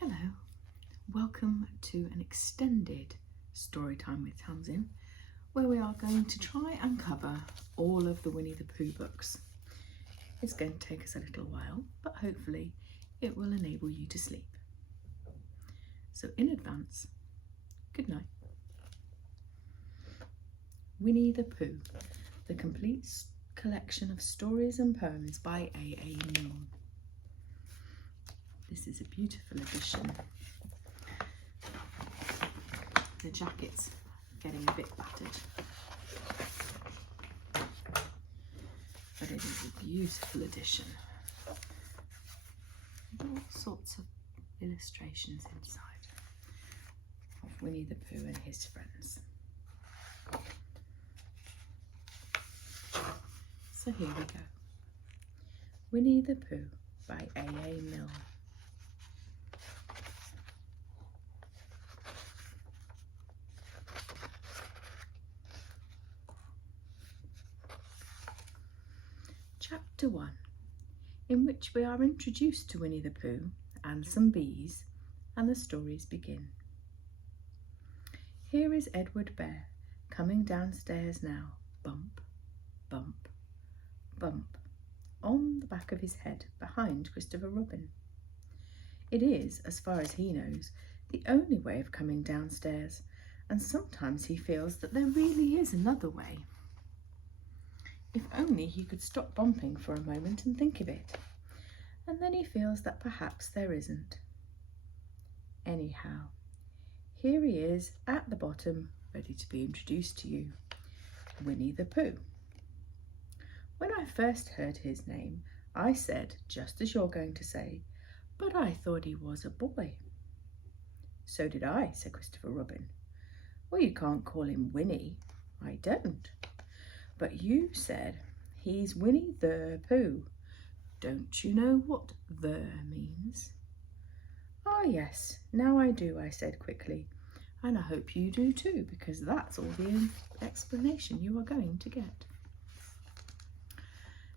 Hello, welcome to an extended story time with Tamsin, where we are going to try and cover all of the Winnie the Pooh books. It's going to take us a little while, but hopefully it will enable you to sleep. So in advance, good night. Winnie the Pooh, the complete collection of stories and poems by AA Milne. This is a beautiful edition. The jacket's getting a bit battered, but it is a beautiful edition. All sorts of illustrations inside of Winnie the Pooh and his friends. So here we go. Winnie the Pooh by AA Milne. Chapter 1, in which we are introduced to Winnie the Pooh and some bees, and the stories begin. Here is Edward Bear coming downstairs now, bump, bump, bump, on the back of his head behind Christopher Robin. It is, as far as he knows, the only way of coming downstairs, and sometimes he feels that there really is another way. If only he could stop bumping for a moment and think of it. And then he feels that perhaps there isn't. Anyhow, here he is at the bottom, ready to be introduced to you. Winnie the Pooh. When I first heard his name, I said, just as you're going to say, but I thought he was a boy. So did I, said Christopher Robin. Well, you can't call him Winnie. I don't. But you said, he's Winnie the Pooh. Don't you know what "the" means? Ah, yes, now I do, I said quickly. And I hope you do too, because that's all the explanation you are going to get.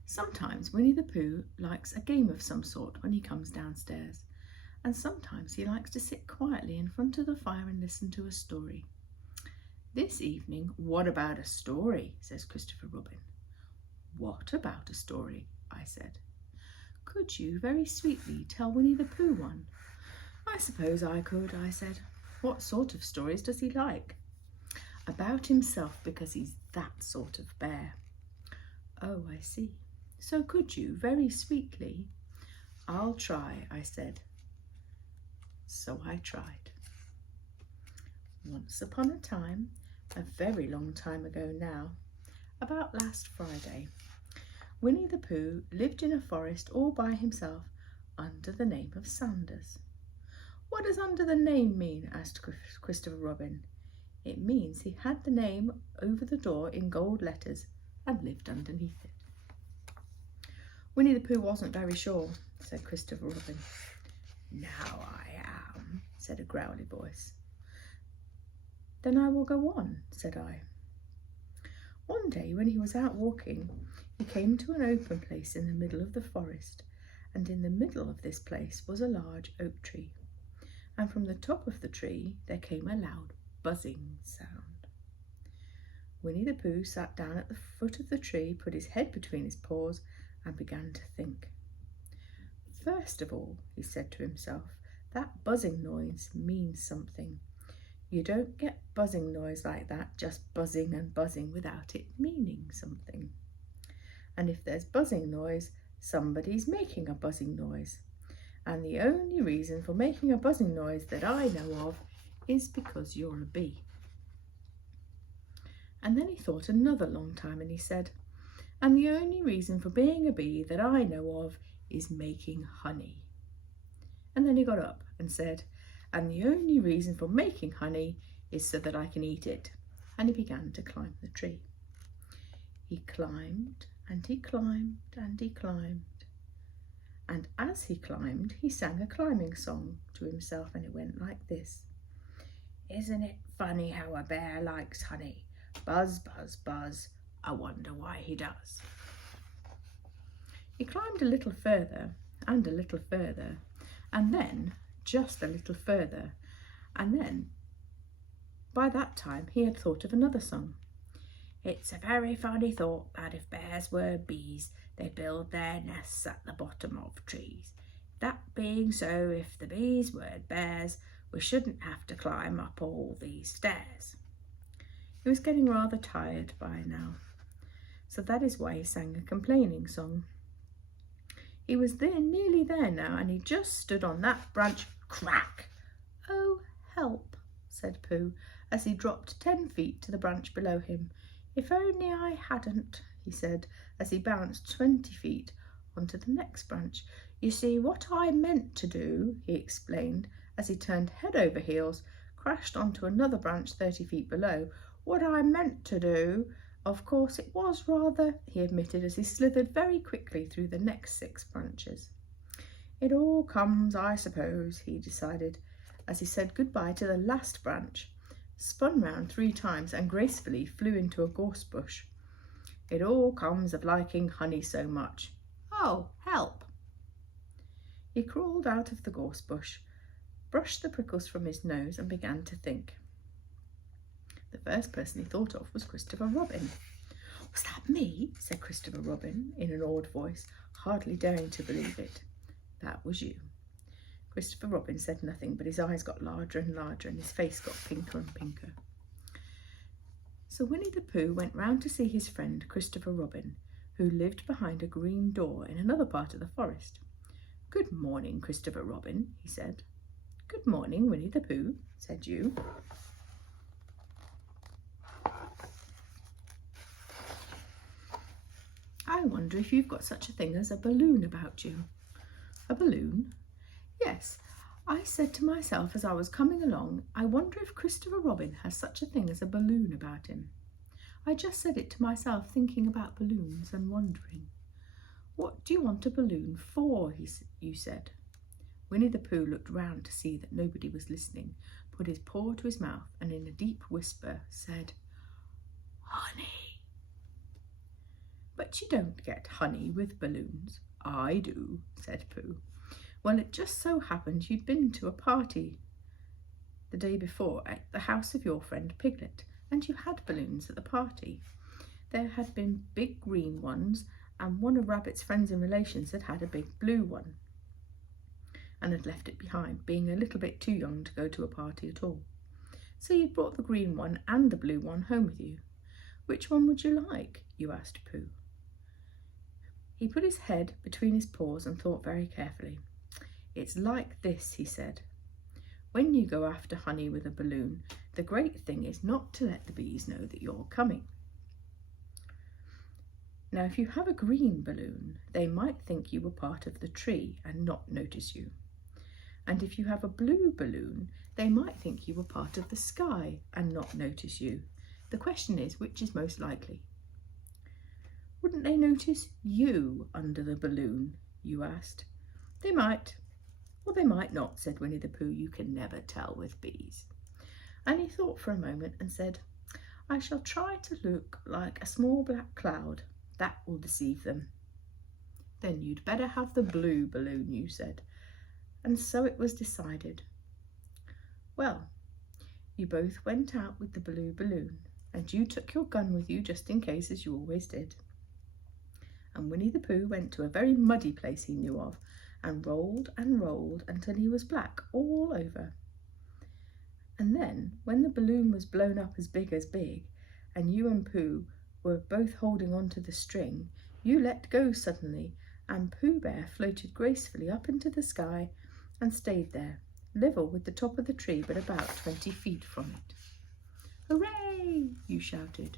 Sometimes Winnie the Pooh likes a game of some sort when he comes downstairs, and sometimes he likes to sit quietly in front of the fire and listen to a story. This evening, what about a story, says Christopher Robin. What about a story, I said. Could you very sweetly tell Winnie the Pooh one? I suppose I could, I said. What sort of stories does he like? About himself, because he's that sort of bear. Oh, I see. So could you very sweetly? I'll try, I said. So I tried. Once upon a time, a very long time ago now, about last Friday, Winnie the Pooh lived in a forest all by himself under the name of Sanders. What does under the name mean? Asked Christopher Robin. It means he had the name over the door in gold letters and lived underneath it. Winnie the Pooh wasn't very sure, said Christopher Robin. Now I am, said a growly voice. Then I will go on, said I. One day when he was out walking, he came to an open place in the middle of the forest, and in the middle of this place was a large oak tree, and from the top of the tree there came a loud buzzing sound. Winnie the Pooh sat down at the foot of the tree, put his head between his paws, and began to think. First of all, he said to himself, that buzzing noise means something. You don't get buzzing noise like that, just buzzing and buzzing without it meaning something. And if there's buzzing noise, somebody's making a buzzing noise. And the only reason for making a buzzing noise that I know of is because you're a bee. And then he thought another long time and he said, and the only reason for being a bee that I know of is making honey. And then he got up and said, and the only reason for making honey is so that I can eat it. And he began to climb the tree. He climbed and he climbed and he climbed. And as he climbed, he sang a climbing song to himself, and it went like this. Isn't it funny how a bear likes honey? Buzz, buzz, buzz, I wonder why he does. He climbed a little further and a little further, and then just a little further, and then, by that time, he had thought of another song. It's a very funny thought that if bears were bees, they build their nests at the bottom of trees. That being so, if the bees were bears, we shouldn't have to climb up all these stairs. He was getting rather tired by now, so that is why he sang a complaining song. He was nearly there now, and he just stood on that branch. Crack! Oh, help, said Pooh, as he dropped 10 feet to the branch below him. If only I hadn't, he said, as he bounced 20 feet onto the next branch. You see, what I meant to do, he explained, as he turned head over heels, crashed onto another branch 30 feet below. What I meant to do, of course, it was rather, he admitted, as he slithered very quickly through the next 6 branches. It all comes, I suppose, he decided, as he said goodbye to the last branch, spun round 3 times and gracefully flew into a gorse bush. It all comes of liking honey so much. Oh, help! He crawled out of the gorse bush, brushed the prickles from his nose and began to think. The first person he thought of was Christopher Robin. Was that me? Said Christopher Robin in an awed voice, hardly daring to believe it. That was you. Christopher Robin said nothing, but his eyes got larger and larger and his face got pinker and pinker. So Winnie the Pooh went round to see his friend Christopher Robin, who lived behind a green door in another part of the forest. Good morning, Christopher Robin, he said. Good morning, Winnie the Pooh, said you. I wonder if you've got such a thing as a balloon about you. A balloon? Yes, I said to myself as I was coming along, I wonder if Christopher Robin has such a thing as a balloon about him. I just said it to myself, thinking about balloons and wondering. What do you want a balloon for, you said. Winnie the Pooh looked round to see that nobody was listening, put his paw to his mouth and in a deep whisper said, Honey. But you don't get honey with balloons. I do, said Pooh. Well, it just so happened you'd been to a party the day before at the house of your friend Piglet, and you had balloons at the party. There had been big green ones, and one of Rabbit's friends and relations had had a big blue one, and had left it behind, being a little bit too young to go to a party at all. So you'd brought the green one and the blue one home with you. Which one would you like? You asked Pooh. He put his head between his paws and thought very carefully. It's like this, he said. When you go after honey with a balloon, the great thing is not to let the bees know that you're coming. Now, if you have a green balloon, they might think you were part of the tree and not notice you. And if you have a blue balloon, they might think you were part of the sky and not notice you. The question is, which is most likely? Wouldn't they notice you under the balloon? You asked. They might. Or they might not, said Winnie the Pooh. You can never tell with bees. And he thought for a moment and said, I shall try to look like a small black cloud. That will deceive them. Then you'd better have the blue balloon, you said. And so it was decided. Well, you both went out with the blue balloon, and you took your gun with you just in case, as you always did. And Winnie the Pooh went to a very muddy place he knew of, and rolled until he was black all over. And then, when the balloon was blown up as big, and you and Pooh were both holding on to the string, you let go suddenly, and Pooh Bear floated gracefully up into the sky and stayed there, level with the top of the tree, but about 20 feet from it. Hooray! You shouted.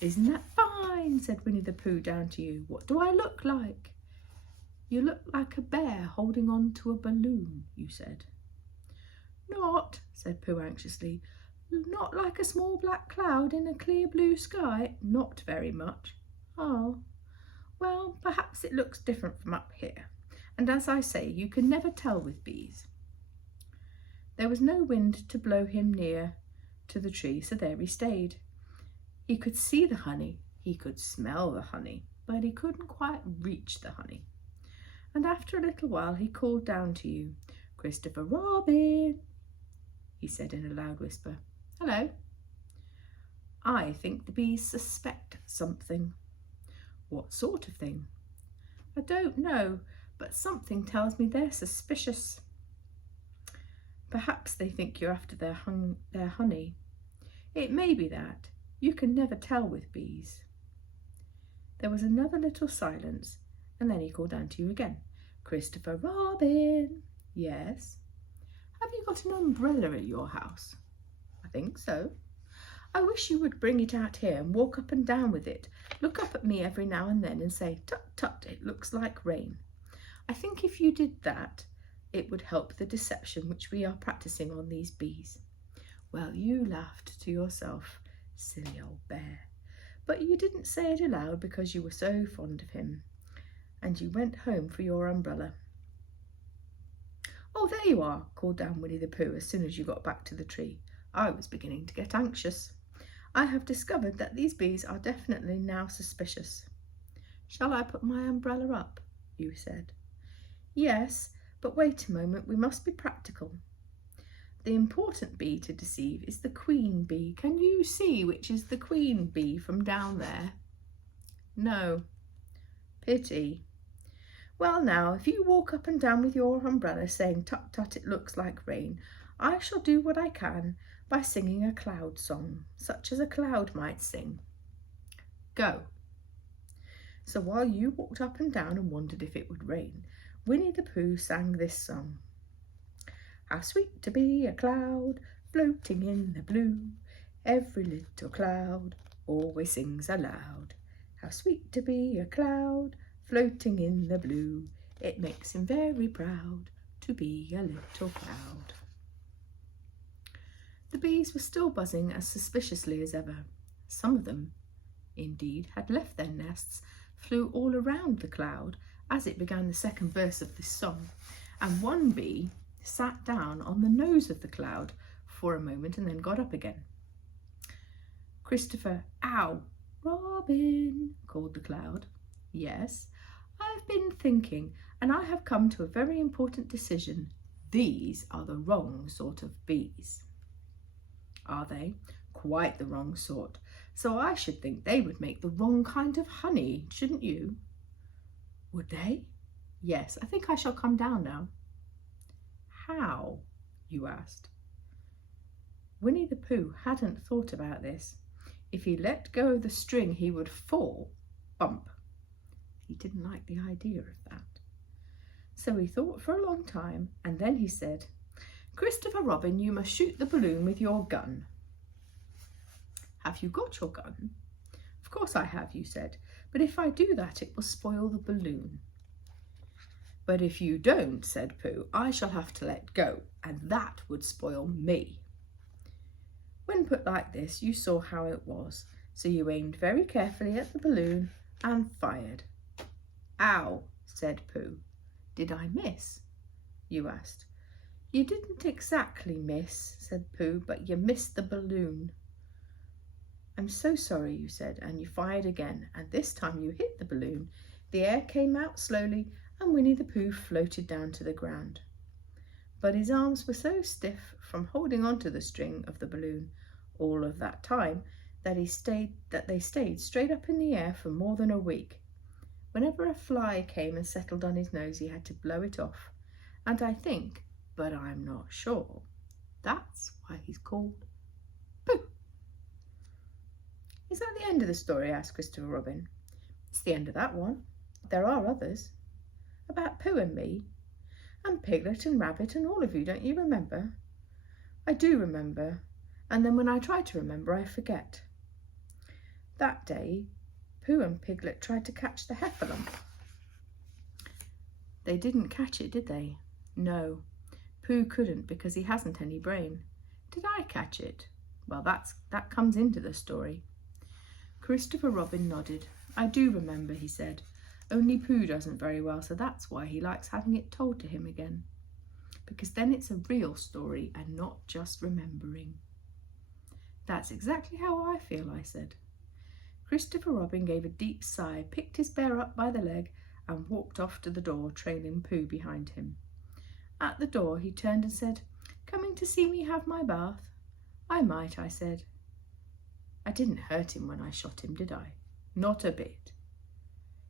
Isn't that fine? Said Winnie the Pooh down to you. What do I look like? You look like a bear holding on to a balloon, you said. Not, said Pooh anxiously, not like a small black cloud in a clear blue sky. Not very much. Oh, well, perhaps it looks different from up here. And as I say, you can never tell with bees. There was no wind to blow him near to the tree, so there he stayed. He could see the honey, he could smell the honey, but he couldn't quite reach the honey. And after a little while he called down to you, "Christopher Robin," he said in a loud whisper. "Hello." "I think the bees suspect something." "What sort of thing?" "I don't know, but something tells me they're suspicious." "Perhaps they think you're after their honey." "It may be that. You can never tell with bees." There was another little silence, and then he called down to you again. "Christopher Robin." "Yes." "Have you got an umbrella at your house?" "I think so." "I wish you would bring it out here and walk up and down with it. Look up at me every now and then and say, 'Tut, tut, it looks like rain.' I think if you did that, it would help the deception which we are practicing on these bees." Well, you laughed to yourself, silly old bear, but you didn't say it aloud because you were so fond of him, and you went home for your umbrella. "Oh, there you are," called down Winnie the Pooh as soon as you got back to the tree. "I was beginning to get anxious. I have discovered that these bees are definitely now suspicious." "Shall I put my umbrella up?" you said. "Yes, but wait a moment, we must be practical. The important bee to deceive is the queen bee. Can you see which is the queen bee from down there?" "No." "Pity. Well now, if you walk up and down with your umbrella saying, 'Tut, tut, it looks like rain,' I shall do what I can by singing a cloud song, such as a cloud might sing. Go." So while you walked up and down and wondered if it would rain, Winnie the Pooh sang this song. "How sweet to be a cloud floating in the blue. Every little cloud always sings aloud. How sweet to be a cloud floating in the blue. It makes him very proud to be a little cloud." The bees were still buzzing as suspiciously as ever. Some of them, indeed, had left their nests, flew all around the cloud as it began the second verse of this song, and one bee sat down on the nose of the cloud for a moment and then got up again. "Christopher, ow, Robin," called the cloud. "Yes, I've been thinking, and I have come to a very important decision. These are the wrong sort of bees." "Are they?" "Quite the wrong sort. So I should think they would make the wrong kind of honey, shouldn't you?" "Would they?" "Yes, I think I shall come down now." "How?" you asked. Winnie the Pooh hadn't thought about this. If he let go of the string, he would fall, bump. He didn't like the idea of that. So he thought for a long time, and then he said, "Christopher Robin, you must shoot the balloon with your gun." "Have you got your gun?" "Of course I have," you said, "but if I do that, it will spoil the balloon." "But if you don't," said Pooh, "I shall have to let go, and that would spoil me." When put like this, you saw how it was, so you aimed very carefully at the balloon and fired. "Ow," said Pooh. "Did I miss?" you asked. "You didn't exactly miss," said Pooh, "but you missed the balloon." "I'm so sorry," you said, and you fired again, and this time you hit the balloon. The air came out slowly, and Winnie the Pooh floated down to the ground. But his arms were so stiff from holding on to the string of the balloon all of that time that they stayed straight up in the air for more than a week. Whenever a fly came and settled on his nose, he had to blow it off. And I think, but I'm not sure, that's why he's called Pooh. "Is that the end of the story?" asked Christopher Robin. "It's the end of that one. There are others. About Pooh and me, and Piglet and Rabbit and all of you, don't you remember?" "I do remember, and then when I try to remember, I forget." That day, Pooh and Piglet tried to catch the heffalump. They didn't catch it, did they? No, Pooh couldn't because he hasn't any brain. Did I catch it? Well, that comes into the story. Christopher Robin nodded. "I do remember," he said. "Only Pooh doesn't very well, so that's why he likes having it told to him again. Because then it's a real story and not just remembering." "That's exactly how I feel," I said. Christopher Robin gave a deep sigh, picked his bear up by the leg, and walked off to the door, trailing Pooh behind him. At the door he turned and said, "Coming to see me have my bath?" "I might," I said. I didn't hurt him when I shot him, did I? Not a bit.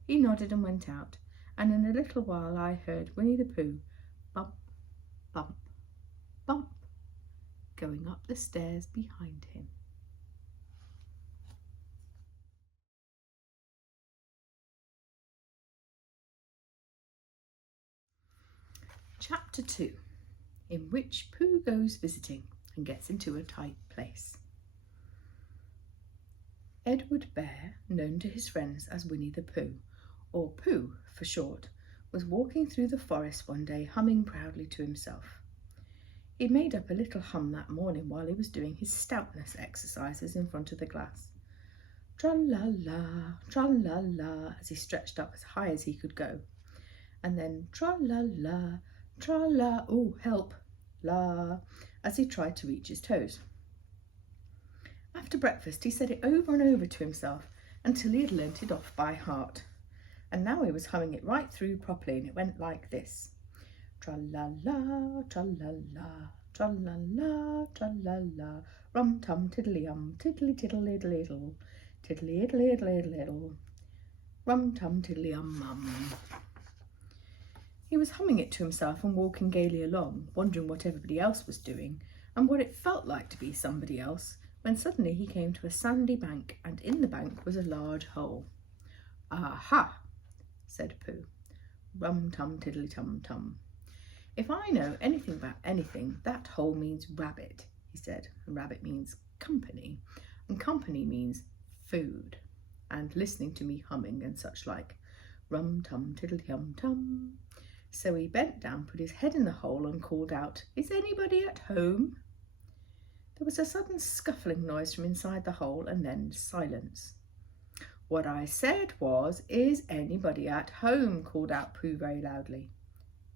He nodded and went out, and in a little while I heard Winnie the Pooh bump, bump, bump, going up the stairs behind him. Chapter 2, in which Pooh goes visiting and gets into a tight place. Edward Bear, known to his friends as Winnie the Pooh, or Pooh for short, was walking through the forest one day humming proudly to himself. He made up a little hum that morning while he was doing his stoutness exercises in front of the glass. Tra-la-la, tra-la-la, as he stretched up as high as he could go. And then tra-la-la, tra-la, oh help, la, as he tried to reach his toes. After breakfast he said it over and over to himself until he had learnt it off by heart. And now he was humming it right through properly, and it went like this. Tra-la-la, tra-la-la, tra-la-la, tra-la-la, rum-tum tiddly-um, tiddly-tiddle-iddle-iddle, tiddly-iddle-iddle-iddle, rum-tum tiddly-um-mum. He was humming it to himself and walking gaily along, wondering what everybody else was doing and what it felt like to be somebody else, when suddenly he came to a sandy bank, and in the bank was a large hole. "Aha!" said Pooh. Rum-tum-tiddly-tum-tum. "If I know anything about anything, that hole means rabbit," he said. And rabbit means company, and company means food, and listening to me humming and such like. Rum-tum-tiddly-tum-tum. So he bent down, put his head in the hole and called out, "Is anybody at home?" There was a sudden scuffling noise from inside the hole, and then silence. "What I said was, 'Is anybody at home?'" called out Pooh very loudly.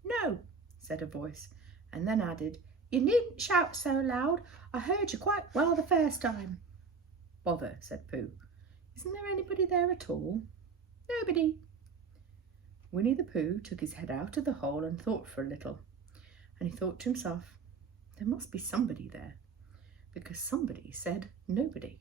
"No," said a voice, and then added, "You needn't shout so loud. I heard you quite well the first time." "Bother," said Pooh. "Isn't there anybody there at all?" "Nobody." Winnie the Pooh took his head out of the hole and thought for a little, and he thought to himself, there must be somebody there, because somebody said nobody.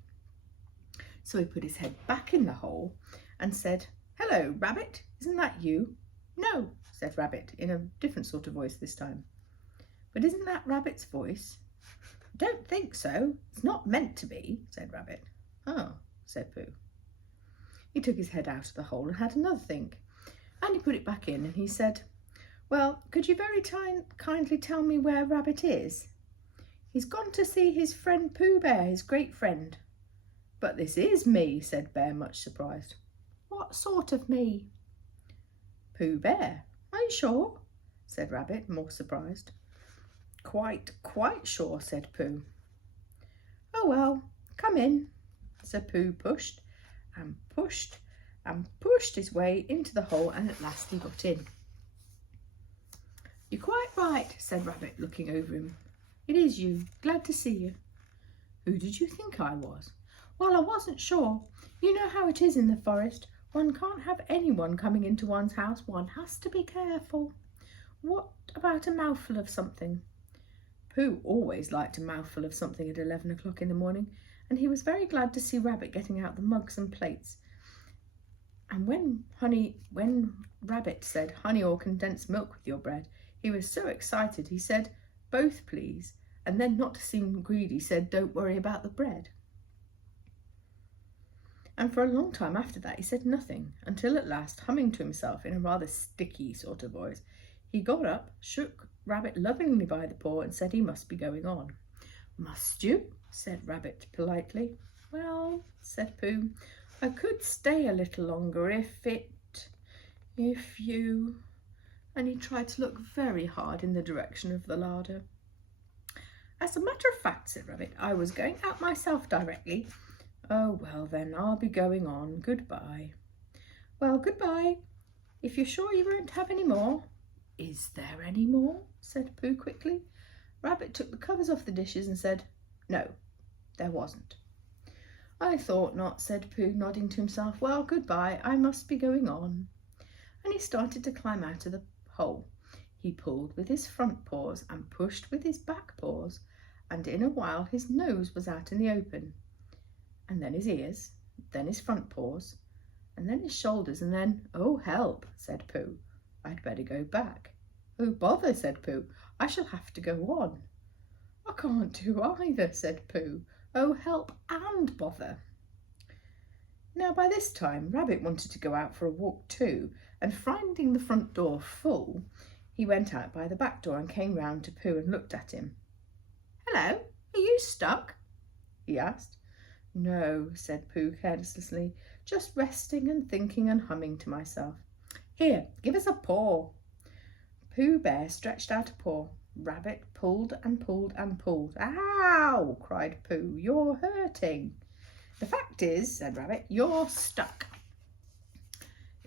So he put his head back in the hole and said, "Hello, Rabbit, isn't that you?" "No," said Rabbit, in a different sort of voice this time. "But isn't that Rabbit's voice?" "I don't think so. It's not meant to be," said Rabbit. "Oh," said Pooh. He took his head out of the hole and had another think, and he put it back in, and he said, "Well, could you very kindly tell me where Rabbit is?" "He's gone to see his friend Pooh Bear, his great friend." "But this is me," said Bear, much surprised. "What sort of me?" "Pooh Bear." "Are you sure?" said Rabbit, more surprised. Quite sure," said Pooh. "Oh well, come in." So Pooh pushed and pushed and pushed his way into the hole, and at last he got in. "You're quite right," said Rabbit, looking over him. "It is you. Glad to see you." "Who did you think I was?" "Well, I wasn't sure. You know how it is in the forest. One can't have anyone coming into one's house. One has to be careful. What about a mouthful of something?" Pooh always liked a mouthful of something at 11 o'clock in the morning, and he was very glad to see Rabbit getting out the mugs and plates. And when Rabbit said, "Honey or condensed milk with your bread," he was so excited he said, "Both, please," and then, not to seem greedy, said, "Don't worry about the bread." And for a long time after that he said nothing, until at last, humming to himself in a rather sticky sort of voice, he got up, shook Rabbit lovingly by the paw, and said he must be going on. "Must you?" said Rabbit politely. "Well," said Pooh, "I could stay a little longer if you..." And he tried to look very hard in the direction of the larder. "As a matter of fact," said Rabbit, "I was going out myself directly." "Oh, well then, I'll be going on. Goodbye." "Well, goodbye. If you're sure you won't have any more." "Is there any more?" said Pooh quickly. Rabbit took the covers off the dishes and said, "No, there wasn't." "I thought not," said Pooh, nodding to himself. "Well, goodbye. I must be going on." And he started to climb out of the hole. He pulled with his front paws and pushed with his back paws, and in a while his nose was out in the open, and then his ears, then his front paws, and then his shoulders, and then, "Oh, help," said Pooh. "I'd better go back." "Oh, bother," said Pooh. "I shall have to go on." "I can't do either," said Pooh. "Oh, help and bother." Now by this time Rabbit wanted to go out for a walk too, and finding the front door full, he went out by the back door and came round to Pooh and looked at him. "Hello, are you stuck?" he asked. "No," said Pooh carelessly, "just resting and thinking and humming to myself." "Here, give us a paw." Pooh Bear stretched out a paw. Rabbit pulled and pulled and pulled. "Ow!" cried Pooh, "you're hurting." "The fact is," said Rabbit, "you're stuck."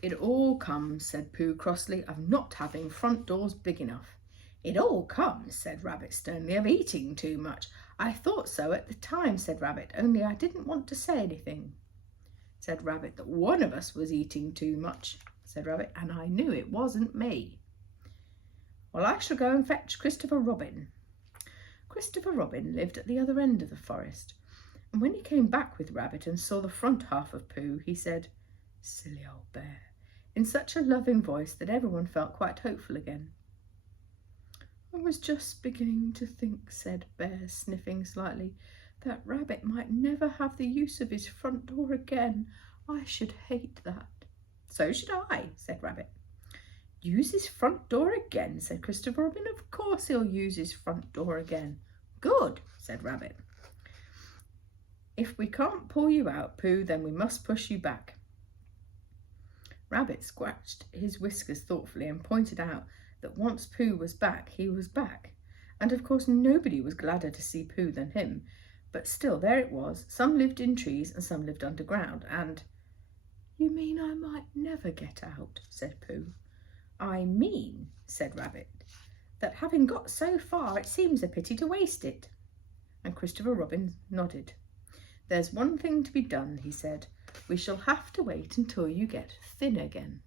"It all comes," said Pooh crossly, "of not having front doors big enough." "It all comes," said Rabbit sternly, "of eating too much." "I thought so at the time," said Rabbit, "only I didn't want to say anything." Said Rabbit that one of us was eating too much, said Rabbit, "and I knew it wasn't me." "Well, I shall go and fetch Christopher Robin." Christopher Robin lived at the other end of the forest, and when he came back with Rabbit and saw the front half of Pooh, he said, "Silly old bear," in such a loving voice that everyone felt quite hopeful again. "I was just beginning to think," said Bear, sniffing slightly, "that Rabbit might never have the use of his front door again. I should hate that." "So should I," said Rabbit. "Use his front door again," said Christopher Robin. "Of course he'll use his front door again." "Good," said Rabbit. "If we can't pull you out, Pooh, then we must push you back." Rabbit scratched his whiskers thoughtfully and pointed out that once Pooh was back, he was back. And of course nobody was gladder to see Pooh than him. But still, there it was. Some lived in trees and some lived underground, and... "You mean I might never get out?" said Pooh. "I mean," said Rabbit, "that having got so far, it seems a pity to waste it." And Christopher Robin nodded. "There's one thing to be done," he said. "We shall have to wait until you get thin again."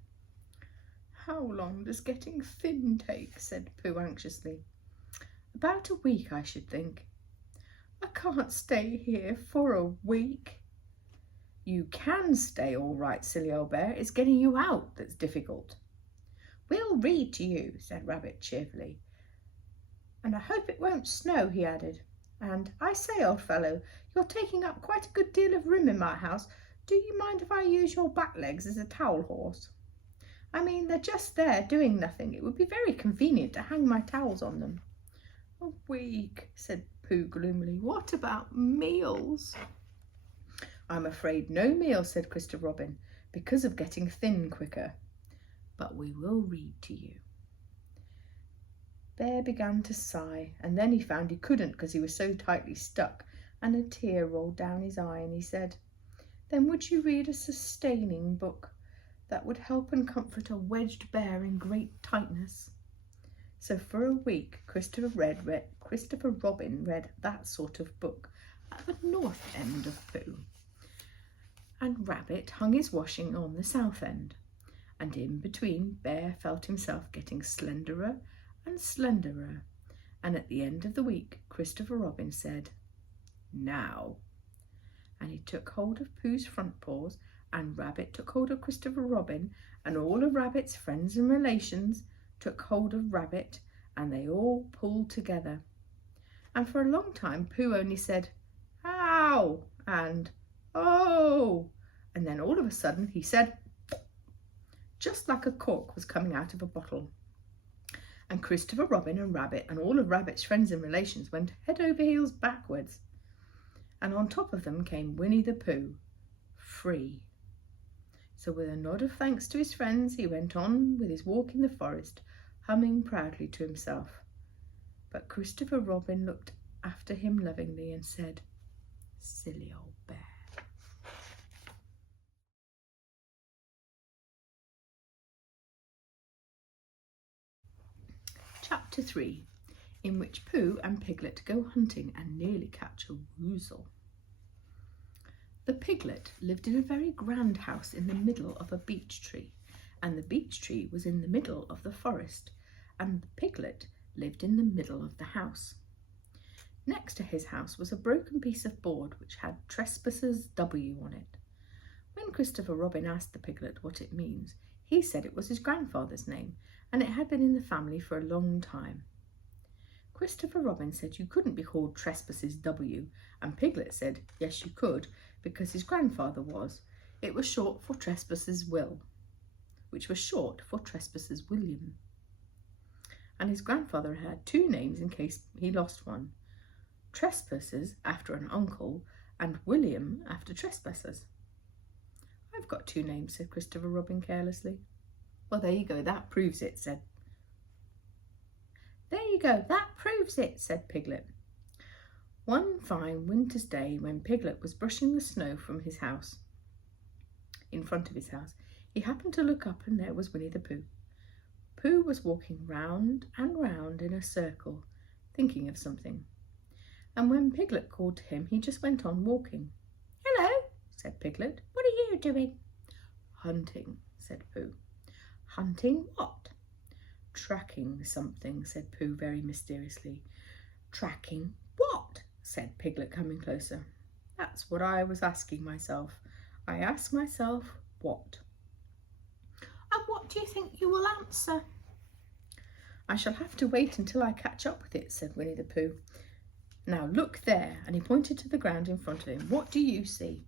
"How long does getting thin take?" said Pooh anxiously. "About a week, I should think." "I can't stay here for a week." "You can stay all right, silly old bear. It's getting you out that's difficult." "We'll read to you," said Rabbit cheerfully. "And I hope it won't snow," he added. "And I say, old fellow, you're taking up quite a good deal of room in my house. Do you mind if I use your back legs as a towel horse? I mean, they're just there doing nothing. It would be very convenient to hang my towels on them." "A week," said Pooh gloomily. "What about meals?" "I'm afraid no meals," said Christopher Robin, "because of getting thin quicker. But we will read to you." Bear began to sigh, and then he found he couldn't because he was so tightly stuck, and a tear rolled down his eye, and he said, "Then would you read a sustaining book that would help and comfort a wedged bear in great tightness?" So for a week Christopher Robin read that sort of book at the north end of Pooh, and Rabbit hung his washing on the south end, and in between Bear felt himself getting slenderer and slenderer, and at the end of the week Christopher Robin said, "Now," and he took hold of Pooh's front paws, and Rabbit took hold of Christopher Robin, and all of Rabbit's friends and relations took hold of Rabbit, and they all pulled together. And for a long time Pooh only said, "Ow!" and "Oh!" and then all of a sudden he said, just like a cork was coming out of a bottle. And Christopher Robin and Rabbit and all of Rabbit's friends and relations went head over heels backwards. And on top of them came Winnie the Pooh, free. So with a nod of thanks to his friends, he went on with his walk in the forest, humming proudly to himself. But Christopher Robin looked after him lovingly and said, "Silly old bear." Chapter 3, in which Pooh and Piglet go hunting and nearly catch a woozle. The Piglet lived in a very grand house in the middle of a beech tree, and the beech tree was in the middle of the forest, and the piglet lived in the middle of the house. Next to his house was a broken piece of board which had Trespassers W on it. When Christopher Robin asked the piglet what it means, he said it was his grandfather's name, and it had been in the family for a long time. Christopher Robin said you couldn't be called Trespassers W, and Piglet said yes you could, because his grandfather was. It was short for Trespassers Will, which was short for Trespassers William. And his grandfather had two names in case he lost one: Trespassers after an uncle, and William after Trespassers. I've got two names, said Christopher Robin carelessly. Well, there you go, that proves it, said Piglet. One fine winter's day, when Piglet was brushing the snow from his house, in front of his house, he happened to look up, and there was Winnie the Pooh. Pooh was walking round and round in a circle, thinking of something. And when Piglet called to him, he just went on walking. Hello, said Piglet. What are you doing? Hunting, said Pooh. Hunting what? Tracking something, said Pooh very mysteriously. Tracking what? Said Piglet, coming closer. That's what I was asking myself. I ask myself, what? And what do you think you will answer? I shall have to wait until I catch up with it, said Winnie the Pooh. Now look there, and he pointed to the ground in front of him. What do you see?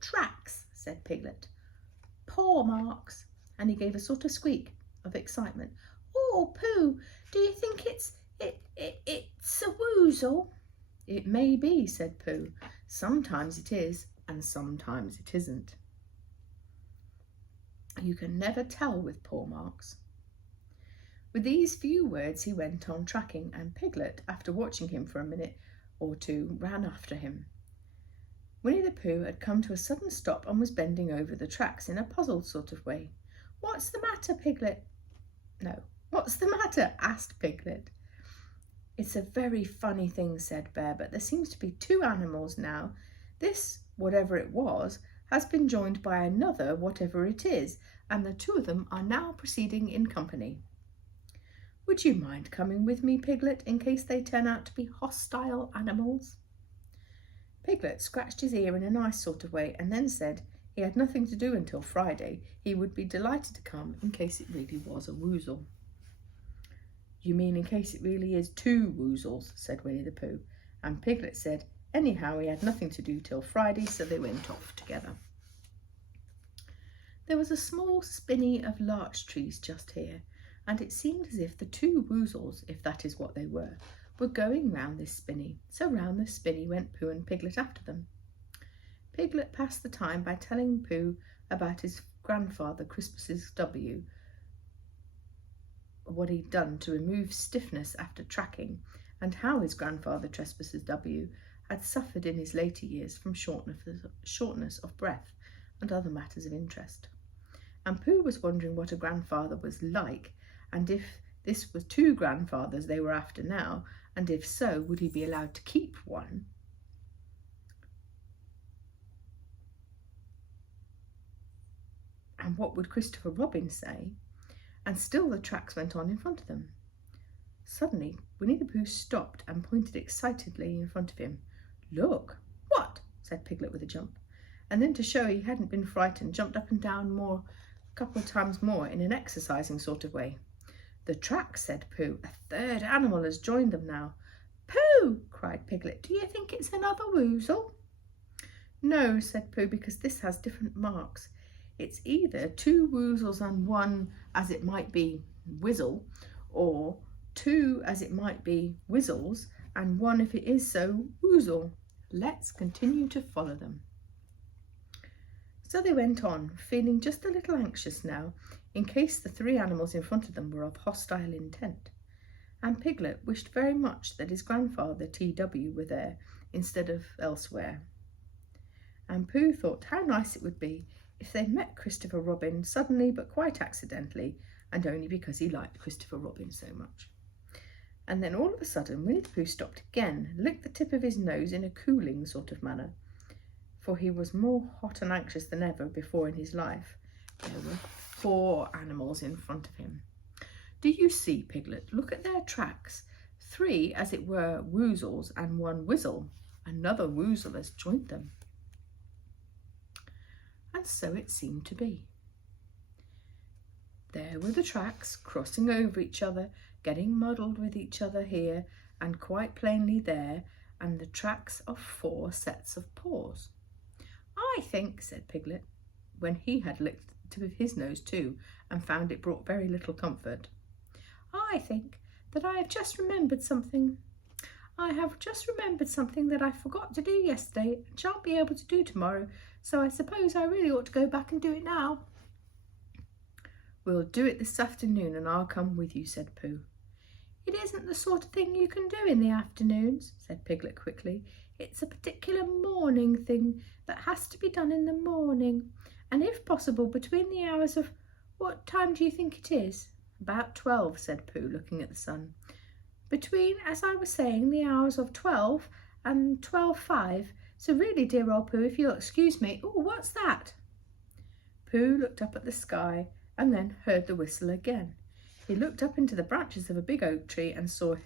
Tracks, said Piglet. Paw marks, and he gave a sort of squeak of excitement. Oh, Pooh, do you think it's a woozle? It may be, said Pooh. Sometimes it is, and sometimes it isn't. You can never tell with paw marks. With these few words he went on tracking, and Piglet, after watching him for a minute or two, ran after him. Winnie the Pooh had come to a sudden stop and was bending over the tracks in a puzzled sort of way. What's the matter, Piglet? No, what's the matter? Asked Piglet. It's a very funny thing, said Bear, but there seems to be two animals now. This, whatever it was, has been joined by another, whatever it is, and the two of them are now proceeding in company. Would you mind coming with me, Piglet, in case they turn out to be hostile animals? Piglet scratched his ear in a nice sort of way and then said he had nothing to do until Friday. He would be delighted to come in case it really was a woozle. You mean in case it really is two woozles, said Winnie the Pooh, and Piglet said anyhow he had nothing to do till Friday, so they went off together. There was a small spinney of larch trees just here, and it seemed as if the two woozles, if that is what they were going round this spinney. So round the spinney went Pooh and Piglet after them. Piglet passed the time by telling Pooh about his grandfather Crispus's W, what he'd done to remove stiffness after tracking, and how his grandfather Trespassers W had suffered in his later years from shortness of breath and other matters of interest. And Pooh was wondering what a grandfather was like, and if this was two grandfathers they were after now, and if so, would he be allowed to keep one? And what would Christopher Robin say? And still the tracks went on in front of them. Suddenly, Winnie the Pooh stopped and pointed excitedly in front of him. Look! What? Said Piglet with a jump. And then, to show he hadn't been frightened, jumped up and down a couple of times more in an exercising sort of way. The tracks, said Pooh. A third animal has joined them now. Pooh! Cried Piglet. Do you think it's another woozle? No, said Pooh, because this has different marks. It's either two woozles and one, as it might be, whizzle, or two, as it might be, whizzles, and one, if it is so, woozle. Let's continue to follow them. So they went on, feeling just a little anxious now, in case the three animals in front of them were of hostile intent. And Piglet wished very much that his grandfather T.W. were there instead of elsewhere. And Pooh thought how nice it would be if they met Christopher Robin suddenly but quite accidentally, and only because he liked Christopher Robin so much. And then all of a sudden Winnie the Pooh stopped again, licked the tip of his nose in a cooling sort of manner, for he was more hot and anxious than ever before in his life. There were 4 animals in front of him. Do you see, Piglet? Look at their tracks. 3, as it were, woozles and 1 whizzle. Another woozle has joined them. And so it seemed to be. There were the tracks, crossing over each other, getting muddled with each other here, and quite plainly there, and the tracks of 4 sets of paws. I think, said Piglet, when he had licked the tip of his nose too, and found it brought very little comfort. I think that I have just remembered something. I have just remembered something that I forgot to do yesterday and shan't be able to do tomorrow, so I suppose I really ought to go back and do it now. We'll do it this afternoon and I'll come with you, said Pooh. It isn't the sort of thing you can do in the afternoons, said Piglet quickly. It's a particular morning thing that has to be done in the morning, and if possible between the hours of— What time do you think it is? About 12, said Pooh, looking at the sun. Between, as I was saying, the hours of 12 and 12:05. So really, dear old Pooh, if you'll excuse me— Oh, what's that? Pooh looked up at the sky and then heard the whistle again. He looked up into the branches of a big oak tree and saw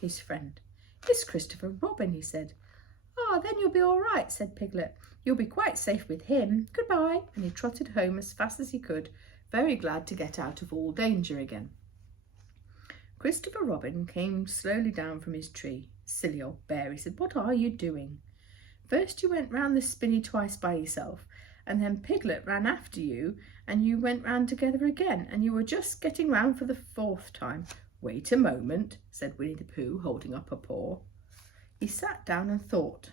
his friend. It's Christopher Robin, he said. Ah, then you'll be all right, said Piglet. You'll be quite safe with him. Goodbye. And he trotted home as fast as he could, very glad to get out of all danger again. Christopher Robin came slowly down from his tree. Silly old bear, he said, what are you doing? First you went round the spinney twice by yourself, and then Piglet ran after you, and you went round together again, and you were just getting round for the 4th time. Wait a moment, said Winnie the Pooh, holding up a paw. He sat down and thought.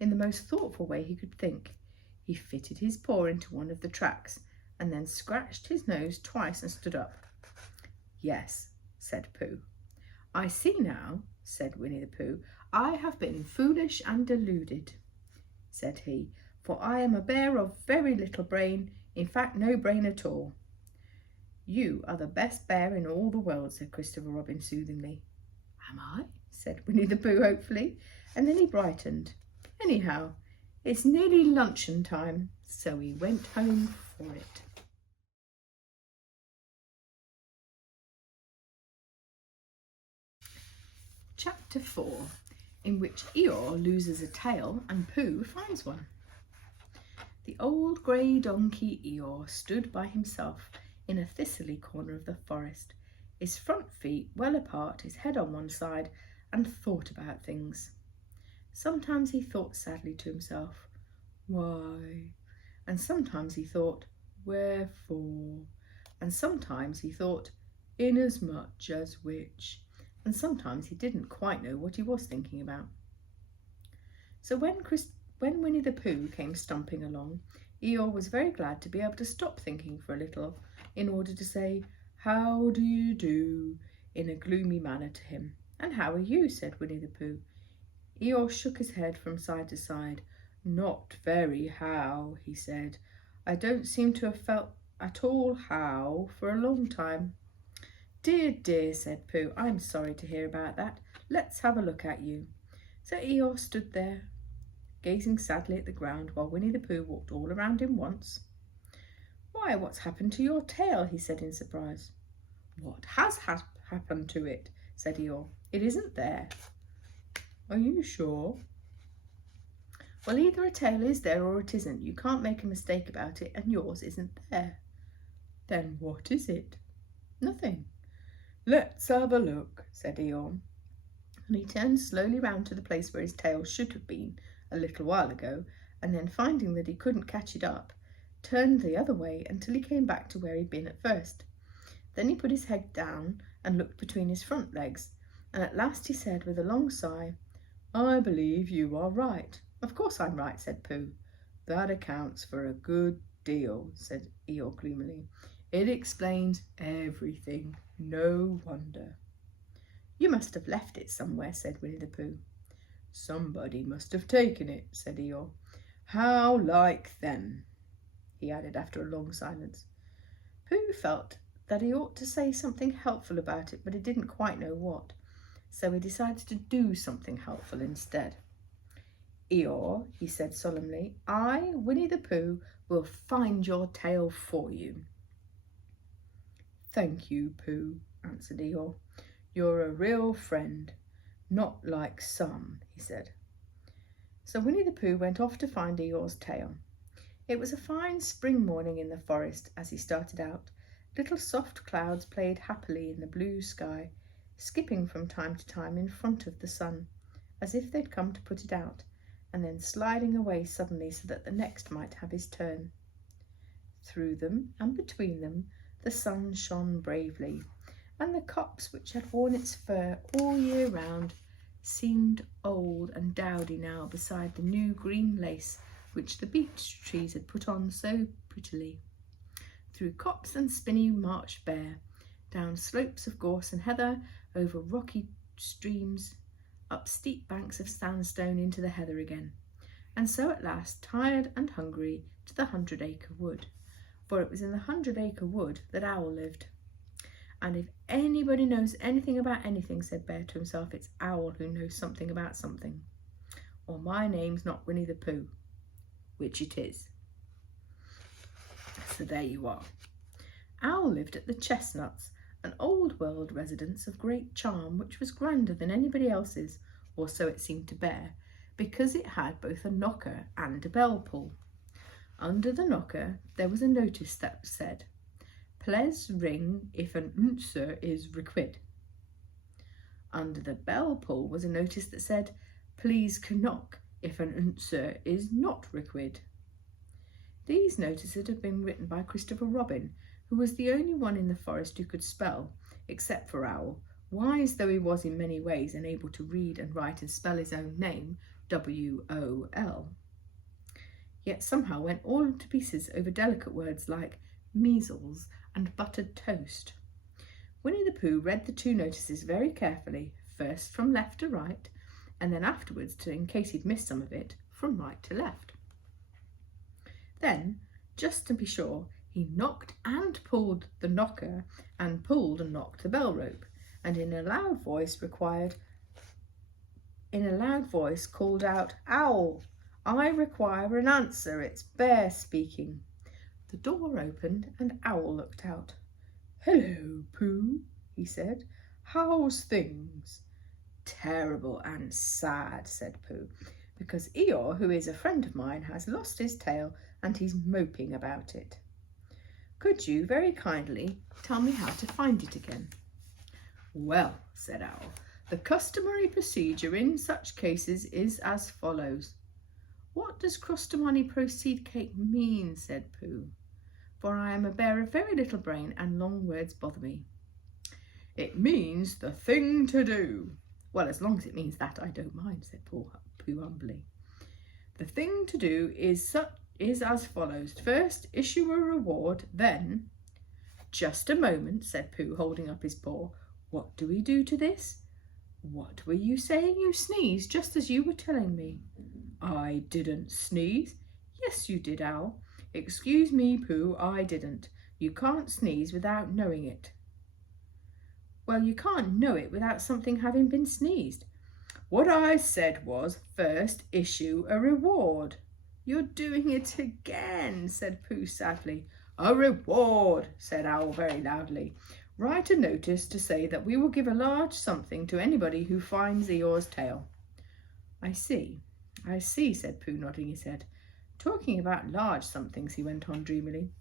In the most thoughtful way he could think, he fitted his paw into one of the tracks, and then scratched his nose twice and stood up. Yes, said Pooh. I see now, said Winnie the Pooh. I have been foolish and deluded, said he, for I am a bear of very little brain, in fact no brain at all. You are the best bear in all the world, said Christopher Robin soothingly. Am I? Said Winnie the Pooh hopefully, and then he brightened. Anyhow, it's nearly luncheon time, so he went home for it. Chapter 4, in which Eeyore loses a tail and Pooh finds one. The old grey donkey Eeyore stood by himself in a thistly corner of the forest, his front feet well apart, his head on one side, and thought about things. Sometimes he thought sadly to himself, why? And sometimes he thought, wherefore? And sometimes he thought, inasmuch as which? And sometimes he didn't quite know what he was thinking about. So when Winnie the Pooh came stumping along, Eeyore was very glad to be able to stop thinking for a little in order to say, how do you do, in a gloomy manner to him. And how are you? Said Winnie the Pooh. Eeyore shook his head from side to side. Not very how, he said. I don't seem to have felt at all how for a long time. Dear, dear, said Pooh, I'm sorry to hear about that. Let's have a look at you. So Eeyore stood there, gazing sadly at the ground, while Winnie the Pooh walked all around him once. Why, what's happened to your tail? He said in surprise. What has happened to it? Said Eeyore. It isn't there. Are you sure? Well, either a tail is there or it isn't. You can't make a mistake about it, and yours isn't there. Then what is it? Nothing. Let's have a look, said Eeyore. And he turned slowly round to the place where his tail should have been a little while ago, and then finding that he couldn't catch it up, turned the other way until he came back to where he'd been at first. Then he put his head down and looked between his front legs, and at last he said with a long sigh, I believe you are right. Of course I'm right, said Pooh. That accounts for a good deal, said Eeyore gloomily. It explains everything. No wonder. You must have left it somewhere, said Winnie the Pooh. Somebody must have taken it, said Eeyore. How like them, he added after a long silence. Pooh felt that he ought to say something helpful about it, but he didn't quite know what, so he decided to do something helpful instead. Eeyore, he said solemnly, I, Winnie the Pooh, will find your tail for you. "Thank you, Pooh," answered Eeyore. "You're a real friend, not like some," he said. So Winnie the Pooh went off to find Eeyore's tail. It was a fine spring morning in the forest as he started out. Little soft clouds played happily in the blue sky, skipping from time to time in front of the sun, as if they'd come to put it out, and then sliding away suddenly so that the next might have his turn. Through them and between them the sun shone bravely, and the copse which had worn its fur all year round seemed old and dowdy now beside the new green lace which the beech trees had put on so prettily. Through copse and spinney marched Bear, down slopes of gorse and heather, over rocky streams, up steep banks of sandstone into the heather again, and so at last, tired and hungry, to the 100-acre wood, for it was in the 100-acre wood that Owl lived. And if anybody knows anything about anything, said Bear to himself, it's Owl who knows something about something. Or my name's not Winnie the Pooh, which it is. So there you are. Owl lived at the Chestnuts, an old-world residence of great charm, which was grander than anybody else's, or so it seemed to Bear, because it had both a knocker and a bell-pull. Under the knocker there was a notice that said, "Please ring if an answer is required." Under the bell-pull was a notice that said, "Please knock if an answer is not required." These notices had been written by Christopher Robin, who was the only one in the forest who could spell, except for Owl, wise though he was in many ways and able to read and write and spell his own name, W-O-L. Yet somehow went all to pieces over delicate words like measles and buttered toast. Winnie the Pooh read the two notices very carefully, first from left to right, and then afterwards, in case he'd missed some of it, from right to left. Then, just to be sure, he knocked and pulled the knocker and pulled and knocked the bell rope, and in a loud voice called out, "Owl, I require an answer. It's Bear speaking." The door opened and Owl looked out. "Hello, Pooh," he said. "How's things?" "Terrible and sad," said Pooh, "because Eeyore, who is a friend of mine, has lost his tail and he's moping about it. Could you very kindly tell me how to find it again?" "Well," said Owl, "the customary procedure in such cases is as follows." "What does customary procedure mean?" said Pooh, "for I am a bear of very little brain and long words bother me." "It means the thing to do." "Well, as long as it means that, I don't mind," said Pooh humbly. "The thing to do is as follows. First, issue a reward, then—" "Just a moment," said Pooh, holding up his paw. "What do we do to this? What were you saying? You sneezed just as you were telling me." "I didn't sneeze." "Yes, you did, Owl." "Excuse me, Pooh, I didn't. You can't sneeze without knowing it." "Well, you can't know it without something having been sneezed." "What I said was, first issue a reward." "You're doing it again," said Pooh sadly. "A reward," said Owl very loudly. "Write a notice to say that we will give a large something to anybody who finds Eeyore's tail." I see, said Pooh, nodding his head. "Talking about large somethings," he went on dreamily,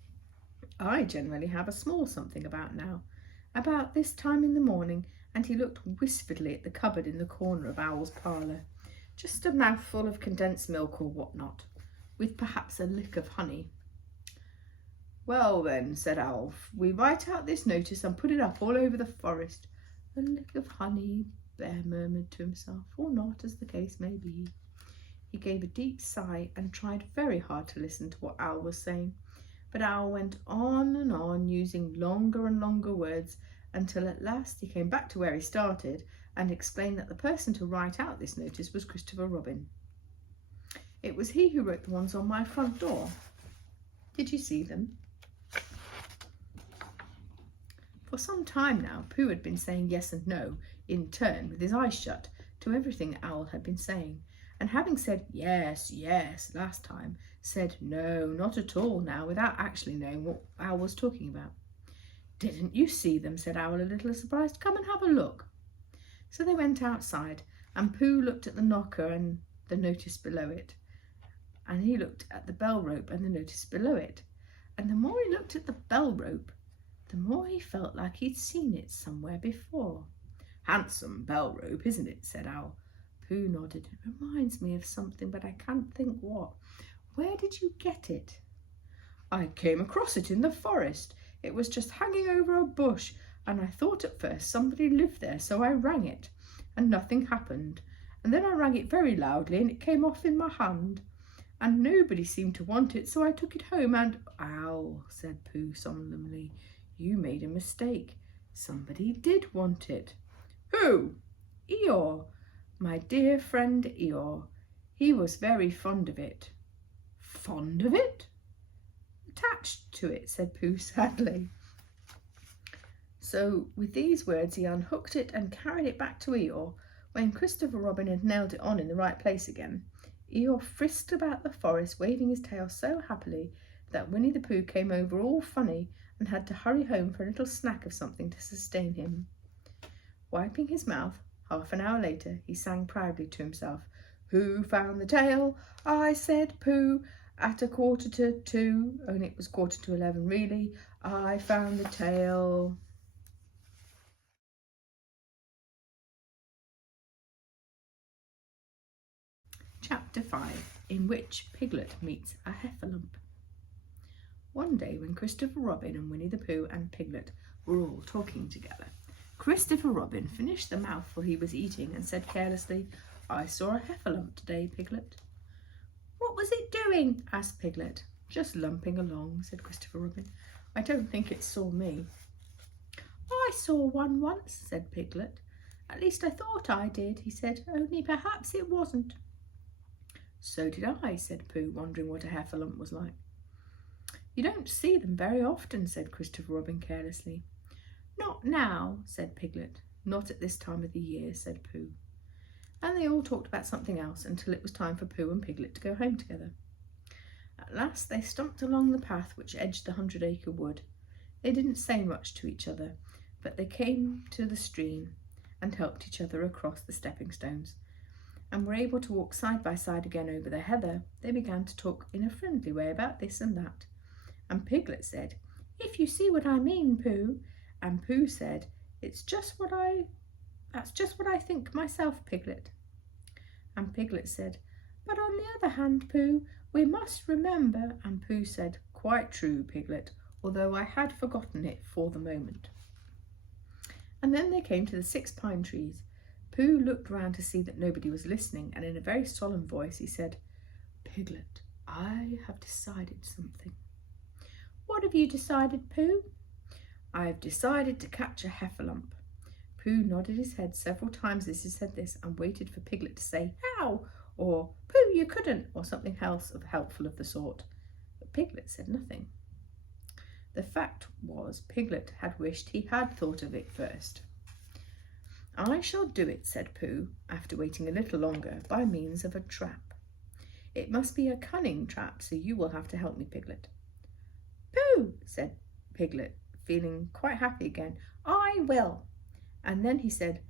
"I generally have a small something about now, about this time in the morning," and he looked wistfully at the cupboard in the corner of Owl's parlour. "Just a mouthful of condensed milk or what not, with perhaps a lick of honey." "Well then," said Owl, "we write out this notice and put it up all over the forest." "A lick of honey," Bear murmured to himself, or not, as the case may be. He gave a deep sigh and tried very hard to listen to what Owl was saying, but Owl went on and on, using longer and longer words, until at last he came back to where he started and explained that the person to write out this notice was Christopher Robin. "It was he who wrote the ones on my front door. Did you see them?" For some time now, Pooh had been saying yes and no, in turn, with his eyes shut, to everything Owl had been saying, and having said yes, yes last time, said no, not at all now, without actually knowing what Owl was talking about. "Didn't you see them?" said Owl, a little surprised. "Come and have a look." So they went outside, and Pooh looked at the knocker and the notice below it. And he looked at the bell rope and the notice below it. And the more he looked at the bell rope, the more he felt like he'd seen it somewhere before. "Handsome bell rope, isn't it?" said Owl. Pooh nodded. "It reminds me of something, but I can't think what. Where did you get it?" "I came across it in the forest. It was just hanging over a bush, and I thought at first somebody lived there, so I rang it, and nothing happened. And then I rang it very loudly, and it came off in my hand, and nobody seemed to want it, so I took it home and—" "Owl," said Pooh solemnly, "you made a mistake. Somebody did want it." "Who?" "Eeyore, my dear friend Eeyore. He was very fond of it." "Fond of it?" "Attached to it," said Pooh sadly. So with these words he unhooked it and carried it back to Eeyore. When Christopher Robin had nailed it on in the right place again, Eeyore frisked about the forest, waving his tail so happily that Winnie the Pooh came over all funny and had to hurry home for a little snack of something to sustain him. Wiping his mouth, half an hour later, he sang proudly to himself, "Who found the tail? I said Pooh. At 1:45, only it was 11:15 really, I found the tail." Chapter 5, in which Piglet meets a heffalump. One day when Christopher Robin and Winnie the Pooh and Piglet were all talking together, Christopher Robin finished the mouthful he was eating and said carelessly, "I saw a heffalump today, Piglet." "What was it doing?" asked Piglet. "Just lumping along," said Christopher Robin. "I don't think it saw me." "I saw one once," said Piglet. "At least I thought I did," he said, "only perhaps it wasn't." "So did I," said Pooh, wondering what a heffalump was like. "You don't see them very often," said Christopher Robin carelessly. "Not now," said Piglet. "Not at this time of the year," said Pooh. And they all talked about something else until it was time for Pooh and Piglet to go home together. At last they stumped along the path which edged the 100-acre wood. They didn't say much to each other, but they came to the stream and helped each other across the stepping stones, and were able to walk side by side again over the heather. They began to talk in a friendly way about this and that. And Piglet said, "If you see what I mean, Pooh." And Pooh said, That's just what I think myself, Piglet." And Piglet said, "But on the other hand, Pooh, we must remember." And Pooh said, "Quite true, Piglet, although I had forgotten it for the moment." And then they came to the 6 pine trees. Pooh looked round to see that nobody was listening, and in a very solemn voice he said, "Piglet, I have decided something." "What have you decided, Pooh?" "I've decided to catch a heffalump." Pooh nodded his head several times as he said this, and waited for Piglet to say, "How?" or "Pooh, you couldn't," or something else helpful of the sort. But Piglet said nothing. The fact was, Piglet had wished he had thought of it first. "I shall do it," said Pooh, after waiting a little longer, "by means of a trap. It must be a cunning trap, so you will have to help me, Piglet." "Pooh," said Piglet, feeling quite happy again, "I will." And then he said,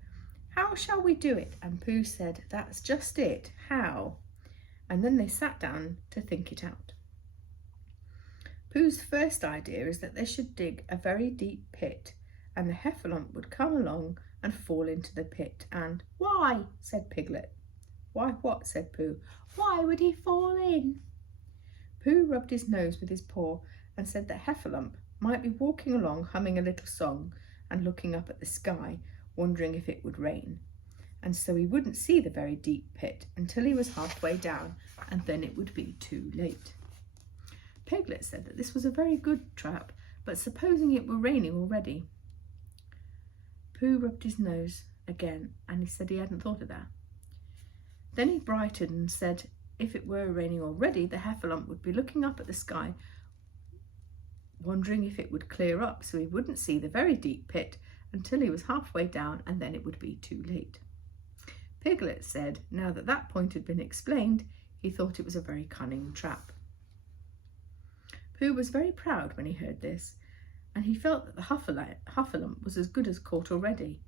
"How shall we do it?" And Pooh said, "That's just it, how?" And then they sat down to think it out. Pooh's first idea is that they should dig a very deep pit, and the heffalump would come along and fall into the pit. And "Why?" said Piglet. "Why what?" said Pooh. "Why would he fall in?" Pooh rubbed his nose with his paw and said that Heffalump might be walking along humming a little song and looking up at the sky, wondering if it would rain, and so he wouldn't see the very deep pit until he was halfway down, and then it would be too late. Piglet said that this was a very good trap, but supposing it were raining already? Pooh rubbed his nose again, and he said he hadn't thought of that. Then he brightened and said if it were raining already, the Heffalump would be looking up at the sky, wondering if it would clear up, so he wouldn't see the very deep pit until he was halfway down, and then it would be too late. Piglet said now that that point had been explained, he thought it was a very cunning trap. Pooh was very proud when he heard this, and he felt that the Huffalump was as good as caught already.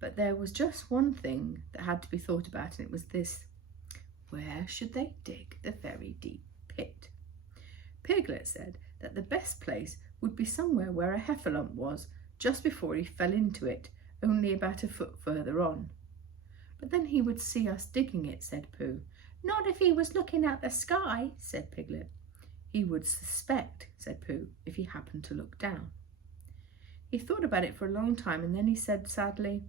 But there was just one thing that had to be thought about, and it was this: where should they dig the very deep pit? Piglet said that the best place would be somewhere where a Heffalump was, just before he fell into it, only about a foot further on. But then he would see us digging it, said Pooh. Not if he was looking at the sky, said Piglet. He would suspect, said Pooh, if he happened to look down. He thought about it for a long time, and then he said sadly,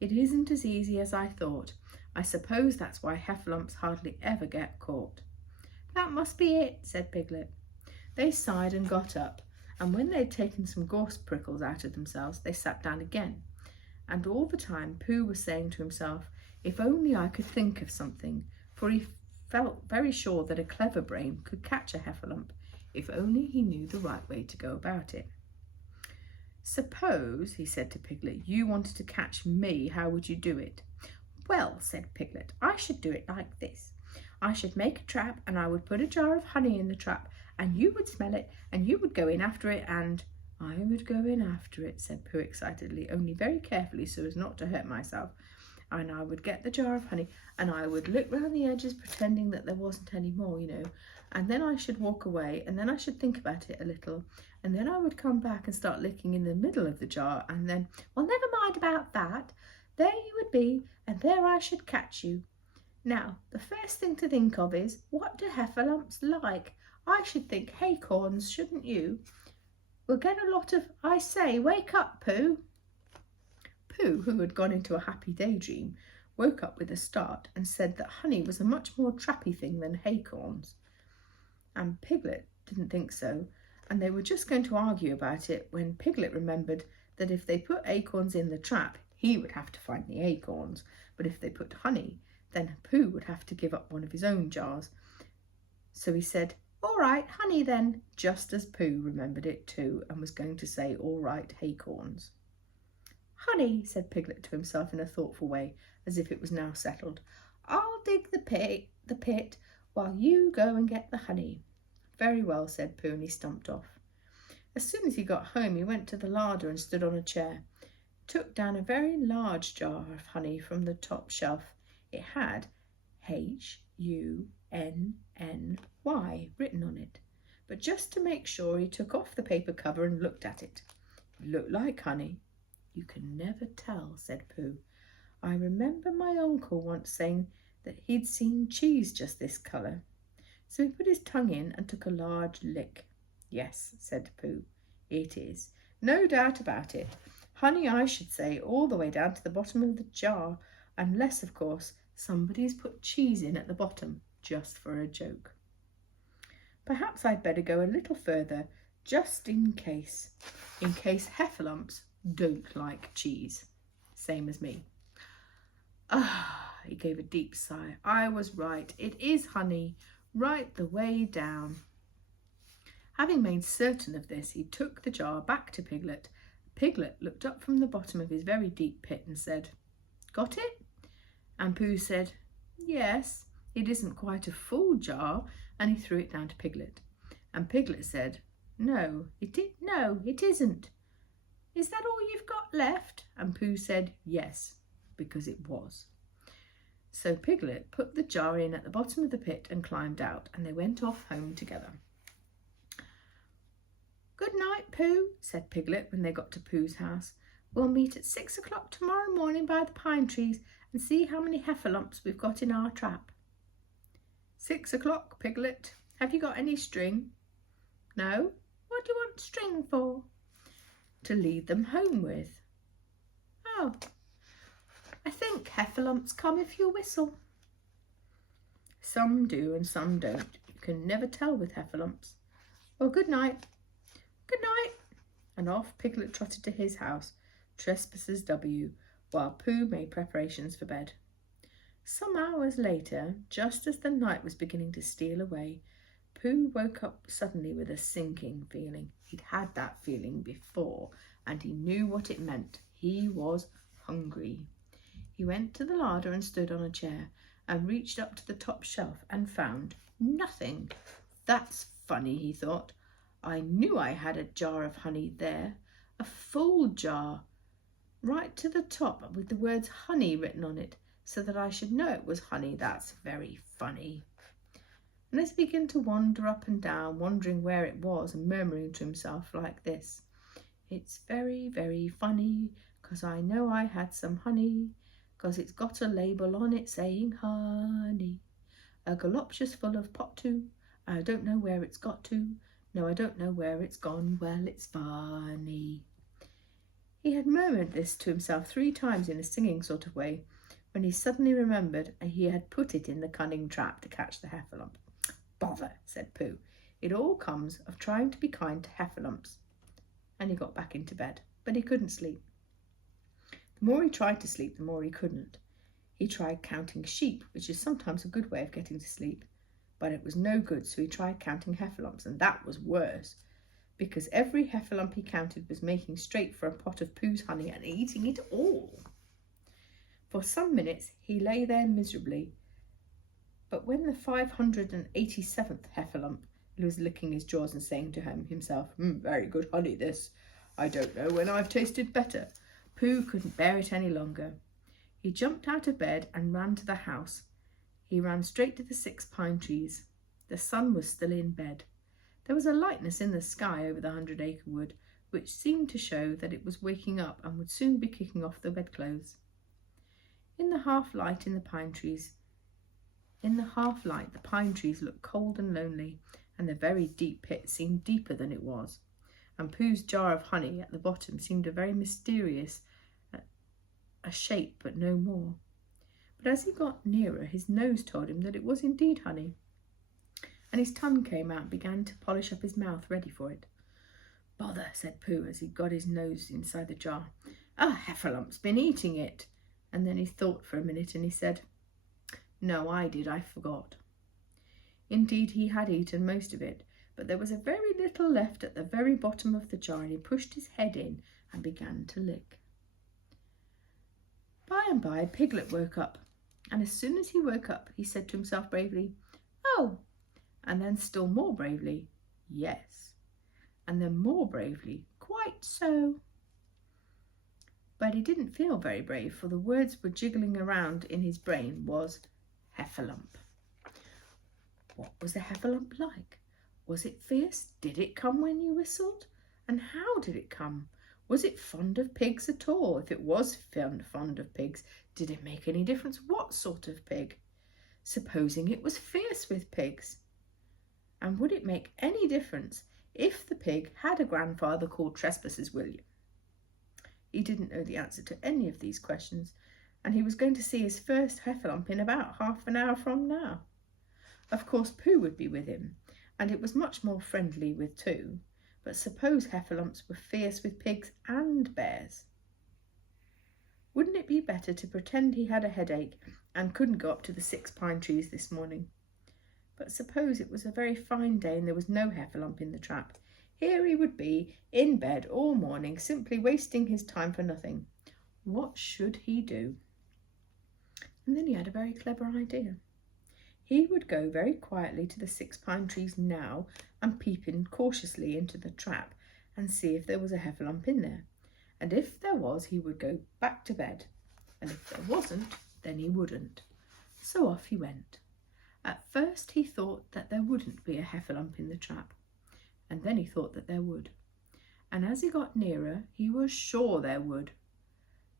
It isn't as easy as I thought. I suppose that's why Heffalumps hardly ever get caught. That must be it, said Piglet. They sighed and got up, and when they'd taken some gorse prickles out of themselves, they sat down again. And all the time Pooh was saying to himself, if only I could think of something, for he felt very sure that a clever brain could catch a Heffalump, if only he knew the right way to go about it. Suppose, he said to Piglet, you wanted to catch me, how would you do it? Well, said Piglet, I should do it like this. I should make a trap, and I would put a jar of honey in the trap, and you would smell it, and you would go in after it, and I would go in after it, said Pooh excitedly, only very carefully so as not to hurt myself. And I would get the jar of honey, and I would look round the edges pretending that there wasn't any more, and then I should walk away, and then I should think about it a little, and then I would come back and start licking in the middle of the jar, and then, well, never mind about that. There you would be, and there I should catch you. Now, the first thing to think of is, what do Heffalumps like? I should think acorns, shouldn't you? We'll get a lot of, I say, wake up, Pooh. Pooh, who had gone into a happy daydream, woke up with a start and said that honey was a much more trappy thing than acorns. And Piglet didn't think so, and they were just going to argue about it when Piglet remembered that if they put acorns in the trap, he would have to find the acorns, but if they put honey, then Pooh would have to give up one of his own jars. So he said, all right, honey then, just as Pooh remembered it too and was going to say, all right, acorns. Honey, said Piglet to himself in a thoughtful way, as if it was now settled. I'll dig the pit while you go and get the honey. Very well, said Pooh, and he stumped off. As soon as he got home, he went to the larder and stood on a chair, took down a very large jar of honey from the top shelf. It had H-U-N-N-Y written on it, but just to make sure, he took off the paper cover and looked at it. It looked like honey. You can never tell, said Pooh. I remember my uncle once saying that he'd seen cheese just this colour. So he put his tongue in and took a large lick. Yes, said Pooh, it is. No doubt about it. Honey, I should say, all the way down to the bottom of the jar, unless, of course, somebody's put cheese in at the bottom, just for a joke. Perhaps I'd better go a little further, just in case Heffalumps don't like cheese, same as me. Ah, he gave a deep sigh. I was right. It is honey, right the way down. Having made certain of this, he took the jar back to Piglet. Piglet looked up from the bottom of his very deep pit and said, Got it? And Pooh said, Yes, it isn't quite a full jar, and he threw it down to Piglet. And Piglet said, No, it isn't. Is that all you've got left? And Pooh said, Yes, because it was. So Piglet put the jar in at the bottom of the pit and climbed out, and they went off home together. Good night, Pooh, said Piglet when they got to Pooh's house. We'll meet at 6 o'clock tomorrow morning by the pine trees and see how many Heffalumps we've got in our trap. 6 o'clock, Piglet. Have you got any string? No? What do you want string for? To lead them home with. Oh, I think Heffalumps come if you whistle. Some do and some don't. You can never tell with Heffalumps. Well, good night. Good night. And off Piglet trotted to his house, Trespassers W, while Pooh made preparations for bed. Some hours later, just as the night was beginning to steal away, Pooh woke up suddenly with a sinking feeling. He'd had that feeling before, and he knew what it meant. He was hungry. He went to the larder and stood on a chair, and reached up to the top shelf and found nothing. That's funny, he thought. I knew I had a jar of honey there, a full jar, right to the top with the words honey written on it, so that I should know it was honey. That's very funny. And as he began to wander up and down, wondering where it was and murmuring to himself like this, "It's very, very funny, 'cause I know I had some honey, 'cause it's got a label on it saying honey. A galoptious full of pot too. I don't know where it's got to. No, I don't know where it's gone. Well, it's funny." He had murmured this to himself 3 times in a singing sort of way, when he suddenly remembered he had put it in the cunning trap to catch the heffalump. "Bother," said Pooh. "It all comes of trying to be kind to heffalumps." And he got back into bed, but he couldn't sleep. The more he tried to sleep, the more he couldn't. He tried counting sheep, which is sometimes a good way of getting to sleep, but it was no good, so he tried counting heffalumps, and that was worse, because every heffalump he counted was making straight for a pot of Pooh's honey and eating it all. For some minutes he lay there miserably, but when the 587th heffalump was licking his jaws and saying to himself, "Very good honey this. I don't know when I've tasted better," Pooh couldn't bear it any longer. He jumped out of bed and ran to the house. He ran straight to the 6 pine trees. The sun was still in bed. There was a lightness in the sky over the 100-acre wood, which seemed to show that it was waking up and would soon be kicking off the bedclothes. In the half-light, the pine trees looked cold and lonely, and the very deep pit seemed deeper than it was, and Pooh's jar of honey at the bottom seemed a very mysterious a shape, but no more. But as he got nearer, his nose told him that it was indeed honey, and his tongue came out and began to polish up his mouth, ready for it. "Bother," said Pooh as he got his nose inside the jar. "A heffalump's been eating it." And then he thought for a minute and he said, "No, I did, I forgot." Indeed, he had eaten most of it, but there was a very little left at the very bottom of the jar, and he pushed his head in and began to lick. By and by, Piglet woke up, and as soon as he woke up, he said to himself bravely, "Oh," and then still more bravely, "Yes," and then more bravely, "Quite so." But he didn't feel very brave, for the words were jiggling around in his brain was heffalump. What was a heffalump like? Was it fierce? Did it come when you whistled? And how did it come? Was it fond of pigs at all? If it was fond of pigs, did it make any difference what sort of pig? Supposing it was fierce with pigs? And would it make any difference if the pig had a grandfather called Trespassers William? He didn't know the answer to any of these questions, and he was going to see his first heffalump in about half an hour from now. Of course, Pooh would be with him, and it was much more friendly with 2. But suppose heffalumps were fierce with pigs and bears? Wouldn't it be better to pretend he had a headache and couldn't go up to the 6 pine trees this morning? But suppose it was a very fine day and there was no heffalump in the trap. Here he would be, in bed all morning, simply wasting his time for nothing. What should he do? And then he had a very clever idea. He would go very quietly to the 6 pine trees now and peep in cautiously into the trap and see if there was a heffalump in there. And if there was, he would go back to bed. And if there wasn't, then he wouldn't. So off he went. At first he thought that there wouldn't be a heffalump in the trap, and then he thought that there would. And as he got nearer, he was sure there would,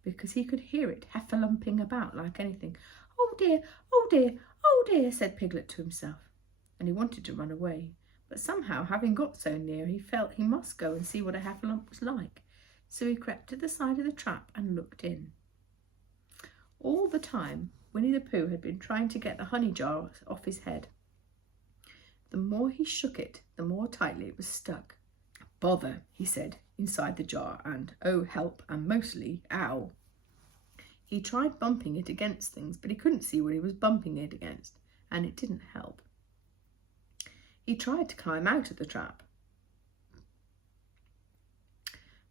because he could hear it heffalumping about like anything. "Oh dear, oh dear, oh dear," said Piglet to himself, and he wanted to run away. But somehow, having got so near, he felt he must go and see what a heffalump was like. So he crept to the side of the trap and looked in. All the time, Winnie the Pooh had been trying to get the honey jar off his head. The more he shook it, the more tightly it was stuck. "Bother," he said, inside the jar, and "Oh, help," and mostly "Ow." He tried bumping it against things, but he couldn't see what he was bumping it against, and it didn't help. He tried to climb out of the trap,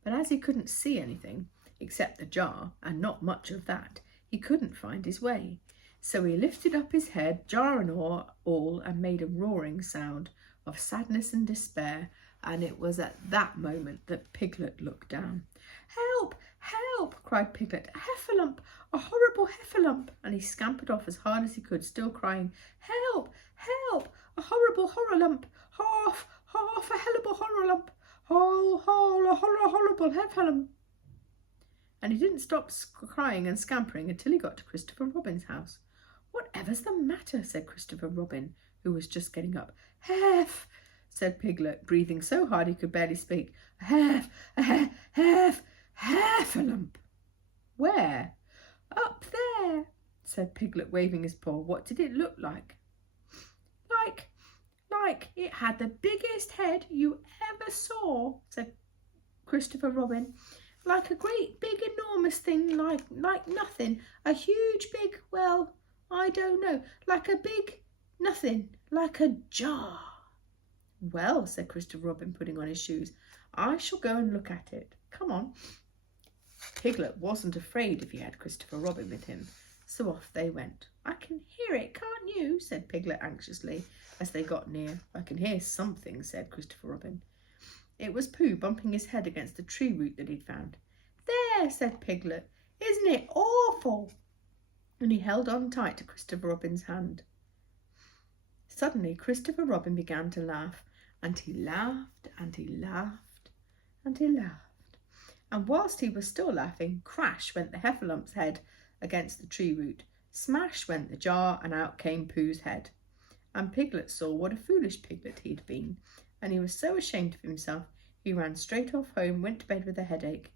but as he couldn't see anything except the jar, and not much of that, he couldn't find his way. So he lifted up his head, jar and all, and made a roaring sound of sadness and despair. and it was at that moment that Piglet looked down. "Help! Help!" cried Piglet. "A heffalump! A horrible heffalump!" And he scampered off as hard as he could, still crying, "Help! Help! A horrible horrorlump! Half, half a horrible horrorlump! Hol, hol, a horrible heffalump!" And he didn't stop crying and scampering until he got to Christopher Robin's house. "Whatever's the matter?" said Christopher Robin, who was just getting up. "Hef!" said Piglet, breathing so hard he could barely speak. "Hef, heffalump." "Where?" "Up there," said Piglet, waving his paw. "What did it look like?" Like it had the biggest head you ever saw," said Christopher Robin. "Like a great big enormous thing, like nothing. A huge big, well, I don't know, like a big nothing, like a jar." "Well," said Christopher Robin, putting on his shoes, "I shall go and look at it. Come on." Piglet wasn't afraid if he had Christopher Robin with him, so off they went. "I can hear it, can't you?" said Piglet anxiously as they got near. "I can hear something," said Christopher Robin. It was Pooh bumping his head against a tree root that he'd found. "There," said Piglet. "Isn't it awful?" And he held on tight to Christopher Robin's hand. Suddenly Christopher Robin began to laugh, and he laughed, and he laughed, and he laughed. And whilst he was still laughing, crash went the heffalump's head against the tree root. Smash went the jar, and out came Pooh's head. And Piglet saw what a foolish piglet he'd been, and he was so ashamed of himself he ran straight off home, went to bed with a headache.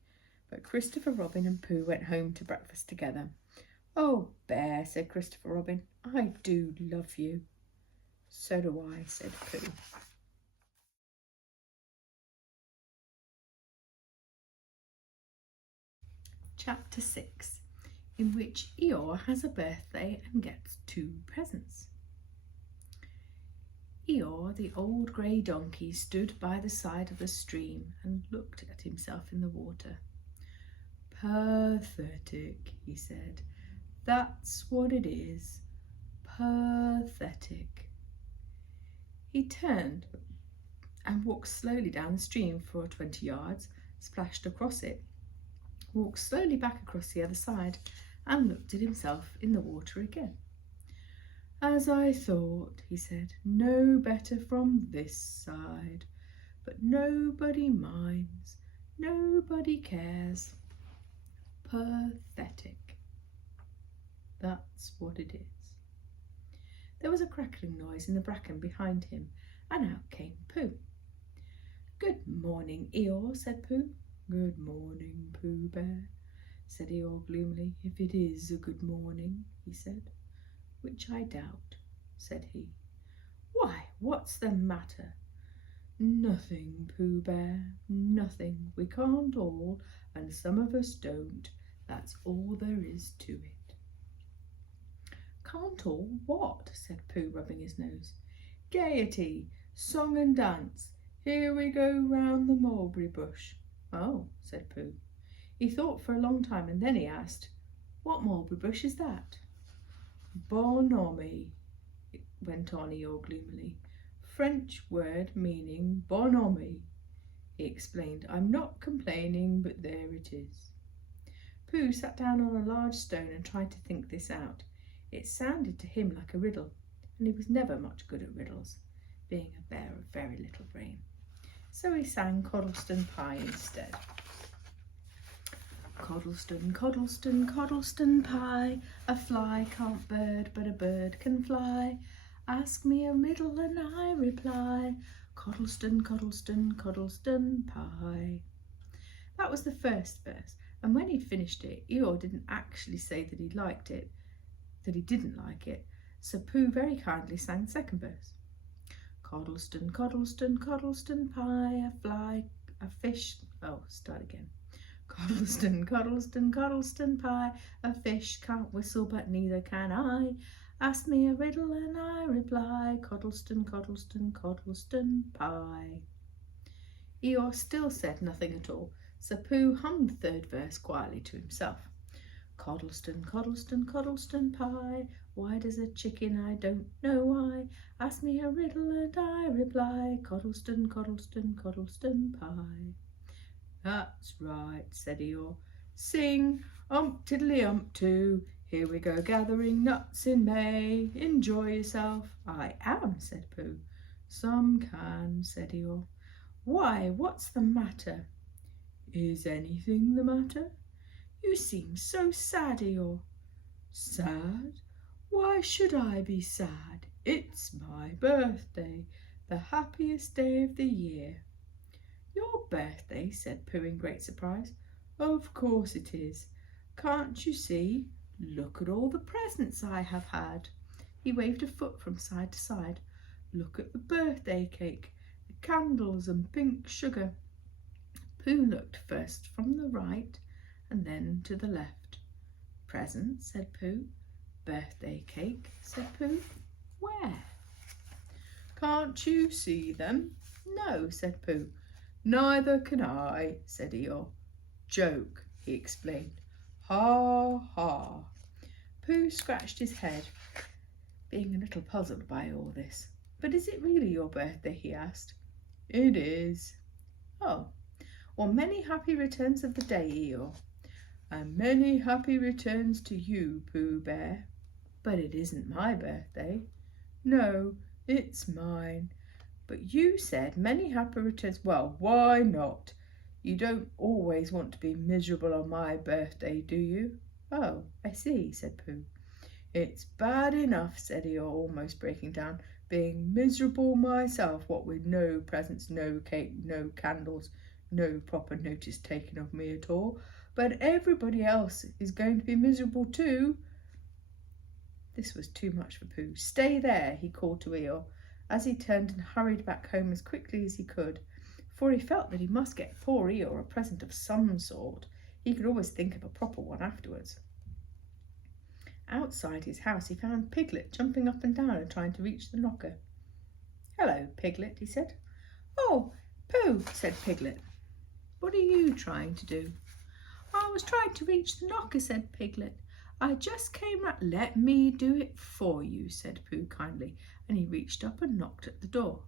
But Christopher Robin and Pooh went home to breakfast together. "Oh, Bear," said Christopher Robin, "I do love you." "So do I," said Pooh. Chapter 6, in which Eeyore has a birthday and gets 2 presents. Eeyore, the old grey donkey, stood by the side of the stream and looked at himself in the water. "Pathetic," he said. "That's what it is. Pathetic." He turned and walked slowly down the stream for 20 yards, splashed across it, walked slowly back across the other side, and looked at himself in the water again. "As I thought," he said, "no better from this side. But nobody minds, nobody cares. Pathetic. That's what it is." There was a crackling noise in the bracken behind him, and out came Pooh. "Good morning, Eeyore," said Pooh. "Good morning, Pooh Bear," said Eeyore gloomily. "If it is a good morning," he said. "Which I doubt," said he. "Why, what's the matter?" "Nothing, Pooh Bear, nothing. We can't all, and some of us don't. That's all there is to it." "Can't all what?" said Pooh, rubbing his nose. "Gaiety, song and dance. Here we go round the mulberry bush." "Oh," said Pooh. He thought for a long time, and then he asked, "What mulberry bush is that?" "Bonhomie," went on Eeyore gloomily. "French word meaning bonhomie," he explained. "I'm not complaining, but there it is." Pooh sat down on a large stone and tried to think this out. It sounded to him like a riddle, and he was never much good at riddles, being a bear of very little brain. So he sang Coddleston Pie instead. "Coddleston, Coddleston, Coddleston Pie, a fly can't bird, but a bird can fly. Ask me a riddle and I reply, Coddleston, Coddleston, Coddleston Pie." That was the first verse, and when he'd finished it, Eeyore didn't actually say that he didn't like it, so Pooh very kindly sang the second verse. "Coddleston, Coddleston, Coddleston Pie, a fly, a fish..." Oh, start again. "Coddleston, Coddleston, Coddleston Pie, a fish can't whistle, but neither can I. Ask me a riddle and I reply, Coddleston, Coddleston, Coddleston Pie." Eeyore still said nothing at all, so Pooh hummed the third verse quietly to himself. Coddleston, Coddleston, Coddleston pie. Why does a chicken, I don't know why, ask me a riddle and I reply, Coddleston, Coddleston, Coddleston pie. That's right, said Eeyore. Sing, tiddly too. Here we go gathering nuts in May. Enjoy yourself. I am, said Pooh. Some can, said Eeyore. Why, what's the matter? Is anything the matter? You seem so sad, Eeyore. Sad? Why should I be sad? It's my birthday, the happiest day of the year. Your birthday, said Pooh in great surprise. Of course it is. Can't you see? Look at all the presents I have had. He waved a foot from side to side. Look at the birthday cake, the candles and pink sugar. Pooh looked first from the right and then to the left. Presents, said Pooh. Birthday cake, said Pooh. Where? Can't you see them? No, said Pooh. Neither can I, said Eeyore. Joke, he explained. Ha, ha. Pooh scratched his head, being a little puzzled by all this. But is it really your birthday? He asked. It is. Oh, well, many happy returns of the day, Eeyore. And many happy returns to you, Pooh Bear. But it isn't my birthday. No, it's mine. But you said many happy returns. Well, why not? You don't always want to be miserable on my birthday, do you? Oh, I see, said Pooh. It's bad enough, said Eeyore, almost breaking down, being miserable myself, what with no presents, no cake, no candles, no proper notice taken of me at all. But everybody else is going to be miserable too. This was too much for Pooh. Stay there, he called to Eeyore, as he turned and hurried back home as quickly as he could, for he felt that he must get poor Eeyore a present of some sort. He could always think of a proper one afterwards. Outside his house he found Piglet jumping up and down and trying to reach the knocker. Hello, Piglet, he said. Oh, Pooh, said Piglet. What are you trying to do? I was trying to reach the knocker, said Piglet. I just came round. Let me do it for you, said Pooh kindly, and he reached up and knocked at the door.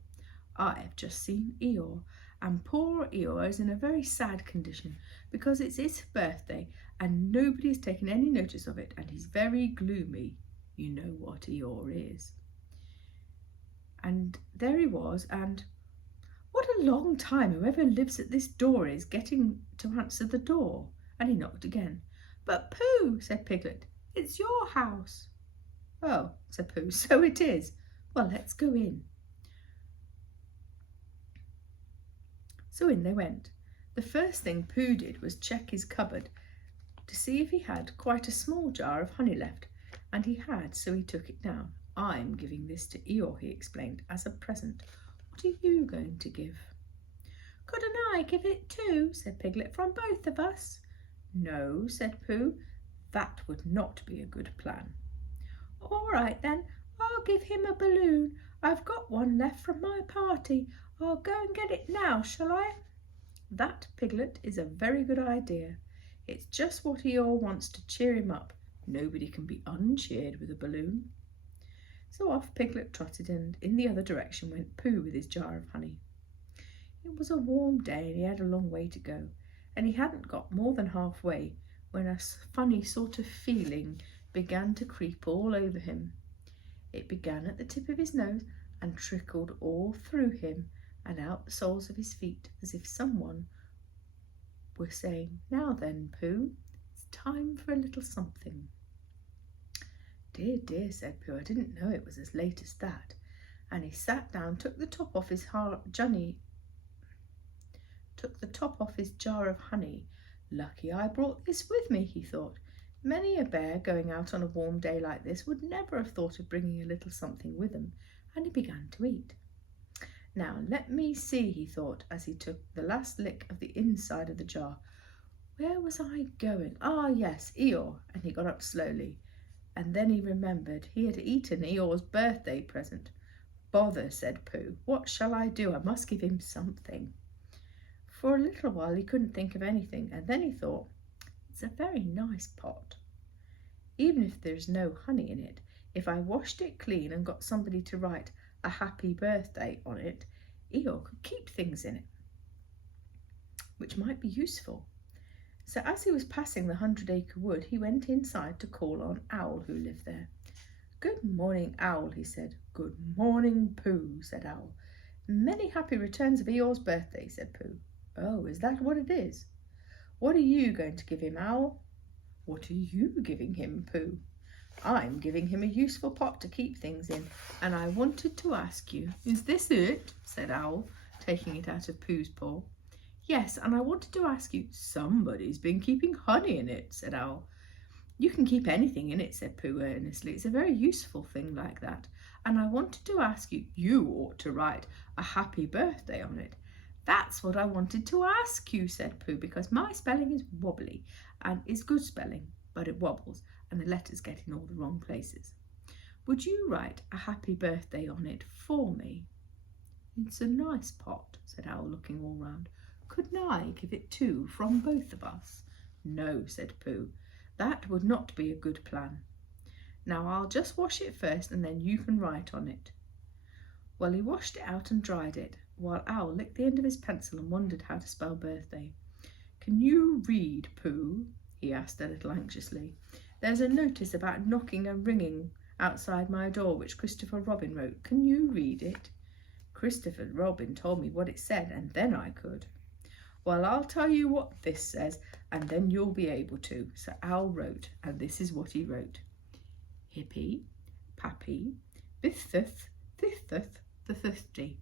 I've just seen Eeyore, and poor Eeyore is in a very sad condition because it's his birthday and nobody has taken any notice of it, and he's very gloomy. You know what Eeyore is. And there he was, and what a long time whoever lives at this door is getting to answer the door. And he knocked again. But Pooh, said Piglet, it's your house. Oh, said Pooh, so it is. Well, let's go in. So in they went. The first thing Pooh did was check his cupboard to see if he had quite a small jar of honey left, and he had, so he took it down. I'm giving this to Eeyore, he explained, as a present. What are you going to give? Couldn't I give it too, said Piglet, from both of us? No, said Pooh, that would not be a good plan. All right then, I'll give him a balloon. I've got one left from my party. I'll go and get it now, shall I? That, Piglet, is a very good idea. It's just what Eeyore wants to cheer him up. Nobody can be uncheered with a balloon. So off Piglet trotted, and in the other direction went Pooh with his jar of honey. It was a warm day and he had a long way to go, and he hadn't got more than halfway when a funny sort of feeling began to creep all over him. It began at the tip of his nose and trickled all through him and out the soles of his feet, as if someone were saying, Now then, Pooh, it's time for a little something. Dear, dear, said Pooh, I didn't know it was as late as that. And he sat down, took the top off his jar of honey. Lucky I brought this with me, he thought. Many a bear going out on a warm day like this would never have thought of bringing a little something with him, and he began to eat. Now let me see, he thought, as he took the last lick of the inside of the jar. Where was I going? Ah, yes, Eeyore, and he got up slowly. And then he remembered he had eaten Eeyore's birthday present. Bother, said Pooh, what shall I do? I must give him something. For a little while he couldn't think of anything, and then he thought, it's a very nice pot. Even if there's no honey in it, if I washed it clean and got somebody to write a happy birthday on it, Eeyore could keep things in it, which might be useful. So as he was passing the 100-acre wood, he went inside to call on Owl, who lived there. "Good morning, Owl," he said. "Good morning, Pooh," said Owl. "Many happy returns of Eeyore's birthday," said Pooh. "Oh, is that what it is? What are you going to give him, Owl?" "What are you giving him, Pooh?" "I'm giving him a useful pot to keep things in, and I wanted to ask you—" "Is this it?" said Owl, taking it out of Pooh's paw. "Yes, and I wanted to ask you—" "Somebody's been keeping honey in it," said Owl. "You can keep anything in it," said Pooh earnestly. "It's a very useful thing like that. And I wanted to ask you—" "You ought to write a happy birthday on it." "That's what I wanted to ask you," said Pooh, "because my spelling is wobbly and is good spelling, but it wobbles and the letters get in all the wrong places. Would you write a happy birthday on it for me?" "It's a nice pot," said Owl, looking all round. "Couldn't I give it too, from both of us?" "No," said Pooh. "That would not be a good plan. Now I'll just wash it first and then you can write on it." Well, he washed it out and dried it, while Owl licked the end of his pencil and wondered how to spell birthday. "Can you read, Pooh?" he asked a little anxiously. "There's a notice about knocking and ringing outside my door which Christopher Robin wrote. Can you read it?" "Christopher Robin told me what it said, and then I could." "Well, I'll tell you what this says, and then you'll be able to." So Owl wrote, and this is what he wrote: "Hippy, Pappy, Biffth, Thithth, the 50."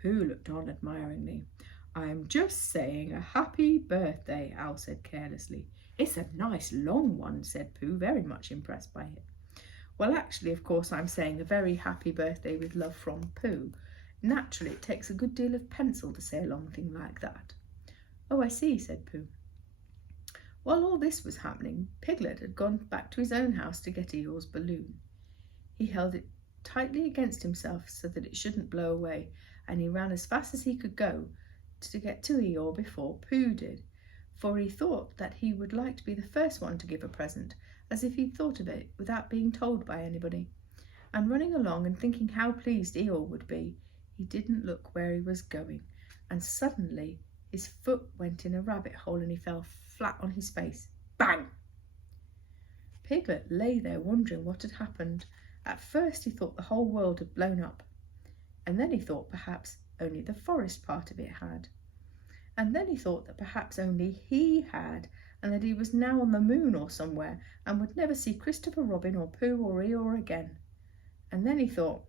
Pooh looked on admiringly. "I'm just saying a happy birthday," Owl said carelessly. "It's a nice long one," said Pooh, very much impressed by it. "Well, actually, of course, I'm saying a very happy birthday with love from Pooh. Naturally, it takes a good deal of pencil to say a long thing like that." "Oh, I see," said Pooh. While all this was happening, Piglet had gone back to his own house to get Eeyore's balloon. He held it tightly against himself so that it shouldn't blow away, and he ran as fast as he could go to get to Eeyore before Pooh did, for he thought that he would like to be the first one to give a present, as if he'd thought of it without being told by anybody. And running along and thinking how pleased Eeyore would be, he didn't look where he was going, and suddenly his foot went in a rabbit hole and he fell flat on his face. Bang! Piglet lay there wondering what had happened. At first he thought the whole world had blown up, and then he thought perhaps only the forest part of it had, and then he thought that perhaps only he had, and that he was now on the moon or somewhere and would never see Christopher Robin or Pooh or Eeyore again. And then he thought,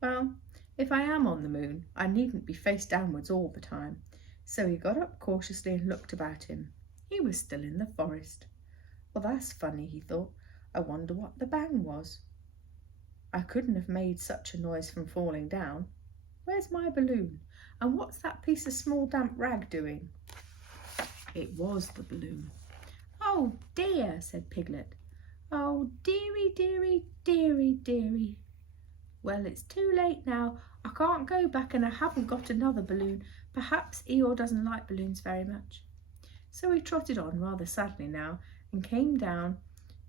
well, if I am on the moon, I needn't be face downwards all the time. So he got up cautiously and looked about him. He was still in the forest. Well, that's funny, he thought. I wonder what the bang was. I couldn't have made such a noise from falling down. Where's my balloon? And what's that piece of small damp rag doing? It was the balloon. Oh dear, said Piglet. Oh dearie, dearie, dearie, dearie. Well, it's too late now. I can't go back and I haven't got another balloon. Perhaps Eeyore doesn't like balloons very much. So he trotted on rather sadly now and came down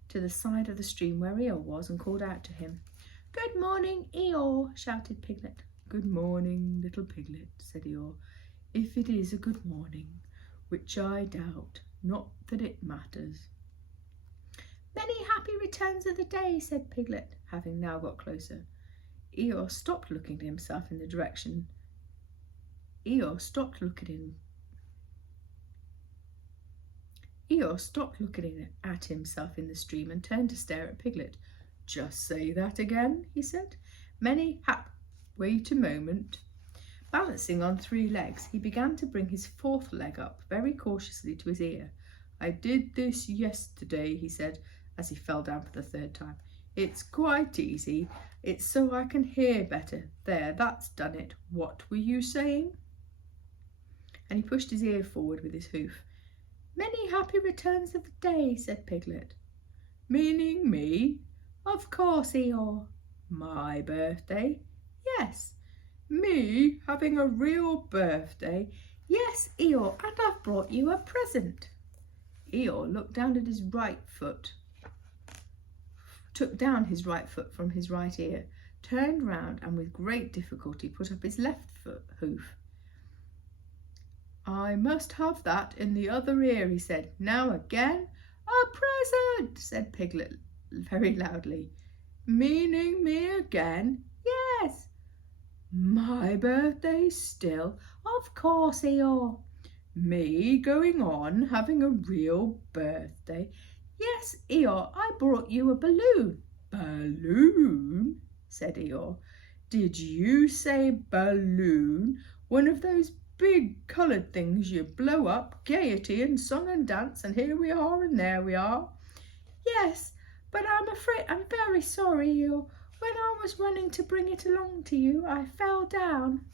to the side of the stream where Eeyore was and called out to him. Good morning, Eeyore, shouted Piglet. Good morning, little Piglet, said Eeyore, if it is a good morning, which I doubt, not that it matters. Many happy returns of the day, said Piglet, having now got closer. Eeyore stopped looking at himself in the direction. Eeyore stopped looking at himself in the stream and turned to stare at Piglet. Just say that again, he said. Wait a moment. Balancing on 3 legs, he began to bring his 4th leg up very cautiously to his ear. I did this yesterday, he said, as he fell down for the 3rd time. It's quite easy. It's so I can hear better. There, that's done it. What were you saying? And he pushed his ear forward with his hoof. Many happy returns of the day, said Piglet. Meaning me? Of course, Eeyore. My birthday? Yes. Me having a real birthday? Yes, Eeyore, and I've brought you a present. Eeyore looked down at his right foot. took down his right foot from his right ear, turned round and with great difficulty put up his left hoof. "I must have that in the other ear," he said. "Now again." "A present," said Piglet very loudly. "Meaning me again?" "Yes." "My birthday still?" "Of course, Eeyore." "Me going on having a real birthday?" "Yes, Eeyore, I brought you a balloon." "Balloon?" said Eeyore. "Did you say balloon? One of those big coloured things you blow up, gaiety and song and dance, and here we are and there we are." "Yes, but I'm afraid I'm very sorry, Eeyore. When I was running to bring it along to you, I fell down."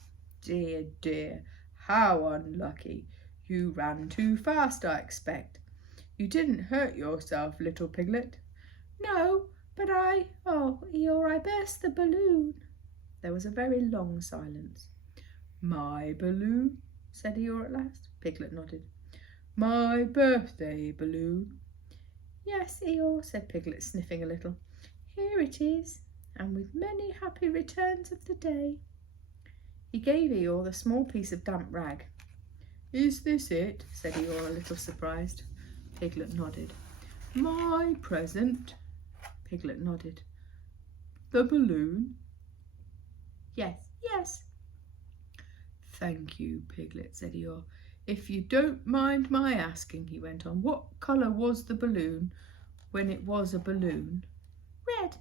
"Dear, dear, how unlucky. You ran too fast, I expect. You didn't hurt yourself, little piglet?" "No, but oh, Eeyore, I burst the balloon." There was a very long silence. "My balloon?" said Eeyore at last. Piglet nodded. "My birthday balloon?" "Yes, Eeyore," said Piglet, sniffing a little. "Here it is, and with many happy returns of the day." He gave Eeyore the small piece of damp rag. "Is this it?" said Eeyore, a little surprised. Piglet nodded. "My present?" Piglet nodded. "The balloon?" "Yes, yes." "Thank you, Piglet," said Eeyore. "If you don't mind my asking," he went on, "what colour was the balloon when it was a balloon?" "Red."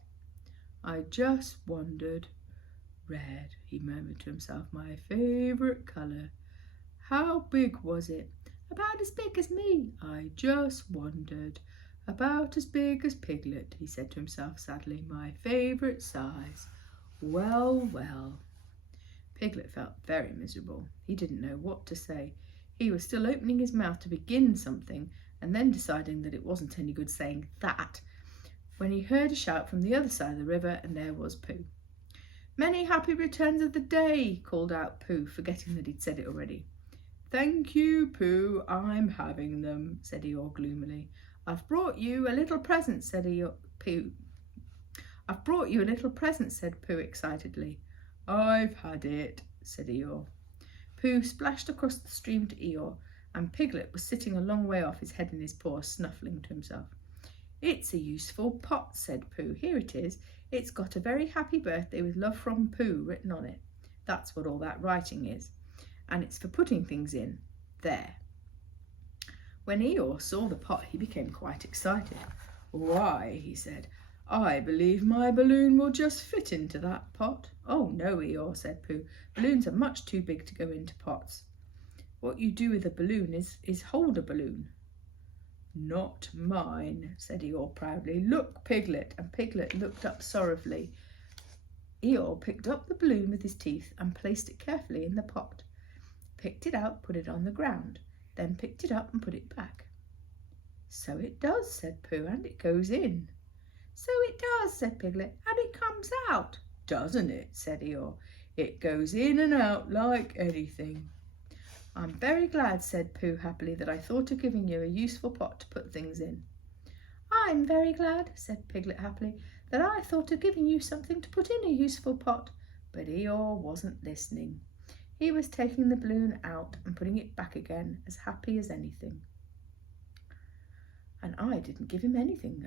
"I just wondered." "Red," he murmured to himself, "my favourite colour. How big was it?" "About as big as me." "I just wondered. About as big as Piglet," he said to himself sadly, "my favourite size. Well, well." Piglet felt very miserable. He didn't know what to say. He was still opening his mouth to begin something and then deciding that it wasn't any good saying that, when he heard a shout from the other side of the river, and there was Pooh. "Many happy returns of the day," called out Pooh, forgetting that he'd said it already. "Thank you, Pooh, I'm having them," said Eeyore gloomily. "I've brought you a little present," said Pooh. "I've brought you a little present," said Pooh excitedly. "I've had it," said Eeyore. Pooh splashed across the stream to Eeyore, and Piglet was sitting a long way off, his head in his paws, snuffling to himself. "It's a useful pot," said Pooh. "Here it is. It's got a very happy birthday with love from Pooh written on it. That's what all that writing is. And it's for putting things in. There." When Eeyore saw the pot, he became quite excited. "Why," he said, "I believe my balloon will just fit into that pot." "Oh no, Eeyore," said Pooh. "Balloons are much too big to go into pots. What you do with a balloon is hold a balloon." "Not mine," said Eeyore proudly. "Look, Piglet." And Piglet looked up sorrowfully. Eeyore picked up the balloon with his teeth and placed it carefully in the pot. Picked it out, put it on the ground, then picked it up and put it back. "So it does," said Pooh, "and it goes in." "So it does," said Piglet, "and it comes out." "Doesn't it?" said Eeyore. "It goes in and out like anything." "I'm very glad," said Pooh happily, "that I thought of giving you a useful pot to put things in." "I'm very glad," said Piglet happily, "that I thought of giving you something to put in a useful pot." But Eeyore wasn't listening. He was taking the balloon out and putting it back again, as happy as anything. "And I didn't give him anything.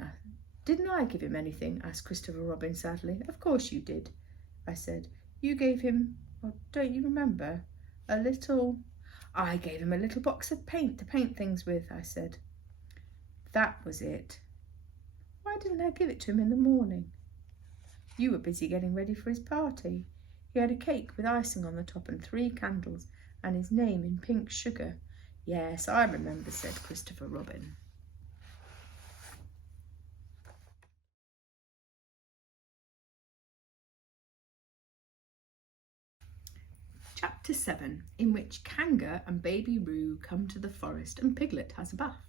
Didn't I give him anything?" asked Christopher Robin sadly. "Of course you did," I said. "You gave him, don't you remember, a little—" "I gave him a little box of paint to paint things with," I said. "That was it. Why didn't I give it to him in the morning?" "You were busy getting ready for his party. He had a cake with icing on the top and 3 candles, and his name in pink sugar." "Yes, I remember," said Christopher Robin. Chapter 7, in which Kanga and Baby Roo come to the forest and Piglet has a bath.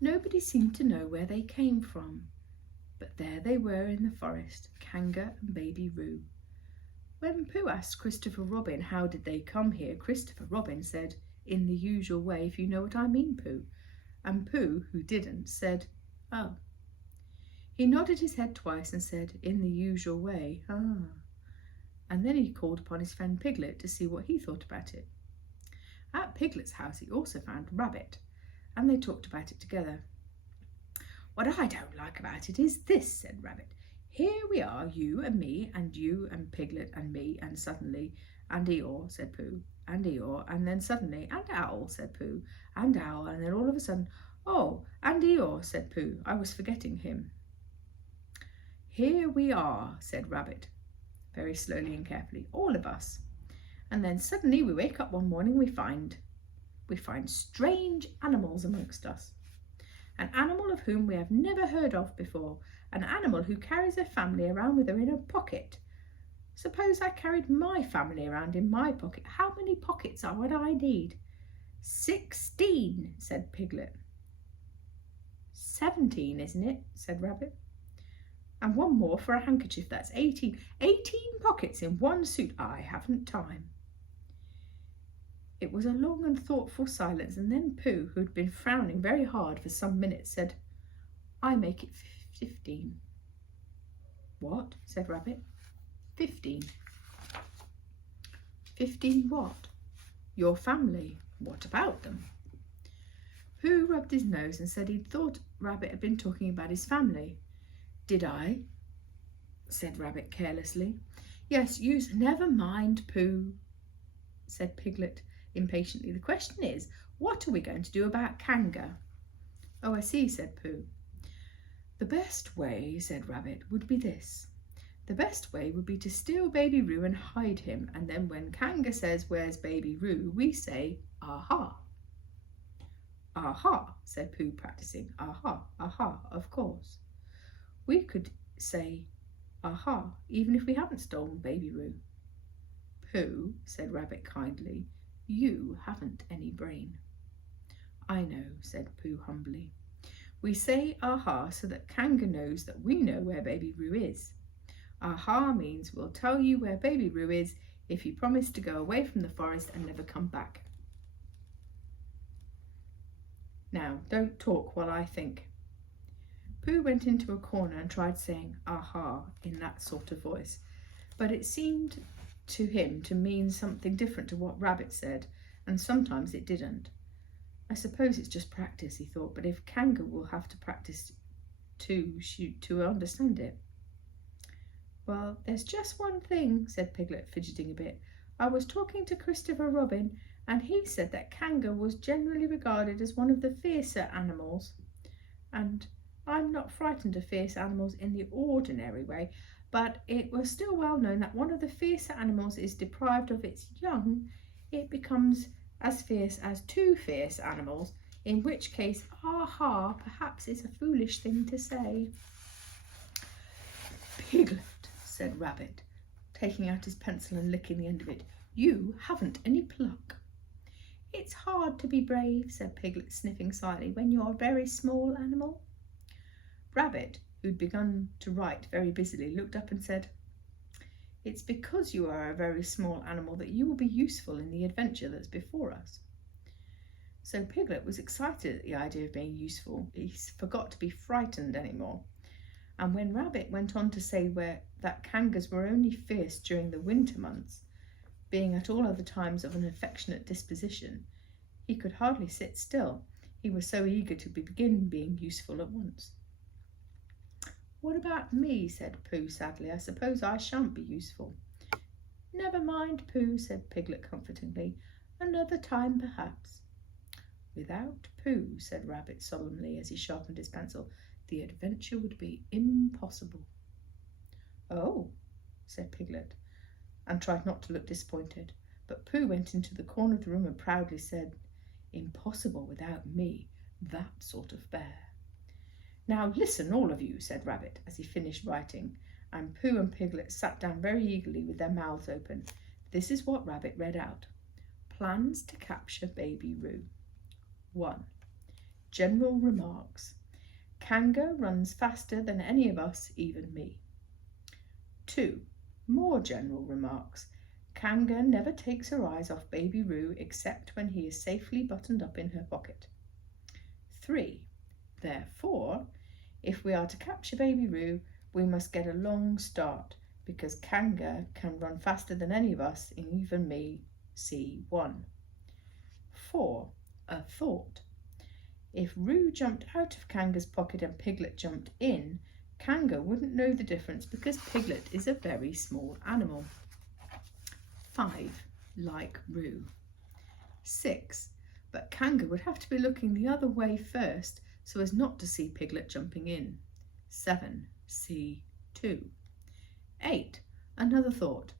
Nobody seemed to know where they came from, but there they were in the forest, Kanga and Baby Roo. When Pooh asked Christopher Robin how did they come here, Christopher Robin said, in the usual way, "If you know what I mean, Pooh." And Pooh, who didn't, said, "Oh." He nodded his head twice and said, in the usual way, "Ah." And then he called upon his friend Piglet to see what he thought about it. At Piglet's house he also found Rabbit, and they talked about it together. "What I don't like about it is this," said Rabbit. "Here we are, you and me, and you and Piglet and me, and suddenly, and Eeyore," said Pooh, "and Eeyore, and then suddenly, and Owl," said Pooh, "and Owl, and then all of a sudden, oh, and Eeyore," said Pooh. "I was forgetting him." "Here we are," said Rabbit, very slowly and carefully, "all of us. And then suddenly we wake up one morning, we find strange animals amongst us. An animal of whom we have never heard of before, an animal who carries her family around with her in her pocket. Suppose I carried my family around in my pocket. How many pockets would I need?" 16, said Piglet. 17, isn't it? Said Rabbit. "And one more for a handkerchief, that's 18. 18 pockets in one suit. I haven't time." It was a long and thoughtful silence, and then Pooh, who had been frowning very hard for some minutes, said, "I make it 15. "What?" said Rabbit. 15. 15 what? "Your family. What about them?" Pooh rubbed his nose and said he'd thought Rabbit had been talking about his family. "Did I?" said Rabbit carelessly. "Yes, never mind, Pooh," said Piglet impatiently. "The question is, what are we going to do about Kanga?" "Oh, I see," said Pooh. "The best way," said Rabbit, "would be this. The best way would be to steal Baby Roo and hide him, and then when Kanga says, 'Where's Baby Roo?' we say, 'Aha.'" "Aha," said Pooh, practicing. "Aha, aha, of course. We could say, 'Aha,' even if we haven't stolen Baby Roo." "Pooh," said Rabbit kindly, "you haven't any brain." "I know," said Pooh humbly. "We say 'Aha' so that Kanga knows that we know where Baby Roo is. Aha means we'll tell you where Baby Roo is if you promise to go away from the forest and never come back. Now, don't talk while I think." Pooh went into a corner and tried saying "aha" in that sort of voice, but it seemed to him to mean something different to what Rabbit said, and sometimes it didn't. "I suppose it's just practice," he thought, "but if Kanga will have to practice to understand it." "Well, there's just one thing," said Piglet, fidgeting a bit. "I was talking to Christopher Robin, and he said that Kanga was generally regarded as one of the fiercer animals. And I'm not frightened of fierce animals in the ordinary way, but it was still well known that one of the fiercer animals is deprived of its young, it becomes as fierce as two fierce animals, in which case, aha, perhaps is a foolish thing to say." "Piglet," said Rabbit, taking out his pencil and licking the end of it, "you haven't any pluck." "It's hard to be brave," said Piglet, sniffing slightly, "when you're a very small animal." Rabbit, who'd begun to write very busily, looked up and said, "It's because you are a very small animal that you will be useful in the adventure that's before us." So Piglet was excited at the idea of being useful. He forgot to be frightened anymore. And when Rabbit went on to say that Kangas were only fierce during the winter months, being at all other times of an affectionate disposition, he could hardly sit still. He was so eager to begin being useful at once. "What about me?" said Pooh sadly. "I suppose I shan't be useful." "Never mind, Pooh," said Piglet comfortingly. "Another time, perhaps." "Without Pooh," said Rabbit solemnly as he sharpened his pencil, "the adventure would be impossible." "Oh," said Piglet, and tried not to look disappointed. But Pooh went into the corner of the room and proudly said, "Impossible without me, that sort of bear." "Now listen, all of you," said Rabbit as he finished writing, and Pooh and Piglet sat down very eagerly with their mouths open. This is what Rabbit read out. "Plans to capture Baby Roo. 1. General remarks. Kanga runs faster than any of us, even me. 2. More general remarks. Kanga never takes her eyes off Baby Roo except when he is safely buttoned up in her pocket. 3. Therefore, If we are to capture Baby Roo, we must get a long start, because Kanga can run faster than any of us, even me. See 1. 4. A thought. If Roo jumped out of Kanga's pocket and Piglet jumped in, Kanga wouldn't know the difference because Piglet is a very small animal. 5. Like Roo. 6. But Kanga would have to be looking the other way first so as not to see Piglet jumping in. 7. See 2. 8. Another thought.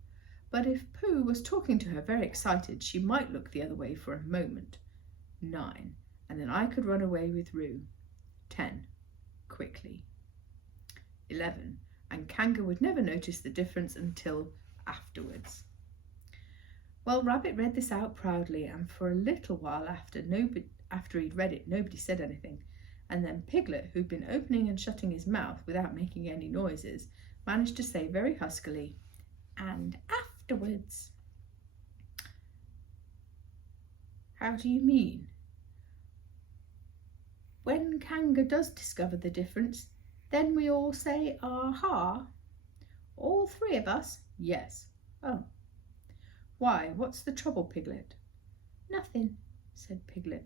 But if Pooh was talking to her very excited, she might look the other way for a moment. 9. And then I could run away with Roo. 10. Quickly. 11. And Kanga would never notice the difference until afterwards. Well, Rabbit read this out proudly, and for a little while after he'd read it, nobody said anything. And then Piglet, who'd been opening and shutting his mouth without making any noises, managed to say very huskily, "And afterwards." How do you mean? When Kanga does discover the difference, then we all say, "Aha." All 3 of us? Yes. Oh. Why, what's the trouble, Piglet? Nothing, said Piglet.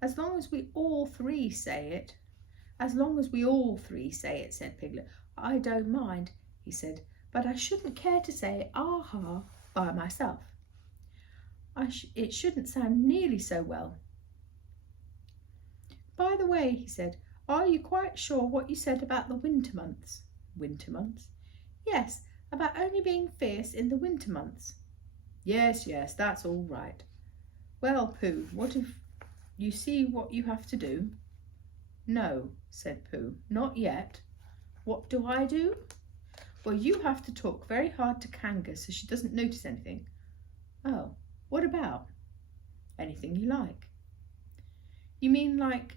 As long as we all 3 say it. As long as we all 3 say it, said Piglet. I don't mind, he said, but I shouldn't care to say aha by myself. It shouldn't sound nearly so well. By the way, he said, are you quite sure what you said about the winter months? Winter months? Yes, about only being fierce in the winter months. Yes, that's all right. Well, Pooh, what if you see what you have to do? No, said Pooh, not yet. What do I do? Well, you have to talk very hard to Kanga so she doesn't notice anything. Oh, what about? Anything you like. You mean like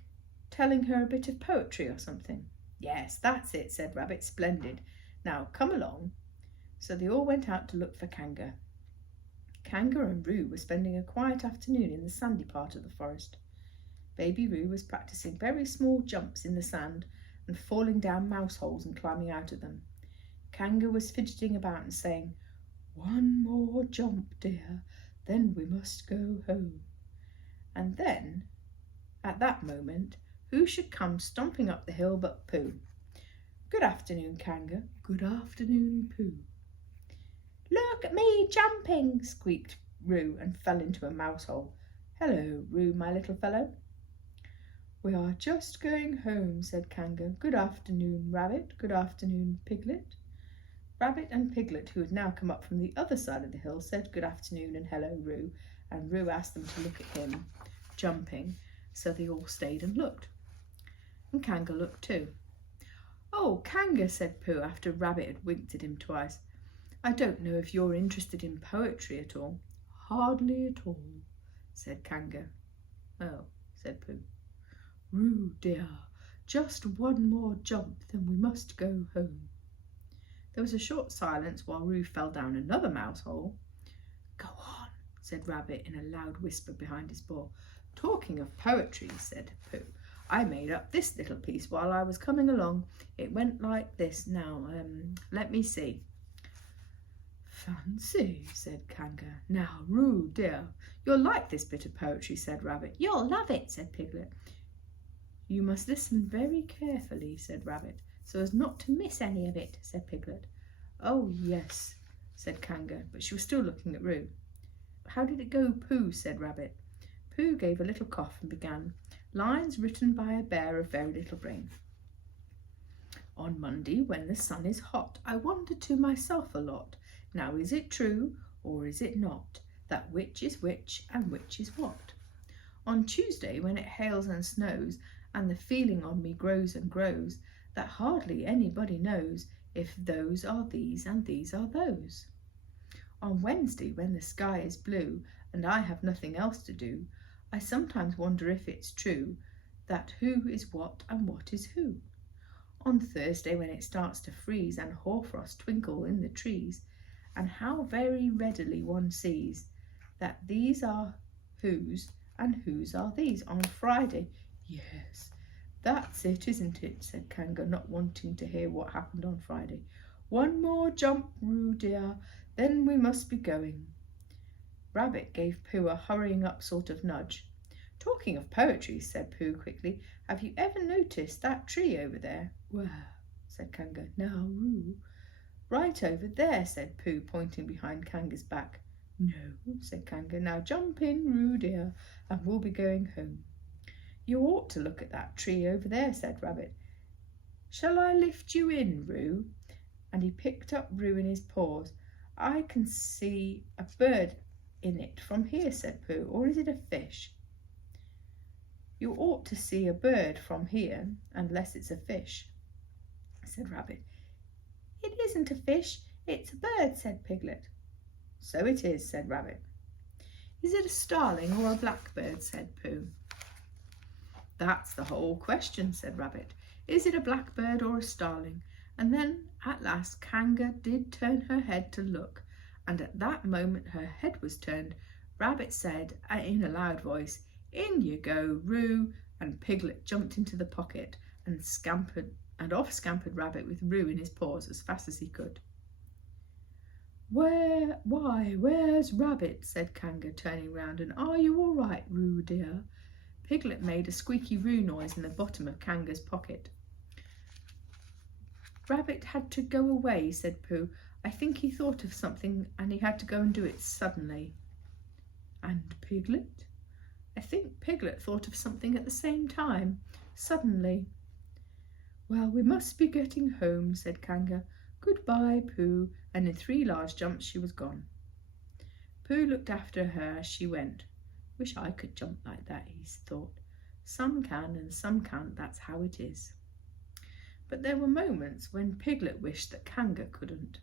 telling her a bit of poetry or something? Yes, that's it, said Rabbit. Splendid. Now come along. So they all went out to look for Kanga. Kanga and Roo were spending a quiet afternoon in the sandy part of the forest. Baby Roo was practicing very small jumps in the sand and falling down mouse holes and climbing out of them. Kanga was fidgeting about and saying, "One more jump, dear, then we must go home." And then, at that moment, who should come stomping up the hill but Pooh. "Good afternoon, Kanga." "Good afternoon, Pooh." "Look at me jumping," squeaked Roo and fell into a mouse hole. "Hello, Roo, my little fellow." "We are just going home," said Kanga. "Good afternoon, Rabbit. Good afternoon, Piglet." Rabbit and Piglet, who had now come up from the other side of the hill, said good afternoon and hello, Roo, and Roo asked them to look at him jumping, so they all stayed and looked. And Kanga looked too. "Oh, Kanga," said Pooh after Rabbit had winked at him twice, "I don't know if you're interested in poetry at all." "Hardly at all," said Kanga. "Oh," said Pooh. "Roo, dear, just one more jump, then we must go home." There was a short silence while Roo fell down another mouse hole. "Go on," said Rabbit in a loud whisper behind his paw. "Talking of poetry," said Pooh, "I made up this little piece while I was coming along. It went like this. Now, let me see." "Fancy," said Kanga. "Now, Roo, dear, you'll like this bit of poetry," said Rabbit. "You'll love it," said Piglet. "You must listen very carefully," said Rabbit, "so as not to miss any of it," said Piglet. "Oh, yes," said Kanga, but she was still looking at Roo. "How did it go, Pooh?" said Rabbit. Pooh gave a little cough and began, "Lines written by a bear of very little brain. On Monday, when the sun is hot, I wonder to myself a lot. Now is it true, or is it not, that which is which and which is what? On Tuesday, when it hails and snows, and the feeling on me grows and grows, that hardly anybody knows if those are these and these are those. On Wednesday, when the sky is blue, and I have nothing else to do, I sometimes wonder if it's true, that who is what and what is who. On Thursday, when it starts to freeze and hoarfrost twinkle in the trees, and how very readily one sees that these are whose and whose are these. On Friday, yes, That's it, isn't it? Said Kanga, not wanting to hear what happened on Friday. One more jump, Roo dear, then we must be going. Rabbit gave Pooh a hurrying up sort of nudge. Talking of poetry, said Pooh quickly, have you ever noticed that tree over there? Where? Said Kanga. Now, Roo. Right over there, said Pooh, pointing behind Kanga's back. No, said Kanga. Now jump in, Roo dear, and we'll be going home. You ought to look at that tree over there, said Rabbit. Shall I lift you in, Roo? And he picked up Roo in his paws. I can see a bird in it from here, said Pooh. Or is it a fish? You ought to see a bird from here, unless it's a fish, said Rabbit. It isn't a fish, it's a bird, said Piglet. So it is, said Rabbit. Is it a starling or a blackbird, said Pooh. That's the whole question, said Rabbit. Is it a blackbird or a starling? And then, at last, Kanga did turn her head to look, and at that moment her head was turned. Rabbit said, in a loud voice, In you go, Roo, and Piglet jumped into the pocket and off scampered Rabbit with Roo in his paws as fast as he could. Where's Rabbit? Said Kanga, turning round, and are you all right, Roo dear? Piglet made a squeaky Roo noise in the bottom of Kanga's pocket. Rabbit had to go away, said Pooh. I think he thought of something and he had to go and do it suddenly. And Piglet? I think Piglet thought of something at the same time, suddenly. Well, we must be getting home, said Kanga. Goodbye, Pooh, and in 3 large jumps she was gone. Pooh looked after her as she went. Wish I could jump like that, he thought. Some can and some can't, that's how it is. But there were moments when Piglet wished that Kanga couldn't.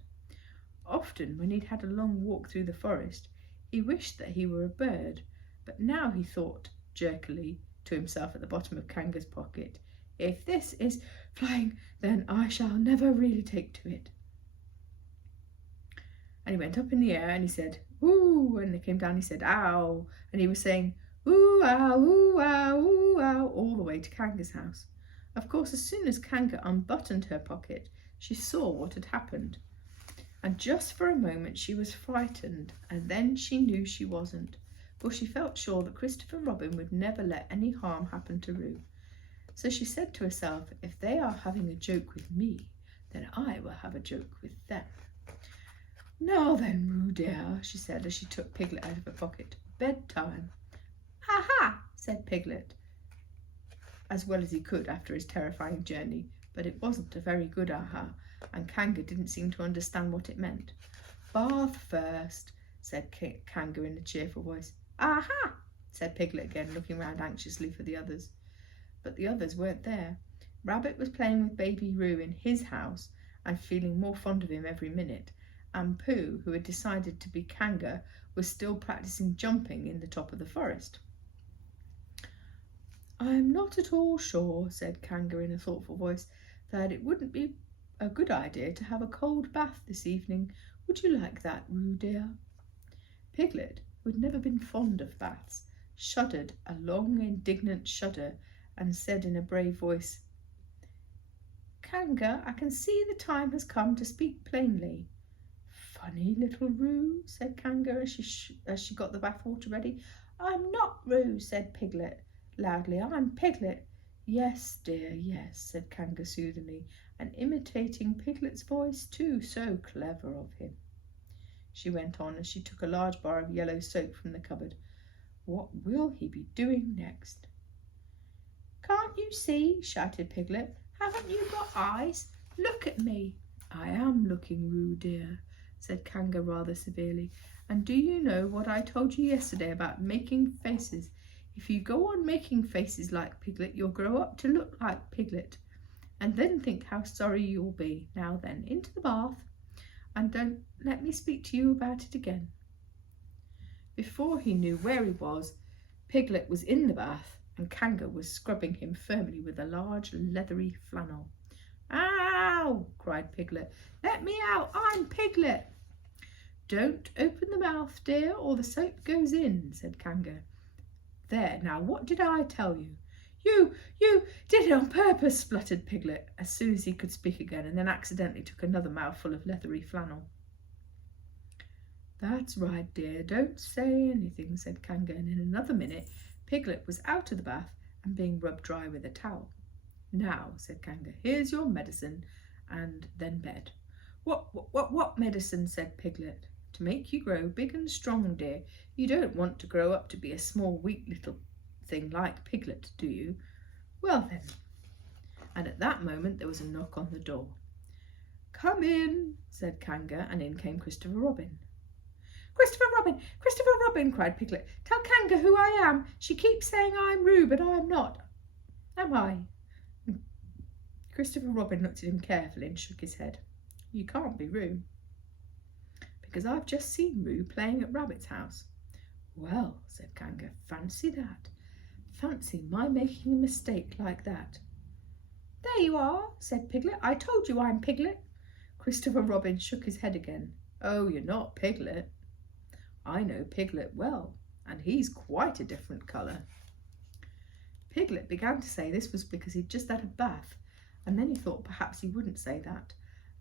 Often, when he'd had a long walk through the forest, he wished that he were a bird, but now he thought, jerkily, to himself at the bottom of Kanga's pocket, if this is flying, then I shall never really take to it. And he went up in the air and he said, ooh, and he came down, he said, ow, and he was saying, ooh, ow, ooh, ow, ooh, ow, all the way to Kanga's house. Of course, as soon as Kanga unbuttoned her pocket, she saw what had happened. And just for a moment she was frightened, and then she knew she wasn't, for she felt sure that Christopher Robin would never let any harm happen to Roo. So she said to herself, if they are having a joke with me, then I will have a joke with them. Now then, Roo dear, she said as she took Piglet out of her pocket, bedtime. Aha, said Piglet, as well as he could after his terrifying journey, but it wasn't a very good aha, and Kanga didn't seem to understand what it meant. Bath first, said Kanga in a cheerful voice. Aha, said Piglet again, looking round anxiously for the others. But the others weren't there. Rabbit was playing with baby Roo in his house and feeling more fond of him every minute, and Pooh, who had decided to be Kanga, was still practicing jumping in the top of the forest. I'm not at all sure, said Kanga in a thoughtful voice, that it wouldn't be a good idea to have a cold bath this evening. Would you like that, Roo dear? Piglet, who had never been fond of baths, shuddered a long, indignant shudder and said in a brave voice, Kanga, I can see the time has come to speak plainly. Funny little Roo, said Kanga as she got the bath water ready. I'm not Roo, said Piglet loudly. I'm Piglet. Yes, dear, yes, said Kanga soothingly, and imitating Piglet's voice too, so clever of him. She went on as she took a large bar of yellow soap from the cupboard. What will he be doing next? Can't you see? Shouted Piglet. Haven't you got eyes? Look at me. I am looking, Roo dear, said Kanga rather severely. And do you know what I told you yesterday about making faces? If you go on making faces like Piglet, you'll grow up to look like Piglet, and then think how sorry you'll be. Now then, into the bath, and don't let me speak to you about it again. Before he knew where he was, Piglet was in the bath, and Kanga was scrubbing him firmly with a large leathery flannel. Ow! cried Piglet. Let me out! I'm Piglet! Don't open the mouth, dear, or the soap goes in, said Kanga. There, now what did I tell you? You did it on purpose, spluttered Piglet as soon as he could speak again, and then accidentally took another mouthful of leathery flannel. That's right, dear, don't say anything, said Kanga, and in another minute Piglet was out of the bath and being rubbed dry with a towel. Now, said Kanga, here's your medicine, and then bed. What medicine, said Piglet. To make you grow big and strong, dear. You don't want to grow up to be a small, weak little thing like Piglet, do you? Well then. And at that moment there was a knock on the door. Come in, said Kanga, and in came Christopher Robin. Christopher Robin, cried Piglet. Tell Kanga who I am. She keeps saying I'm Roo, but I'm not. Am I? Christopher Robin looked at him carefully and shook his head. You can't be Roo, because I've just seen Roo playing at Rabbit's house. Well, said Kanga, fancy that. Fancy my making a mistake like that. There you are, said Piglet. I told you I'm Piglet. Christopher Robin shook his head again. Oh, you're not Piglet. I know Piglet well, and he's quite a different colour. Piglet began to say this was because he'd just had a bath, and then he thought perhaps he wouldn't say that,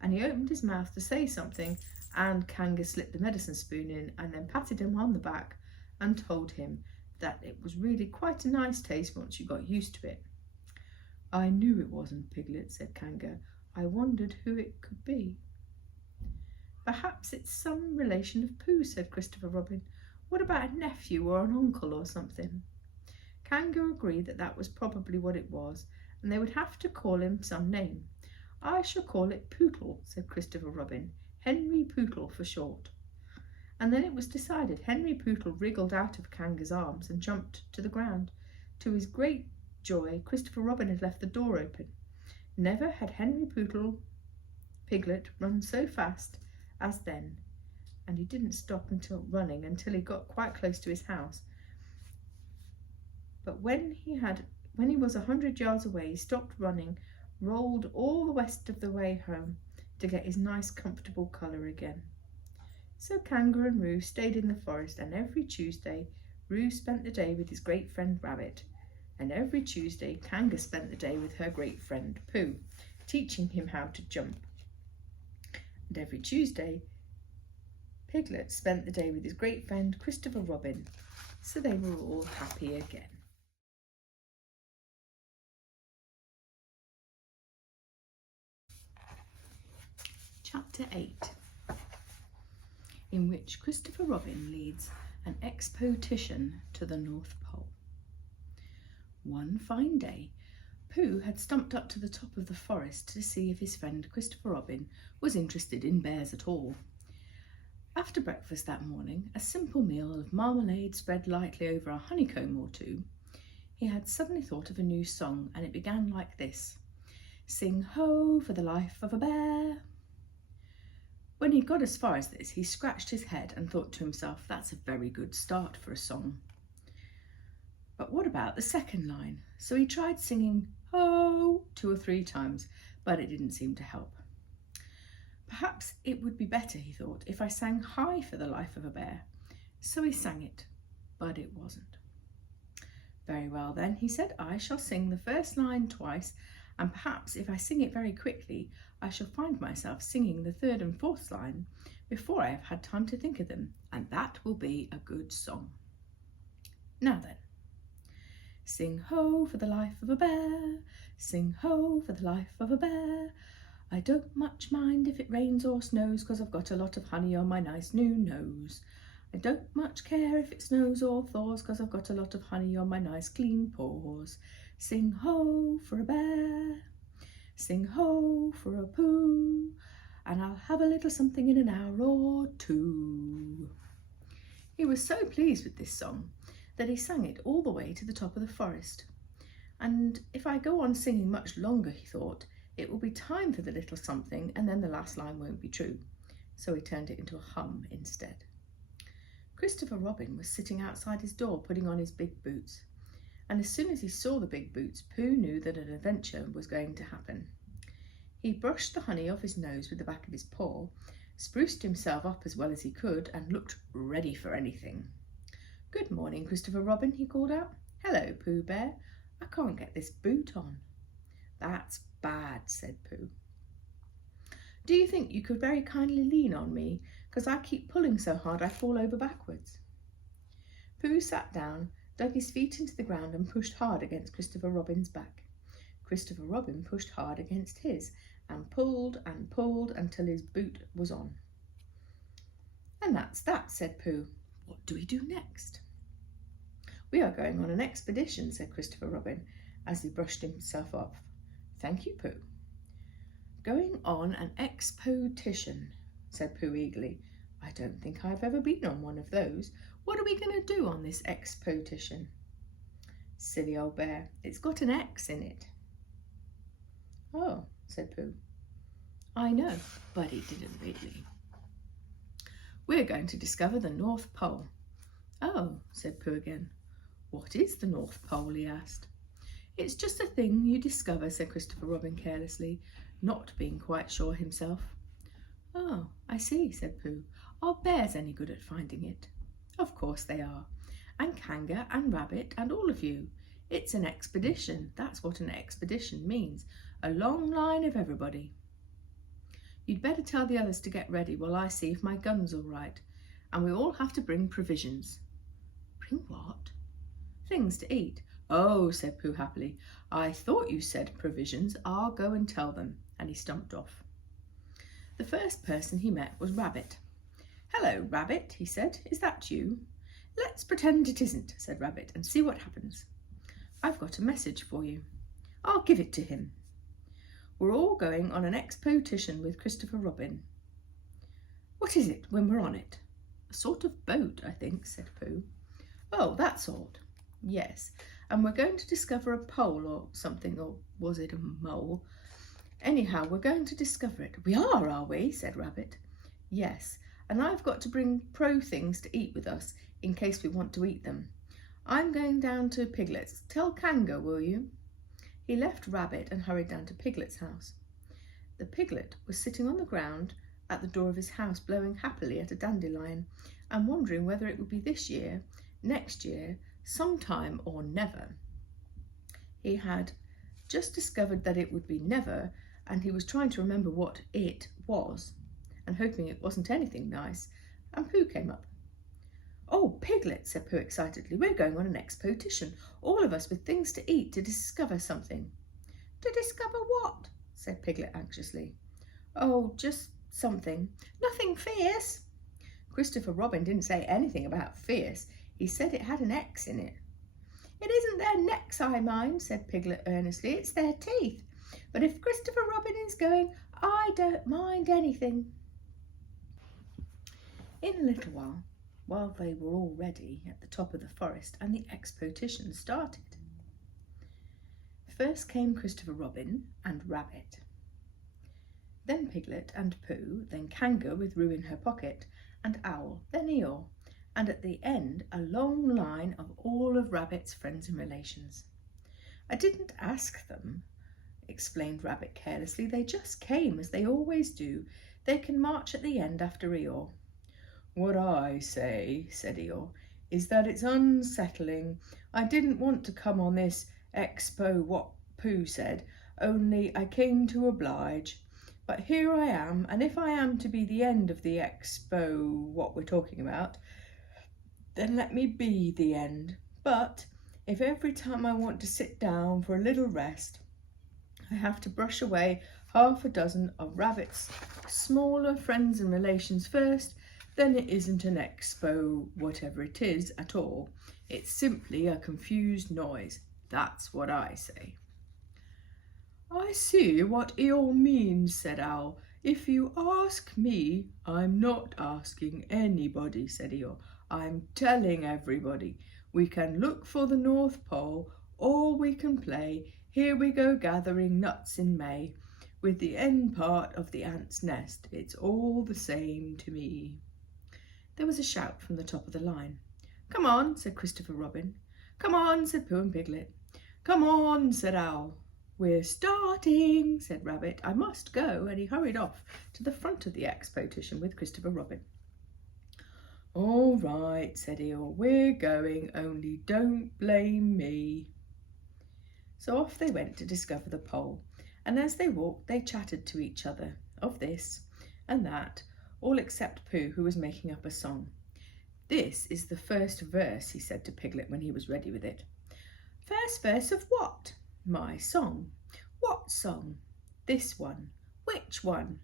and he opened his mouth to say something, and Kanga slipped the medicine spoon in and then patted him on the back and told him that it was really quite a nice taste once you got used to it. I knew it wasn't Piglet, said Kanga. I wondered who it could be. Perhaps it's some relation of Pooh, said Christopher Robin. What about a nephew or an uncle or something? Kanga agreed that that was probably what it was, and they would have to call him some name. I shall call it Pootle, said Christopher Robin. Henry Pootle for short. And then it was decided. Henry Pootle wriggled out of Kanga's arms and jumped to the ground. To his great joy, Christopher Robin had left the door open. Never had Henry Piglet run so fast as then, and he didn't stop running until he got quite close to his house. But when he was 100 yards away, he stopped running, rolled all the rest of the way home to get his nice comfortable colour again. So Kanga and Roo stayed in the forest, and every Tuesday Roo spent the day with his great friend Rabbit, and every Tuesday Kanga spent the day with her great friend Pooh, teaching him how to jump. And every Tuesday Piglet spent the day with his great friend Christopher Robin, so they were all happy again. Chapter 8, in which Christopher Robin leads an expedition to the North Pole. One fine day, Pooh had stumped up to the top of the forest to see if his friend Christopher Robin was interested in bears at all. After breakfast that morning, a simple meal of marmalade spread lightly over a honeycomb or two, he had suddenly thought of a new song, and it began like this. Sing ho for the life of a bear. When he got as far as this, he scratched his head and thought to himself, that's a very good start for a song. But what about the second line? So he tried singing ho 2 or 3 times, but it didn't seem to help. Perhaps it would be better, he thought, if I sang hi for the life of a bear. So he sang it, but it wasn't. Very well then, he said, I shall sing the first line twice, and perhaps if I sing it very quickly, I shall find myself singing the third and fourth line before I have had time to think of them, and that will be a good song. Now then. Sing ho for the life of a bear, sing ho for the life of a bear. I don't much mind if it rains or snows, 'cause I've got a lot of honey on my nice new nose. I don't much care if it snows or thaws, 'cause I've got a lot of honey on my nice clean paws. Sing ho for a bear, sing ho for a Pooh, and I'll have a little something in an hour or two. He was so pleased with this song that he sang it all the way to the top of the forest. And if I go on singing much longer, he thought, it will be time for the little something, and then the last line won't be true. So he turned it into a hum instead. Christopher Robin was sitting outside his door putting on his big boots. And as soon as he saw the big boots, Pooh knew that an adventure was going to happen. He brushed the honey off his nose with the back of his paw, spruced himself up as well as he could, and looked ready for anything. Good morning, Christopher Robin, he called out. Hello, Pooh Bear. I can't get this boot on. That's bad, said Pooh. Do you think you could very kindly lean on me, because I keep pulling so hard I fall over backwards? Pooh sat down, dug his feet into the ground and pushed hard against Christopher Robin's back. Christopher Robin pushed hard against his and pulled until his boot was on. And that's that, said Pooh. What do we do next? We are going on an expedition, said Christopher Robin, as he brushed himself off. Thank you, Pooh. Going on an expedition, said Pooh eagerly. I don't think I've ever been on one of those. What are we going to do on this expedition? Silly old bear, it's got an X in it. Oh, said Pooh. I know, but he didn't really. We're going to discover the North Pole. Oh, said Pooh again. What is the North Pole? He asked. It's just a thing you discover, said Christopher Robin carelessly, not being quite sure himself. Oh, I see, said Pooh. Are bears any good at finding it? Of course they are. And Kanga and Rabbit and all of you. It's an expedition. That's what an expedition means. A long line of everybody. You'd better tell the others to get ready while I see if my gun's all right. And we all have to bring provisions. Bring what? Things to eat. Oh, said Pooh happily. I thought you said provisions. I'll go and tell them. And he stumped off. The first person he met was Rabbit. Hello, Rabbit, he said. Is that you? Let's pretend it isn't, said Rabbit, and see what happens. I've got a message for you. I'll give it to him. We're all going on an expedition with Christopher Robin. What is it when we're on it? A sort of boat, I think, said Pooh. Oh, that sort. Yes, and we're going to discover a pole or something, or was it a mole? Anyhow, we're going to discover it. We are we? Said Rabbit. Yes, and I've got to bring things to eat with us in case we want to eat them. I'm going down to Piglet's. Tell Kanga, will you? He left Rabbit and hurried down to Piglet's house. The piglet was sitting on the ground at the door of his house, blowing happily at a dandelion and wondering whether it would be this year, next year, sometime or never. He had just discovered that it would be never, and he was trying to remember what it was and hoping it wasn't anything nice, and Pooh came up. Oh, Piglet, said Pooh excitedly, we're going on an expedition, all of us with things to eat to discover something. To discover what? Said Piglet anxiously. Oh, just something. Nothing fierce. Christopher Robin didn't say anything about fierce. He said it had an X in it. It isn't their necks I mind, said Piglet earnestly. It's their teeth. But if Christopher Robin is going, I don't mind anything. In a little while they were all ready at the top of the forest and the expedition started. First came Christopher Robin and Rabbit. Then Piglet and Pooh, then Kanga with Roo in her pocket, and Owl, then Eeyore, and at the end a long line of all of Rabbit's friends and relations. I didn't ask them, explained Rabbit carelessly. They just came, as they always do. They can march at the end after Eeyore. What I say, said Eeyore, is that it's unsettling. I didn't want to come on this expo, what Pooh said, only I came to oblige. But here I am, and if I am to be the end of the expo, what we're talking about, then let me be the end. But if every time I want to sit down for a little rest, I have to brush away half a dozen of Rabbit's smaller friends and relations first, then it isn't an expo, whatever it is, at all. It's simply a confused noise. That's what I say. I see what Eeyore means, said Owl. If you ask me, I'm not asking anybody, said Eeyore. I'm telling everybody. We can look for the North Pole, or we can play Here We Go Gathering Nuts in May, with the end part of the ant's nest. It's all the same to me. There was a shout from the top of the line. Come on, said Christopher Robin. Come on, said Pooh and Piglet. Come on, said Owl. We're starting, said Rabbit. I must go, and he hurried off to the front of the expedition with Christopher Robin. All right, said Eeyore, we're going, only don't blame me. So off they went to discover the pole, and as they walked they chatted to each other of this and that, all except Pooh, who was making up a song. "This is the first verse," he said to Piglet when he was ready with it. "First verse of what?" "My song." "What song?" "This one." "Which one?"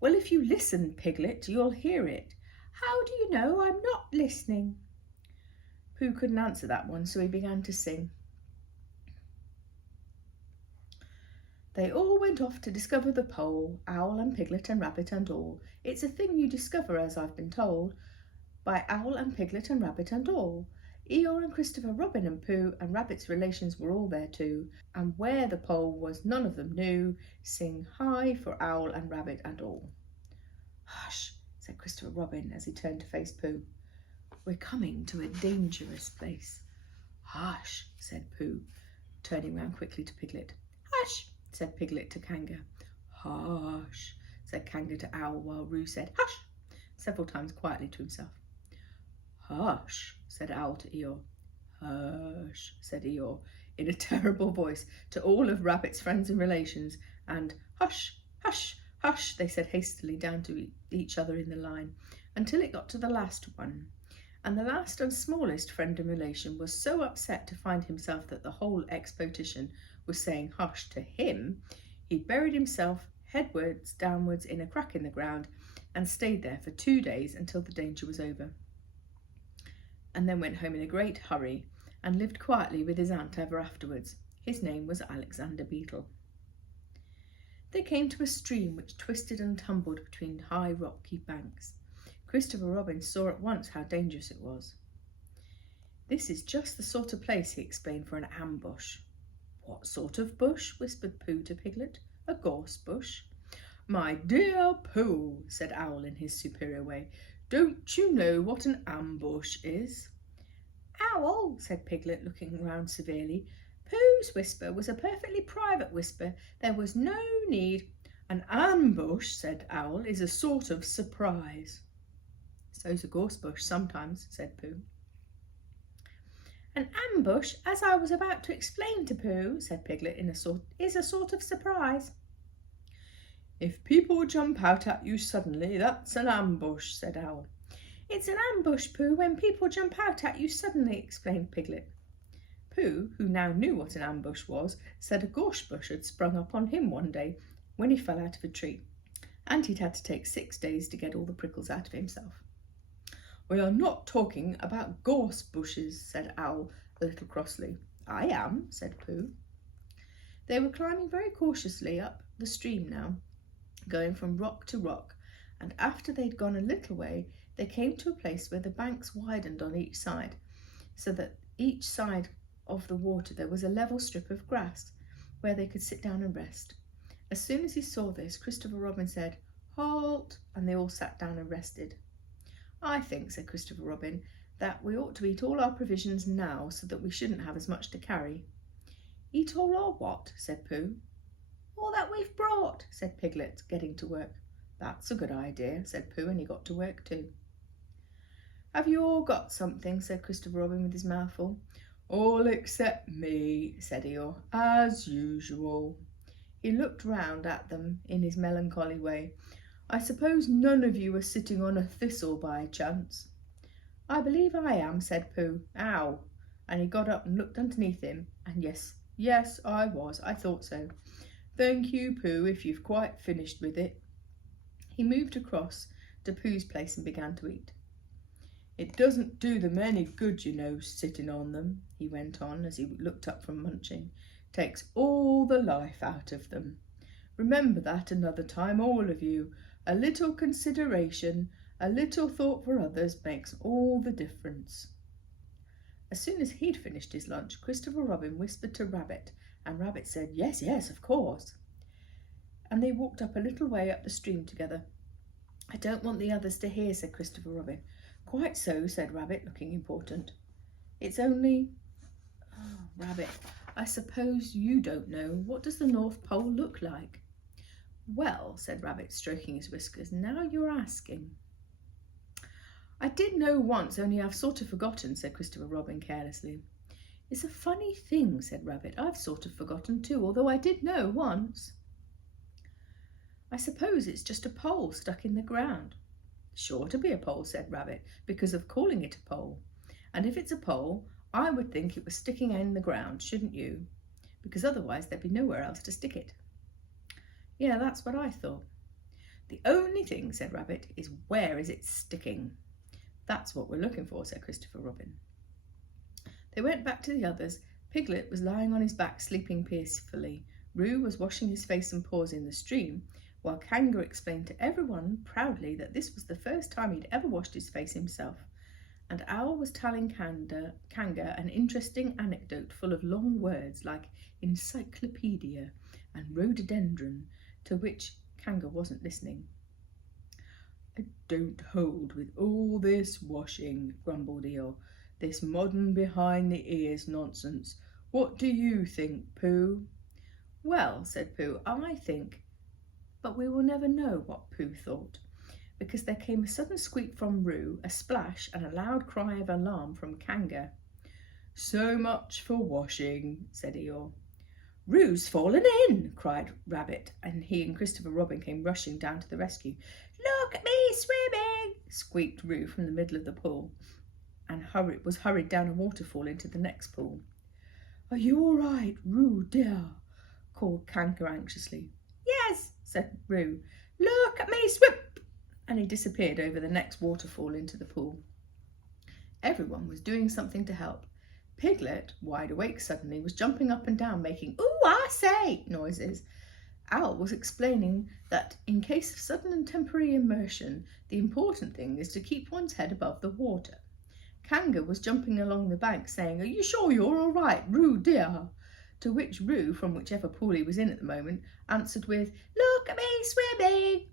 "Well, if you listen, Piglet, you'll hear it." "How do you know I'm not listening?" Pooh couldn't answer that one, so he began to sing. They all went off to discover the pole, Owl and Piglet and Rabbit and all. It's a thing you discover, as I've been told, by Owl and Piglet and Rabbit and all. Eeyore and Christopher Robin and Pooh and Rabbit's relations were all there too, and where the pole was none of them knew. Sing high for Owl and Rabbit and all. "Hush," said Christopher Robin as he turned to face Pooh. "We're coming to a dangerous place." "Hush," said Pooh, turning round quickly to Piglet. "Hush," said Piglet to Kanga. "Hush," said Kanga to Owl, while Roo said "hush" several times quietly to himself. "Hush," said Owl to Eeyore. "Hush," said Eeyore in a terrible voice to all of Rabbit's friends and relations, and "hush, hush, hush," they said hastily down to each other in the line, until it got to the last one. And the last and smallest friend and relation was so upset to find himself that the whole expedition was saying hush to him, he buried himself headwards downwards in a crack in the ground and stayed there for 2 days until the danger was over, and then went home in a great hurry and lived quietly with his aunt ever afterwards. His name was Alexander Beetle. They came to a stream which twisted and tumbled between high rocky banks. Christopher Robin saw at once how dangerous it was. "This is just the sort of place," he explained, "for an ambush." "What sort of bush?" whispered Pooh to Piglet. "A gorse bush." "My dear Pooh," said Owl in his superior way, "don't you know what an ambush is?" "Owl," said Piglet, looking round severely, "Pooh's whisper was a perfectly private whisper. There was no need—" "An ambush," said Owl, "is a sort of surprise." "So's a gorse bush sometimes," said Pooh. "An ambush, as I was about to explain to Pooh," said Piglet, is a sort of surprise." "If people jump out at you suddenly, that's an ambush," said Owl. "It's an ambush, Pooh, when people jump out at you suddenly," explained Piglet. Pooh, who now knew what an ambush was, said a gorse bush had sprung up on him one day when he fell out of a tree, and he'd had to take 6 days to get all the prickles out of himself. "We are not talking about gorse bushes," said Owl a little crossly. "I am," said Pooh. They were climbing very cautiously up the stream now, going from rock to rock, and after they'd gone a little way, they came to a place where the banks widened on each side, so that each side of the water there was a level strip of grass where they could sit down and rest. As soon as he saw this, Christopher Robin said, "Halt," and they all sat down and rested. "I think," said Christopher Robin, "that we ought to eat all our provisions now, so that we shouldn't have as much to carry." "Eat all our what?" said Pooh. "All that we've brought," said Piglet, getting to work. "That's a good idea," said Pooh, and he got to work too. "Have you all got something?" said Christopher Robin with his mouth full. "All except me," said Eeyore, "as usual." He looked round at them in his melancholy way. "I suppose none of you are sitting on a thistle by chance?" "I believe I am," said Pooh. "Ow!" And he got up and looked underneath him, and yes, I was. I thought so. "Thank you, Pooh, if you've quite finished with it." He moved across to Pooh's place and began to eat. "It doesn't do them any good, you know, sitting on them," he went on as he looked up from munching. "Takes all the life out of them. Remember that another time, all of you. A little consideration, a little thought for others makes all the difference." As soon as he'd finished his lunch, Christopher Robin whispered to Rabbit, and Rabbit said, "Yes, yes, of course." And they walked up a little way up the stream together. "I don't want the others to hear," said Christopher Robin. "Quite so," said Rabbit, looking important. "It's only—" "Oh, Rabbit, I suppose you don't know. What does the North Pole look like?" "Well," said Rabbit, stroking his whiskers, "now you're asking." "I did know once, only I've sort of forgotten," said Christopher Robin carelessly. It's a funny thing, said Rabbit. I've sort of forgotten too, although I did know once. I suppose it's just a pole stuck in the ground. Sure to be a pole, said Rabbit, because of calling it a pole. And if it's a pole, I would think it was sticking in the ground, shouldn't you? Because otherwise there'd be nowhere else to stick it. Yeah, that's what I thought. The only thing, said Rabbit, is where is it sticking? That's what we're looking for, said Christopher Robin. They went back to the others. Piglet was lying on his back, sleeping peacefully. Roo was washing his face and paws in the stream, while Kanga explained to everyone proudly that this was the first time he'd ever washed his face himself. And Owl was telling Kanga an interesting anecdote full of long words like encyclopedia and rhododendron, to which Kanga wasn't listening. I don't hold with all this washing, grumbled Eeyore. This modern behind the ears nonsense. What do you think, Pooh? Well, said Pooh, I think, but we will never know what Pooh thought, because there came a sudden squeak from Roo, a splash, and a loud cry of alarm from Kanga. So much for washing, said Eeyore. Roo's fallen in, cried Rabbit, and he and Christopher Robin came rushing down to the rescue. Look at me swimming, squeaked Roo from the middle of the pool, and was hurried down a waterfall into the next pool. Are you all right, Roo dear? Called Kanga anxiously. Yes, said Roo. Look at me swim, and he disappeared over the next waterfall into the pool. Everyone was doing something to help. Piglet, wide awake suddenly, was jumping up and down, making "ooh, I say" noises. Owl was explaining that in case of sudden and temporary immersion, the important thing is to keep one's head above the water. Kanga was jumping along the bank, saying, Are you sure you're all right, Roo dear? To which Roo, from whichever pool he was in at the moment, answered with, Look at me swimming.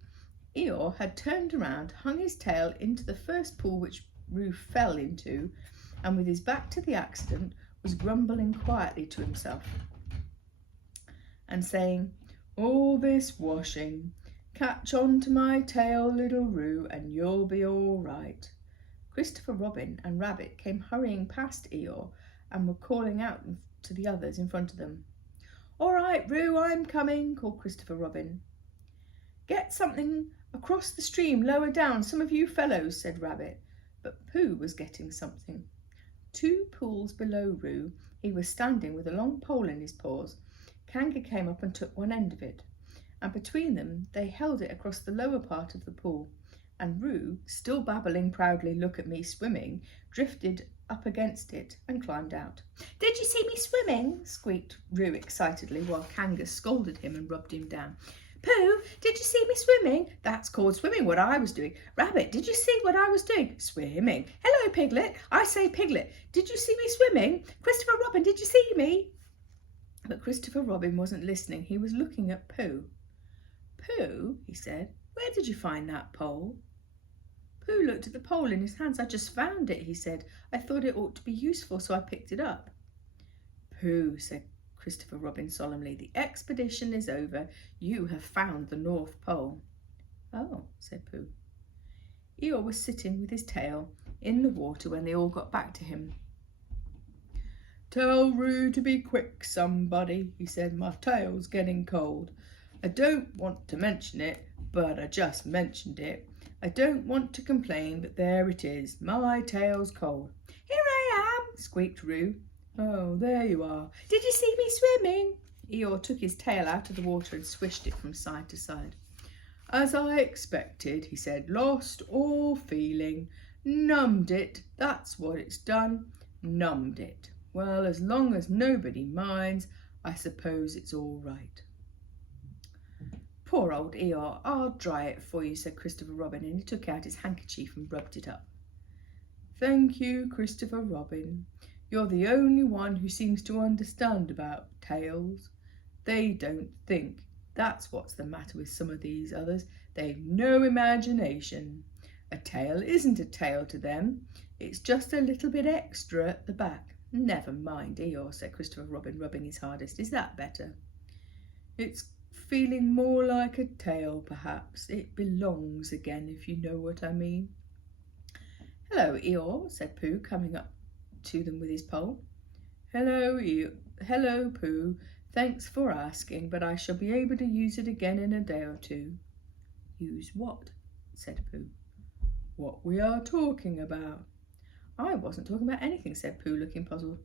Eeyore had turned around, hung his tail into the first pool which Roo fell into, and with his back to the accident, was grumbling quietly to himself and saying, All this washing, catch on to my tail, little Roo, and you'll be all right. Christopher Robin and Rabbit came hurrying past Eeyore and were calling out to the others in front of them. All right, Roo, I'm coming, called Christopher Robin. Get something across the stream lower down, some of you fellows, said Rabbit. But Pooh was getting something. 2 pools below Roo, he was standing with a long pole in his paws. Kanga came up and took one end of it, and between them they held it across the lower part of the pool, and Roo, still babbling proudly, Look at me swimming, drifted up against it and climbed out. Did you see me swimming? Squeaked Roo excitedly, while Kanga scolded him and rubbed him down. Pooh, did you see me swimming? That's called swimming, what I was doing. Rabbit, did you see what I was doing? Swimming. Hello, Piglet. I say, Piglet, did you see me swimming? Christopher Robin, did you see me? But Christopher Robin wasn't listening. He was looking at Pooh. Pooh, he said, where did you find that pole? Pooh looked at the pole in his hands. I just found it, he said. I thought it ought to be useful, so I picked it up. Pooh, said Christopher Robin solemnly, the expedition is over. You have found the North Pole. Oh, said Pooh. Eeyore was sitting with his tail in the water when they all got back to him. Tell Roo to be quick, somebody, he said. My tail's getting cold. I don't want to mention it, but I just mentioned it. I don't want to complain, but there it is. My tail's cold. Here I am, squeaked Roo. Oh, there you are. Did you see me swimming? Eeyore took his tail out of the water and swished it from side to side. As I expected, he said, lost all feeling. Numbed it, that's what it's done. Numbed it. Well, as long as nobody minds, I suppose it's all right. Poor old Eeyore, I'll dry it for you, said Christopher Robin, and he took out his handkerchief and rubbed it up. Thank you, Christopher Robin. You're the only one who seems to understand about tails. They don't think. That's what's the matter with some of these others. They've no imagination. A tail isn't a tail to them. It's just a little bit extra at the back. Never mind, Eeyore, said Christopher Robin, rubbing his hardest. Is that better? It's feeling more like a tail, perhaps. It belongs again, if you know what I mean. Hello, Eeyore, said Pooh, coming up to them with his pole. Hello, Pooh. Thanks for asking, but I shall be able to use it again in a day or two." "Use what?" said Pooh. "What we are talking about." "I wasn't talking about anything," said Pooh, looking puzzled.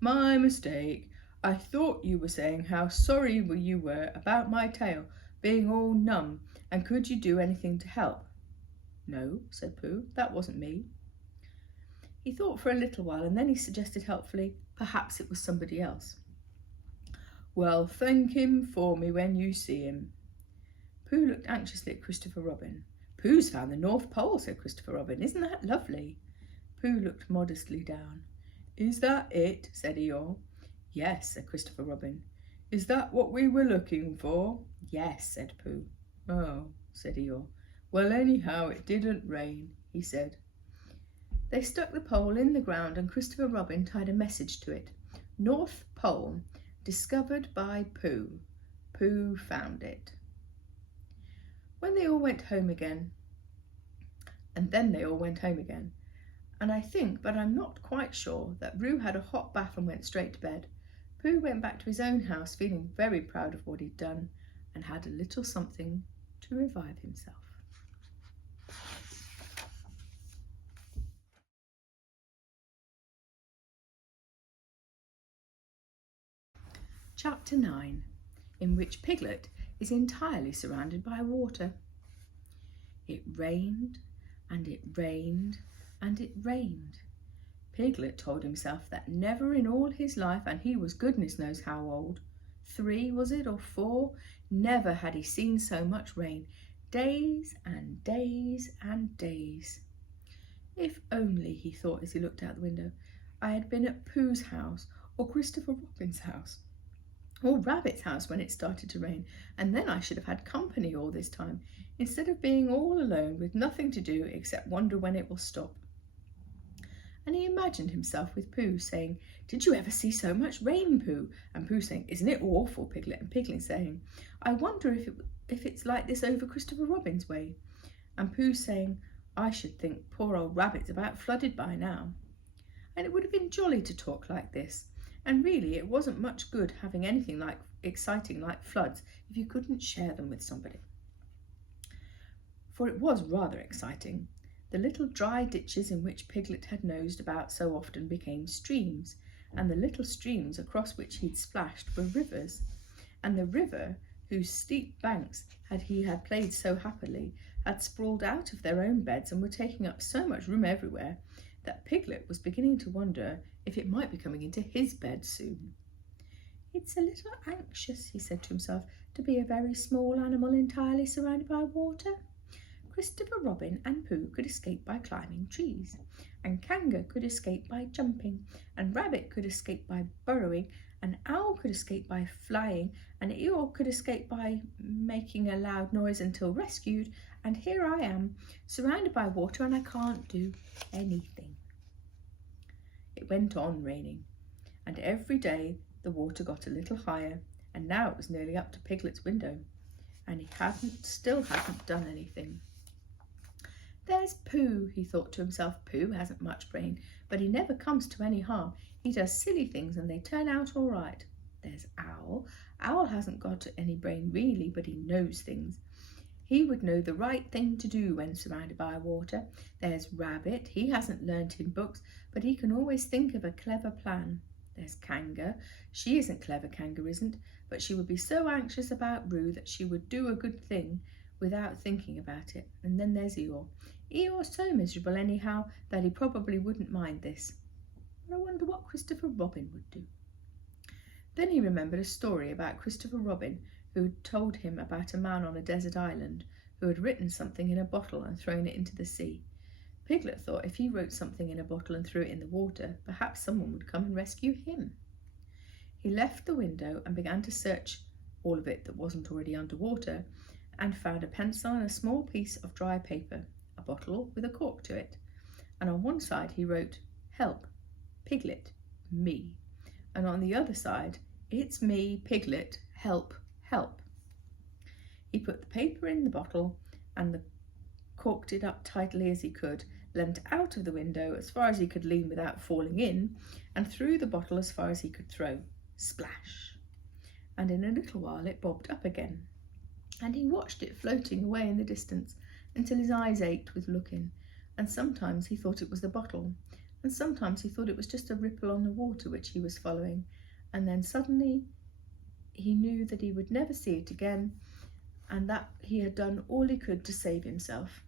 "My mistake. I thought you were saying how sorry you were about my tail being all numb, and could you do anything to help?" "No," said Pooh, "that wasn't me." He thought for a little while, and then he suggested helpfully, "Perhaps it was somebody else." "Well, thank him for me when you see him." Pooh looked anxiously at Christopher Robin. "Pooh's found the North Pole," said Christopher Robin. "Isn't that lovely?" Pooh looked modestly down. "Is that it?" said Eeyore. "Yes," said Christopher Robin. "Is that what we were looking for?" "Yes," said Pooh. "Oh," said Eeyore. "Well, anyhow, it didn't rain," he said. They stuck the pole in the ground, and Christopher Robin tied a message to it. "North Pole, discovered by Pooh. Pooh found it." Then they all went home again. And I think, but I'm not quite sure, that Roo had a hot bath and went straight to bed. Pooh went back to his own house feeling very proud of what he'd done, and had a little something to revive himself. Chapter 9, in which Piglet is entirely surrounded by water. It rained, and it rained, and it rained. Piglet told himself that never in all his life, and he was goodness knows how old, 3 was it, or 4, never had he seen so much rain, days and days and days. If only, he thought as he looked out the window, I had been at Pooh's house, or Christopher Robin's house, or Rabbit's house when it started to rain, and then I should have had company all this time, instead of being all alone with nothing to do except wonder when it will stop. And he imagined himself with Pooh saying, "Did you ever see so much rain, Pooh?" And Pooh saying, "Isn't it awful, Piglet?" And Piglet saying, "I wonder if it's like this over Christopher Robin's way." And Pooh saying, "I should think poor old Rabbit's about flooded by now." And it would have been jolly to talk like this. And really it wasn't much good having anything like exciting like floods if you couldn't share them with somebody. For it was rather exciting. The little dry ditches in which Piglet had nosed about so often became streams, and the little streams across which he'd splashed were rivers, and the river, whose steep banks he had played so happily, had sprawled out of their own beds and were taking up so much room everywhere that Piglet was beginning to wonder if it might be coming into his bed soon. "It's a little anxious," he said to himself, "to be a very small animal entirely surrounded by water. Christopher Robin and Pooh could escape by climbing trees, and Kanga could escape by jumping, and Rabbit could escape by burrowing, and Owl could escape by flying, and Eeyore could escape by making a loud noise until rescued, and here I am, surrounded by water, and I can't do anything." It went on raining, and every day the water got a little higher, and now it was nearly up to Piglet's window, and he still hadn't done anything. "There's Pooh," he thought to himself. "Pooh hasn't much brain, but he never comes to any harm. He does silly things and they turn out all right. There's Owl. Owl hasn't got any brain really, but he knows things. He would know the right thing to do when surrounded by water. There's Rabbit. He hasn't learnt in books, but he can always think of a clever plan. There's Kanga. She isn't clever, Kanga isn't, but she would be so anxious about Roo that she would do a good thing without thinking about it. And then there's Eeyore. Eeyore's so miserable anyhow that he probably wouldn't mind this. But I wonder what Christopher Robin would do." Then he remembered a story about Christopher Robin, who had told him about a man on a desert island who had written something in a bottle and thrown it into the sea. Piglet thought if he wrote something in a bottle and threw it in the water, perhaps someone would come and rescue him. He left the window and began to search all of it that wasn't already underwater, and found a pencil and a small piece of dry paper, a bottle with a cork to it, and on one side he wrote, "Help, Piglet, me," and on the other side, "It's me, Piglet, help, help." He put the paper in the bottle and corked it up tightly as he could, leant out of the window as far as he could lean without falling in, and threw the bottle as far as he could throw. Splash! And in a little while it bobbed up again, and he watched it floating away in the distance until his eyes ached with looking, and sometimes he thought it was the bottle, and sometimes he thought it was just a ripple on the water which he was following, and then suddenly he knew that he would never see it again, and that he had done all he could to save himself.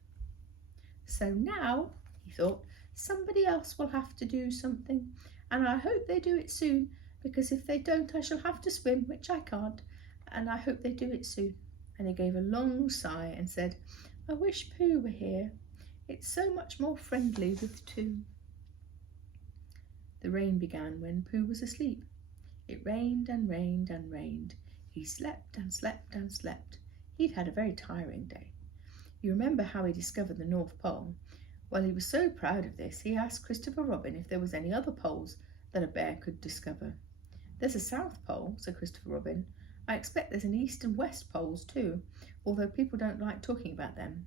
So now, he thought, somebody else will have to do something, and I hope they do it soon, because if they don't I shall have to swim, which I can't, and I hope they do it soon. And he gave a long sigh and said, I wish Pooh were here. It's so much more friendly with two. The rain began when Pooh was asleep. It rained and rained and rained. He slept and slept and slept. He'd had a very tiring day. You remember how he discovered the North Pole? Well, he was so proud of this, he asked Christopher Robin if there was any other poles that a bear could discover. There's a South Pole, said Christopher Robin. I expect there's an East and West poles too, although people don't like talking about them.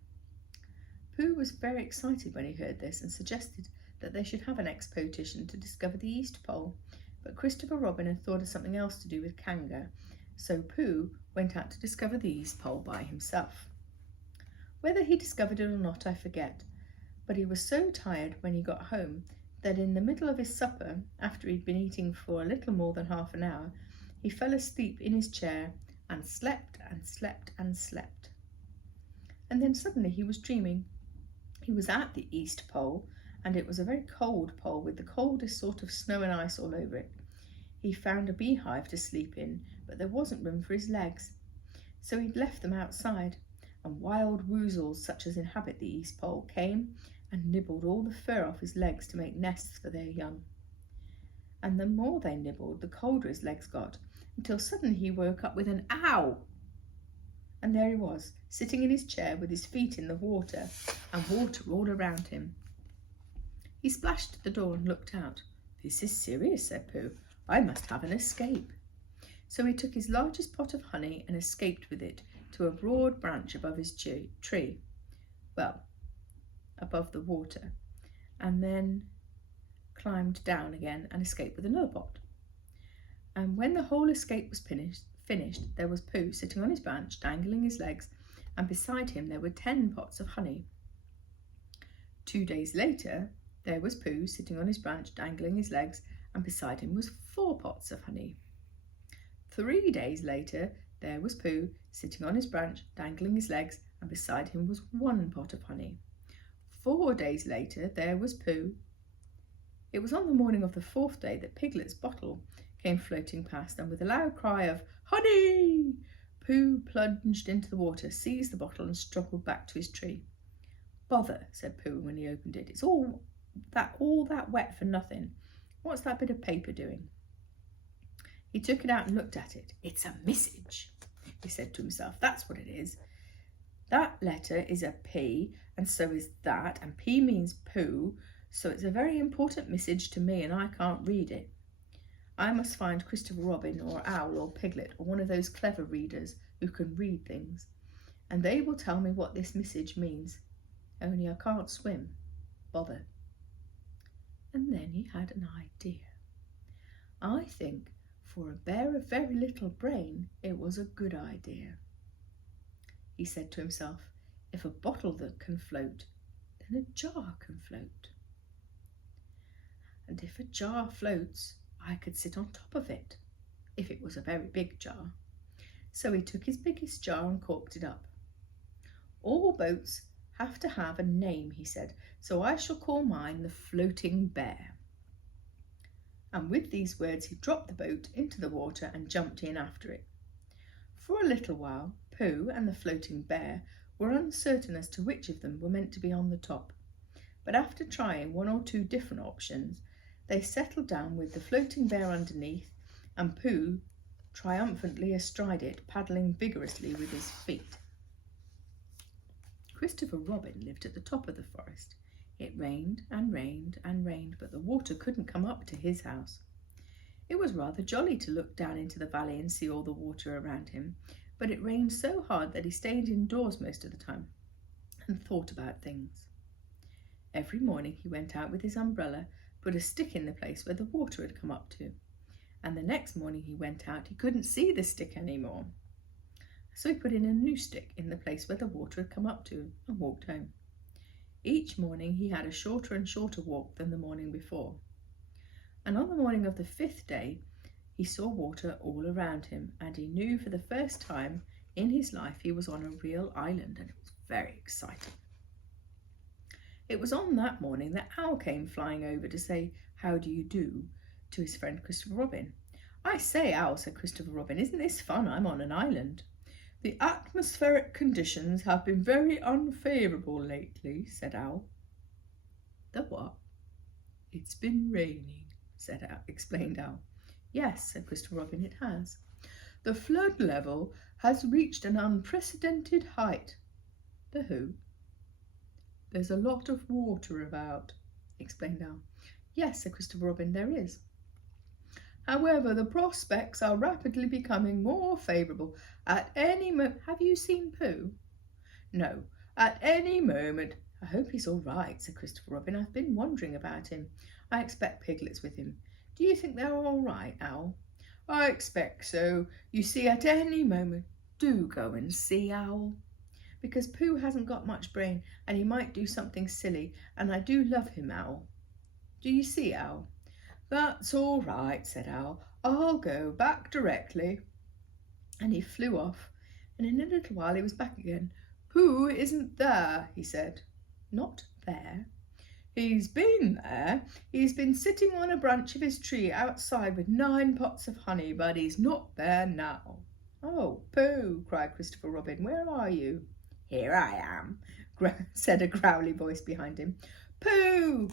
Pooh was very excited when he heard this and suggested that they should have an expedition to discover the East Pole, but Christopher Robin had thought of something else to do with Kanga, so Pooh went out to discover the East Pole by himself. Whether he discovered it or not I forget, but he was so tired when he got home that in the middle of his supper, after he'd been eating for a little more than half an hour, he fell asleep in his chair and slept and slept and slept. And then suddenly he was dreaming. He was at the East Pole, and it was a very cold pole with the coldest sort of snow and ice all over it. He found a beehive to sleep in, but there wasn't room for his legs. So he'd left them outside, and wild woozles such as inhabit the East Pole came and nibbled all the fur off his legs to make nests for their young. And the more they nibbled, the colder his legs got, until suddenly he woke up with an ow! And there he was, sitting in his chair with his feet in the water, and water all around him. He splashed at the door and looked out. This is serious, said Pooh. I must have an escape. So he took his largest pot of honey and escaped with it to a broad branch above his tree, well, above the water, and then climbed down again and escaped with another pot. And when the whole escape was finished, there was Pooh sitting on his branch, dangling his legs, and beside him there were 10 pots of honey. 2 days later, there was Pooh sitting on his branch, dangling his legs, and beside him was 4 pots of honey. 3 days later, there was Pooh sitting on his branch, dangling his legs, and beside him was 1 pot of honey. 4 days later, there was Pooh. It was on the morning of the 4th day that Piglet's bottle came floating past, and with a loud cry of "Honey!" Pooh plunged into the water, seized the bottle, and struggled back to his tree. "Bother," said Pooh when he opened it. "It's all that wet for nothing. What's that bit of paper doing?" He took it out and looked at it. "It's a message," he said to himself. "That's what it is. That letter is a P, and so is that, and P means Pooh, so it's a very important message to me, and I can't read it. I must find Christopher Robin or Owl or Piglet or one of those clever readers who can read things, and they will tell me what this message means. Only I can't swim. Bother." And then he had an idea. I think for a bear of very little brain, it was a good idea. He said to himself, if a bottle that can float, then a jar can float. And if a jar floats, I could sit on top of it, if it was a very big jar. So he took his biggest jar and corked it up. "All boats have to have a name," he said, "so I shall call mine the Floating Bear." And with these words he dropped the boat into the water and jumped in after it. For a little while, Pooh and the Floating Bear were uncertain as to which of them were meant to be on the top, but after trying 1 or 2 different options, they settled down with the Floating Bear underneath and Pooh triumphantly astride it, paddling vigorously with his feet. Christopher Robin lived at the top of the forest. It rained and rained and rained, but the water couldn't come up to his house. It was rather jolly to look down into the valley and see all the water around him, but it rained so hard that he stayed indoors most of the time and thought about things. Every morning he went out with his umbrella, put a stick in the place where the water had come up to, and the next morning he went out, he couldn't see the stick anymore. So he put in a new stick in the place where the water had come up to and walked home. Each morning he had a shorter and shorter walk than the morning before. And on the morning of the 5th day, he saw water all around him, and he knew for the first time in his life he was on a real island, and it was very exciting. It was on that morning that Owl came flying over to say, "How do you do?" to his friend Christopher Robin. "I say, Owl," said Christopher Robin, "isn't this fun? I'm on an island." "The atmospheric conditions have been very unfavourable lately," said Owl. "The what?" "It's been raining," explained Owl. "Yes," said Christopher Robin, "it has. The flood level has reached an unprecedented height." "The who?" "There's a lot of water about," explained Owl. "Yes," said Christopher Robin, "there is. However, the prospects are rapidly becoming more favourable. At any moment—" "Have you seen Pooh?" "No, at any moment—" "I hope he's all right," said Christopher Robin. "I've been wondering about him. I expect Piglet's with him. Do you think they're all right, Owl?" "I expect so. You see, at any moment—" "Do go and see, Owl, because Pooh hasn't got much brain and he might do something silly, and I do love him, Owl. Do you see, Owl?" "That's all right," said Owl. "I'll go back directly." And he flew off, and in a little while he was back again. "Pooh isn't there," he said. "Not there?" "He's been there. He's been sitting on a branch of his tree outside with 9 pots of honey, but he's not there now." "Oh, Pooh!" cried Christopher Robin. "Where are you?" "Here I am," said a growly voice behind him. "Pooh!"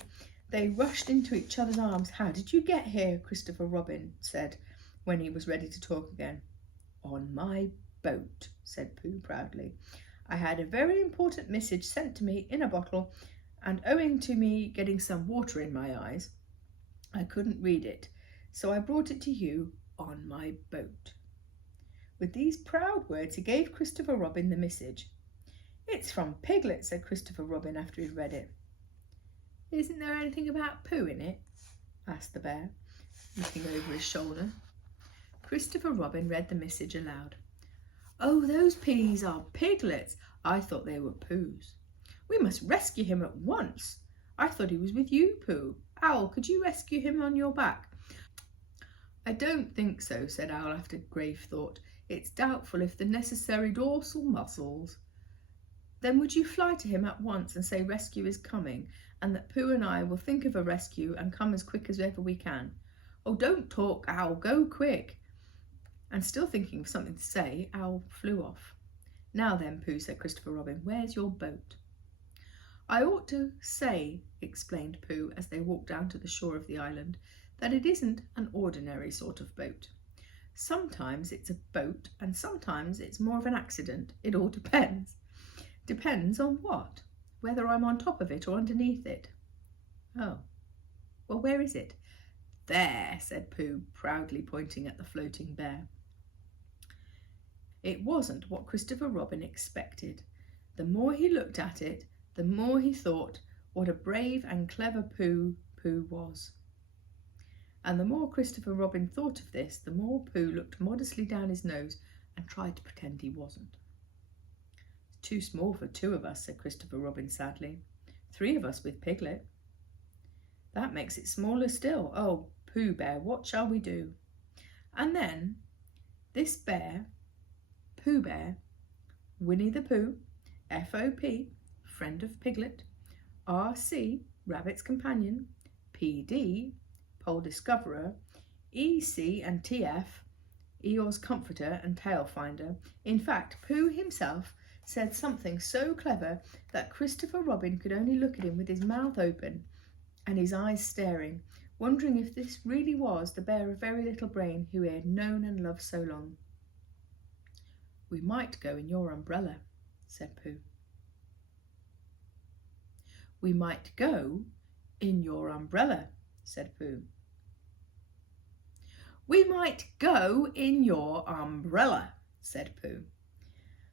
They rushed into each other's arms. "How did you get here?" Christopher Robin said when he was ready to talk again. "On my boat," said Pooh proudly. "I had a very important message sent to me in a bottle, and owing to me getting some water in my eyes, I couldn't read it, so I brought it to you on my boat." With these proud words he gave Christopher Robin the message. "It's from Piglet," said Christopher Robin after he'd read it. "Isn't there anything about Pooh in it?" asked the bear, looking over his shoulder. Christopher Robin read the message aloud. "Oh, those peas are Piglet's. I thought they were Pooh's. We must rescue him at once. I thought he was with you, Pooh. Owl, could you rescue him on your back?" "I don't think so," said Owl after grave thought. "It's doubtful if the necessary dorsal muscles—" "Then would you fly to him at once and say rescue is coming, and that Pooh and I will think of a rescue and come as quick as ever we can?" "Oh, don't talk, Owl, go quick." And still thinking of something to say, Owl flew off. "Now then, Pooh," said Christopher Robin, "where's your boat?" "I ought to say," explained Pooh as they walked down to the shore of the island, "that it isn't an ordinary sort of boat. Sometimes it's a boat and sometimes it's more of an accident. It all depends." "Depends on what? Whether I'm on top of it or underneath it?" "Oh, well, where is it?" "There," said Pooh, proudly pointing at the floating bear. It wasn't what Christopher Robin expected. The more he looked at it, the more he thought what a brave and clever Pooh was. And the more Christopher Robin thought of this, the more Pooh looked modestly down his nose and tried to pretend he wasn't. "It's too small for 2 of us," said Christopher Robin sadly. 3 of us with Piglet." "That makes it smaller still. Oh, Pooh Bear, what shall we do?" And then this bear, Pooh Bear, Winnie the Pooh, FOP, friend of Piglet, RC, Rabbit's companion, PD, Pole Discoverer, EC and TF, Eeyore's comforter and tail finder. In fact, Pooh himself said something so clever that Christopher Robin could only look at him with his mouth open and his eyes staring, wondering if this really was the bear of very little brain who he had known and loved so long. "We might go in your umbrella," said Pooh. "We might go in your umbrella," said Pooh. "We might go in your umbrella," said Pooh.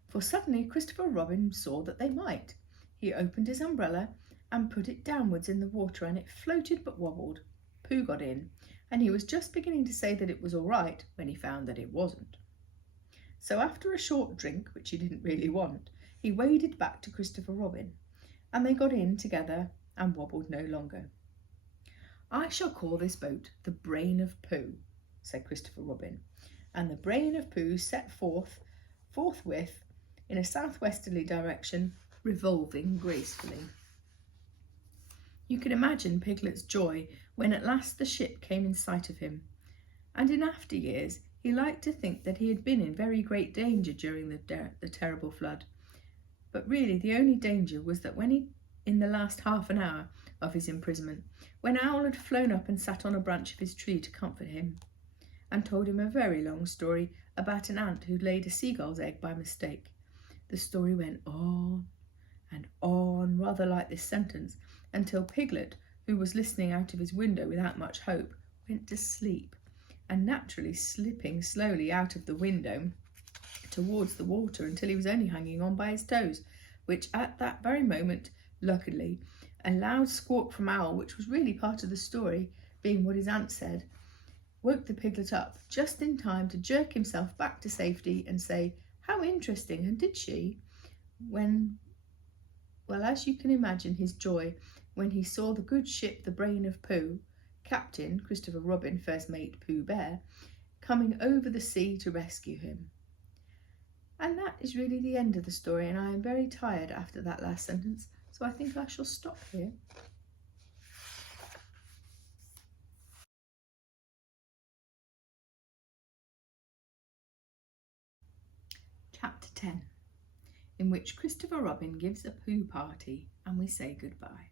For suddenly Christopher Robin saw that they might. He opened his umbrella and put it downwards in the water, and it floated but wobbled. Pooh got in, and he was just beginning to say that it was all right when he found that it wasn't. So after a short drink, which he didn't really want, he waded back to Christopher Robin, and they got in together and wobbled no longer. "I shall call this boat the Brain of Pooh," said Christopher Robin, and the Brain of Pooh set forthwith in a southwesterly direction, revolving gracefully. You can imagine Piglet's joy when at last the ship came in sight of him, and in after years he liked to think that he had been in very great danger during the terrible flood. But really the only danger was that in the last half an hour of his imprisonment, when Owl had flown up and sat on a branch of his tree to comfort him, and told him a very long story about an ant who laid a seagull's egg by mistake. The story went on and on, rather like this sentence, until Piglet, who was listening out of his window without much hope, went to sleep, and naturally slipping slowly out of the window towards the water until he was only hanging on by his toes, which at that very moment, luckily, a loud squawk from Owl, which was really part of the story, being what his aunt said, woke the Piglet up just in time to jerk himself back to safety and say, "How interesting, and did she?" Well, as you can imagine his joy when he saw the good ship, the Brain of Pooh, Captain Christopher Robin, first mate Pooh Bear, coming over the sea to rescue him. And that is really the end of the story, and I am very tired after that last sentence, so I think I shall stop here. Chapter 10, in which Christopher Robin gives a Pooh party and we say goodbye.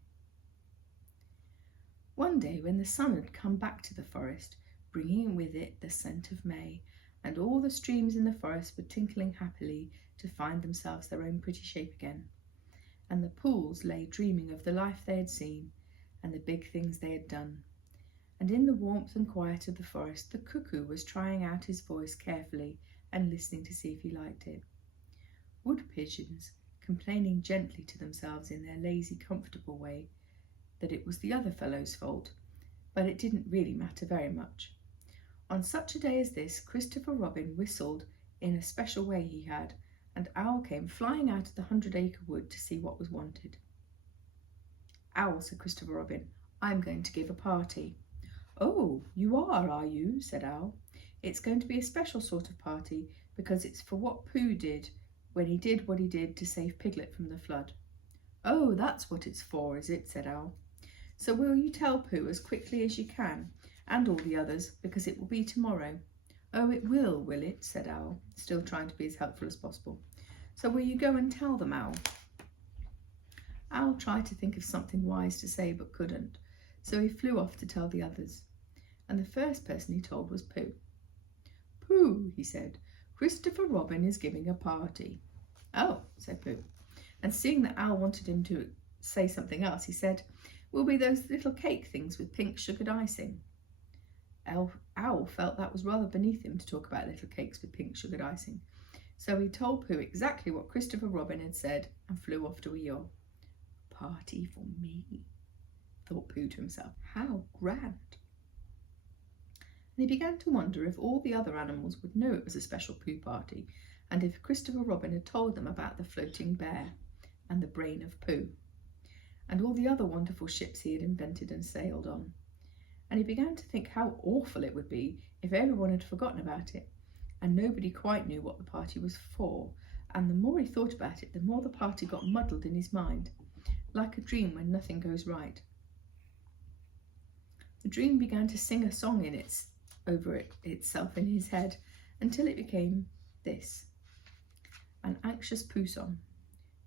One day when the sun had come back to the forest, bringing with it the scent of May, and all the streams in the forest were tinkling happily to find themselves their own pretty shape again, and the pools lay dreaming of the life they had seen and the big things they had done, and in the warmth and quiet of the forest the cuckoo was trying out his voice carefully and listening to see if he liked it. Wood pigeons, complaining gently to themselves in their lazy, comfortable way that it was the other fellow's fault, but it didn't really matter very much. On such a day as this, Christopher Robin whistled in a special way he had, and Owl came flying out of the 100-acre wood to see what was wanted. "Owl," said Christopher Robin, "I'm going to give a party." "Oh, you are you?" said Owl. "It's going to be a special sort of party, because it's for what Pooh did when he did what he did to save Piglet from the flood." "Oh, that's what it's for, is it?" said Owl. "So will you tell Pooh as quickly as you can, and all the others, because it will be tomorrow?" "Oh, it will it?" said Owl, still trying to be as helpful as possible. "So will you go and tell them, Owl?" Owl tried to think of something wise to say but couldn't, so he flew off to tell the others, and the first person he told was Pooh. "Pooh," he said, "Christopher Robin is giving a party." "Oh," said Pooh, and seeing that Owl wanted him to say something else, he said, "Will be those little cake things with pink sugared icing." Owl felt that was rather beneath him to talk about little cakes with pink sugared icing, so he told Pooh exactly what Christopher Robin had said and flew off to a yaw. "Party for me," thought Pooh to himself. "How grand!" And he began to wonder if all the other animals would know it was a special Pooh party, and if Christopher Robin had told them about the floating bear and the Brain of Pooh, and all the other wonderful ships he had invented and sailed on. And he began to think how awful it would be if everyone had forgotten about it, and nobody quite knew what the party was for, and the more he thought about it, the more the party got muddled in his mind, like a dream when nothing goes right. The dream began to sing a song over itself in his head, until it became this: an anxious Pooh song.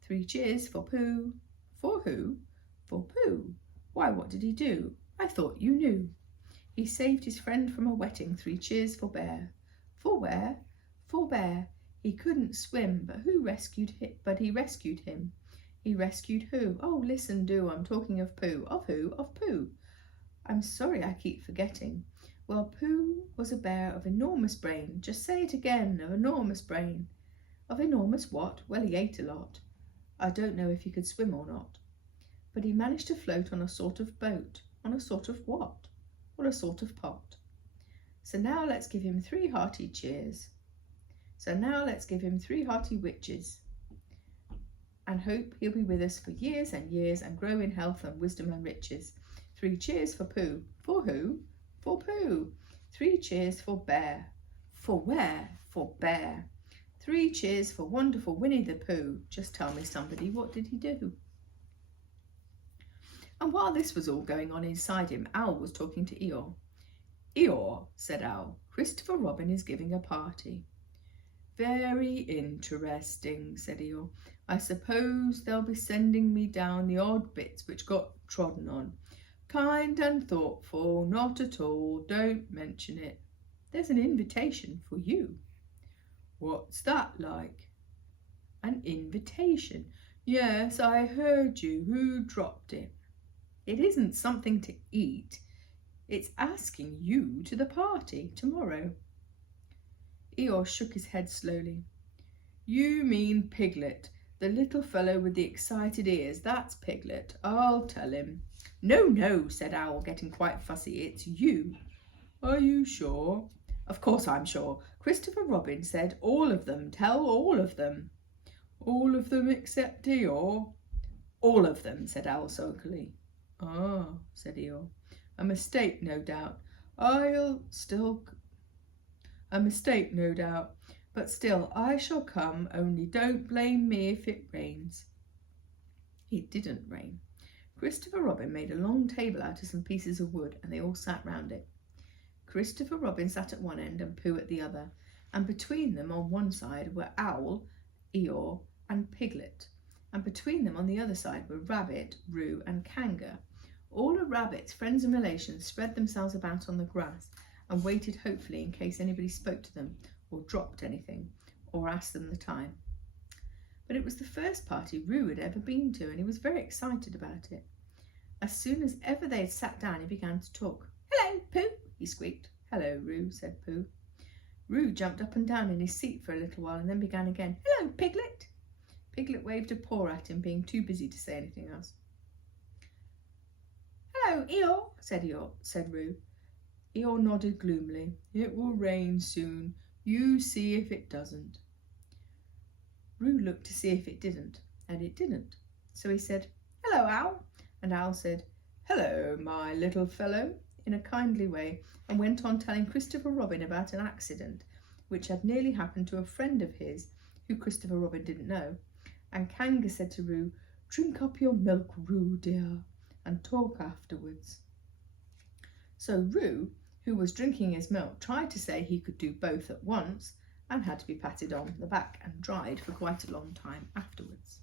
3 cheers for Pooh. For who? For Pooh. Why, what did he do? I thought you knew. He saved his friend from a wetting. 3 cheers for Bear. For where? For Bear. He couldn't swim, but he rescued him. He rescued who? Oh, listen, do. I'm talking of Pooh. Of who? Of Pooh. I'm sorry, I keep forgetting. Well, Pooh was a bear of enormous brain. Just say it again. Of enormous brain. Of enormous what? Well, he ate a lot. I don't know if he could swim or not. but he managed to float on a sort of boat. On a sort of what? Or a sort of pot. So now let's give him 3 hearty cheers. So now let's give him 3 hearty witches, and hope he'll be with us for years and years and grow in health and wisdom and riches. 3 cheers for Pooh. For who? For Pooh. 3 cheers for Bear. For where? For Bear. 3 cheers for wonderful Winnie the Pooh. Just tell me, somebody, what did he do? And while this was all going on inside him, Owl was talking to Eeyore. Eeyore, said Owl, Christopher Robin is giving a party. Very interesting, said Eeyore. I suppose they'll be sending me down the odd bits which got trodden on. Kind and thoughtful, not at all, don't mention it. There's an invitation for you. What's that like? An invitation? Yes, I heard you. Who dropped it? It isn't something to eat. It's asking you to the party tomorrow. Eeyore shook his head slowly. You mean Piglet, the little fellow with the excited ears. That's Piglet. I'll tell him. No, no, said Owl, getting quite fussy. It's you. Are you sure? Of course I'm sure. Christopher Robin said all of them. Tell all of them. All of them except Eeyore? All of them, said Owl sulkily. Ah, said Eeyore. A mistake, no doubt. A mistake, no doubt. But still, I shall come, only don't blame me if it rains. It didn't rain. Christopher Robin made a long table out of some pieces of wood, and they all sat round it. Christopher Robin sat at one end and Pooh at the other, and between them on one side were Owl, Eeyore, and Piglet, and between them on the other side were Rabbit, Roo, and Kanga. All the rabbits, friends and relations, spread themselves about on the grass and waited hopefully in case anybody spoke to them or dropped anything or asked them the time. But it was the first party Roo had ever been to, and he was very excited about it. As soon as ever they had sat down, he began to talk. Hello, Pooh, he squeaked. Hello, Roo, said Pooh. Roo jumped up and down in his seat for a little while and then began again. Hello, Piglet. Piglet waved a paw at him, being too busy to say anything else. Hello, Eeyore, said Roo. Eeyore nodded gloomily. It will rain soon. You see if it doesn't. Roo looked to see if it didn't, and it didn't. So he said, Hello, Owl. And Owl said, Hello, my little fellow, in a kindly way, and went on telling Christopher Robin about an accident which had nearly happened to a friend of his who Christopher Robin didn't know. And Kanga said to Roo, Drink up your milk, Roo, dear, and talk afterwards. So Roo, who was drinking his milk, tried to say he could do both at once and had to be patted on the back and dried for quite a long time afterwards.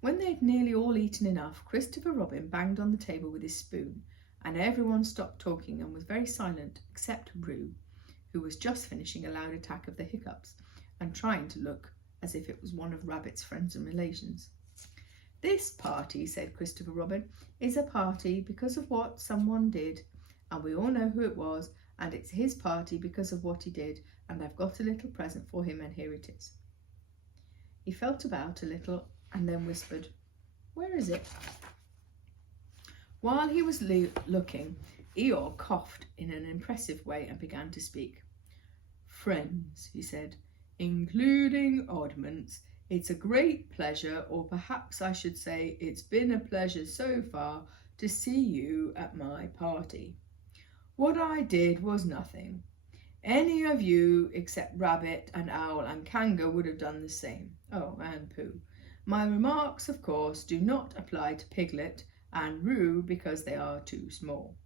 When they'd nearly all eaten enough, Christopher Robin banged on the table with his spoon, and everyone stopped talking and was very silent except Roo, who was just finishing a loud attack of the hiccups and trying to look as if it was one of Rabbit's friends and relations. This party, said Christopher Robin, is a party because of what someone did, and we all know who it was, and it's his party because of what he did, and I've got a little present for him, and here it is. He felt about a little and then whispered, Where is it? While he was looking, Eeyore coughed in an impressive way and began to speak. Friends, he said, including oddments, it's a great pleasure, or perhaps I should say it's been a pleasure so far, to see you at my party. What I did was nothing. Any of you except Rabbit and Owl and Kanga would have done the same. Oh, and Pooh. My remarks, of course, do not apply to Piglet and Roo because they are too small.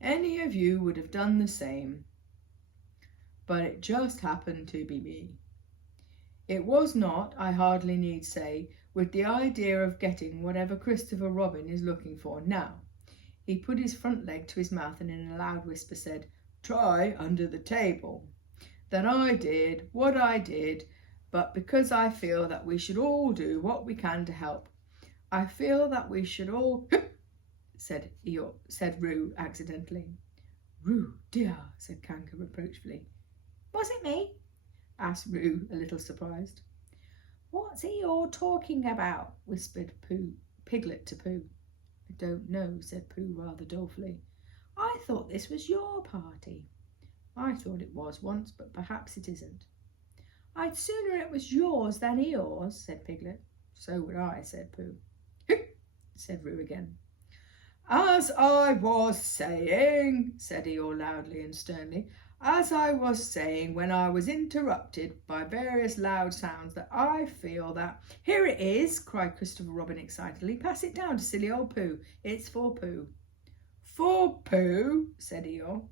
Any of you would have done the same, but it just happened to be me. It was not, I hardly need say, with the idea of getting whatever Christopher Robin is looking for now. He put his front leg to his mouth and in a loud whisper said, Try under the table. That I did what I did, but because I feel that we should all do what we can to help. I feel that we should all, said Roo accidentally. Roo, dear, said Kanga reproachfully. Was it me? Asked Roo, a little surprised. What's Eeyore talking about? Whispered Piglet to Pooh. I don't know, said Pooh rather dolefully. I thought this was your party. I thought it was once, but perhaps it isn't. I'd sooner it was yours than Eeyore's, said Piglet. So would I, said Pooh. Said Roo again. As I was saying, said Eeyore loudly and sternly, as I was saying when I was interrupted by various loud sounds, that I feel that... Here it is, cried Christopher Robin excitedly. Pass it down to silly old Pooh. It's for Pooh. For Pooh, said Eeyore.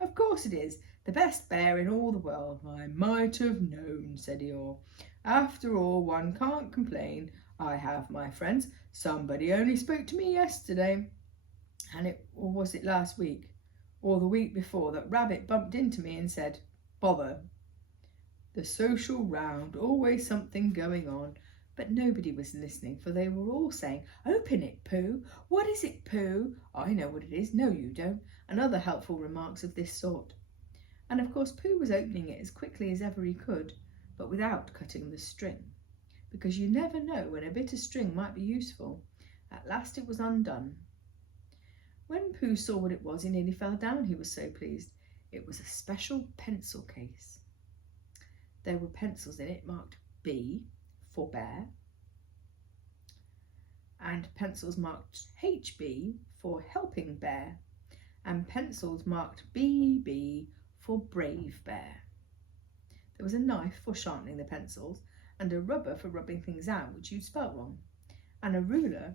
Of course it is. The best bear in all the world. I might have known, said Eeyore. After all, one can't complain. I have my friends. Somebody only spoke to me yesterday. Or was it last week? Or the week before, that Rabbit bumped into me and said, bother. The social round, always something going on. But nobody was listening, for they were all saying, open it, Pooh. What is it, Pooh? I know what it is. No, you don't. And other helpful remarks of this sort. And of course Pooh was opening it as quickly as ever he could, but without cutting the string, because you never know when a bit of string might be useful. At last it was undone. When Pooh saw what it was, he nearly fell down, he was so pleased. It was a special pencil case. There were pencils in it marked B for bear, and pencils marked HB for helping bear, and pencils marked BB for brave bear. There was a knife for sharpening the pencils, and a rubber for rubbing things out which you'd spelt wrong, and a ruler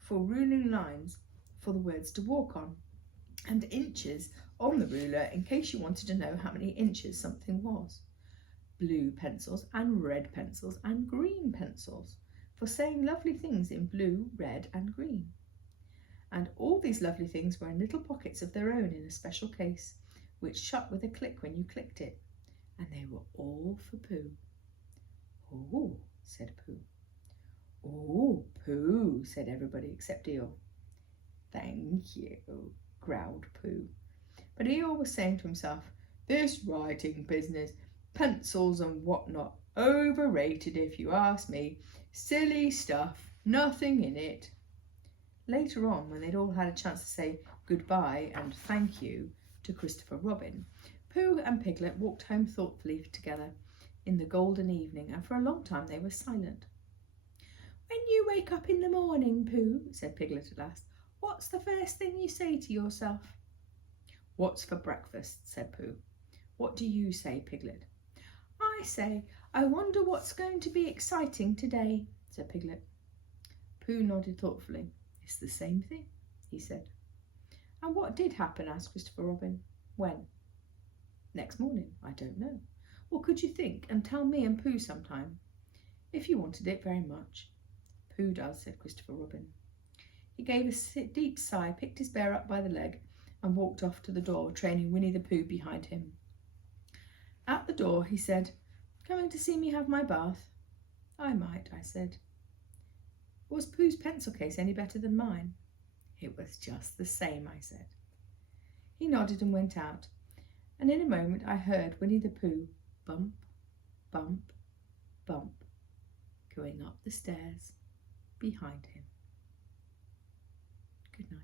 for ruling lines for the words to walk on, and inches on the ruler in case you wanted to know how many inches something was. Blue pencils and red pencils and green pencils for saying lovely things in blue, red and green. And all these lovely things were in little pockets of their own in a special case, which shut with a click when you clicked it, and they were all for Pooh. Oh, said Pooh. Oh, Pooh, said everybody except Eeyore. Thank you, growled Pooh. But Eeyore was saying to himself, this writing business, pencils and what-not, overrated if you ask me. Silly stuff, nothing in it. Later on, when they'd all had a chance to say goodbye and thank you to Christopher Robin, Pooh and Piglet walked home thoughtfully together in the golden evening, and for a long time they were silent. When you wake up in the morning, Pooh, said Piglet at last, what's the first thing you say to yourself? What's for breakfast, said Pooh. What do you say, Piglet? I say, I wonder what's going to be exciting today, said Piglet. Pooh nodded thoughtfully. It's the same thing, he said. And what did happen, asked Christopher Robin. When? Next morning, I don't know. Well, could you think and tell me and Pooh sometime? If you wanted it very much. Pooh does, said Christopher Robin. He gave a deep sigh, picked his bear up by the leg, and walked off to the door, trailing Winnie the Pooh behind him. At the door, he said, coming to see me have my bath? I might, I said. Was Pooh's pencil case any better than mine? It was just the same, I said. He nodded and went out, and in a moment I heard Winnie the Pooh bump, bump, bump, going up the stairs behind him. Good night.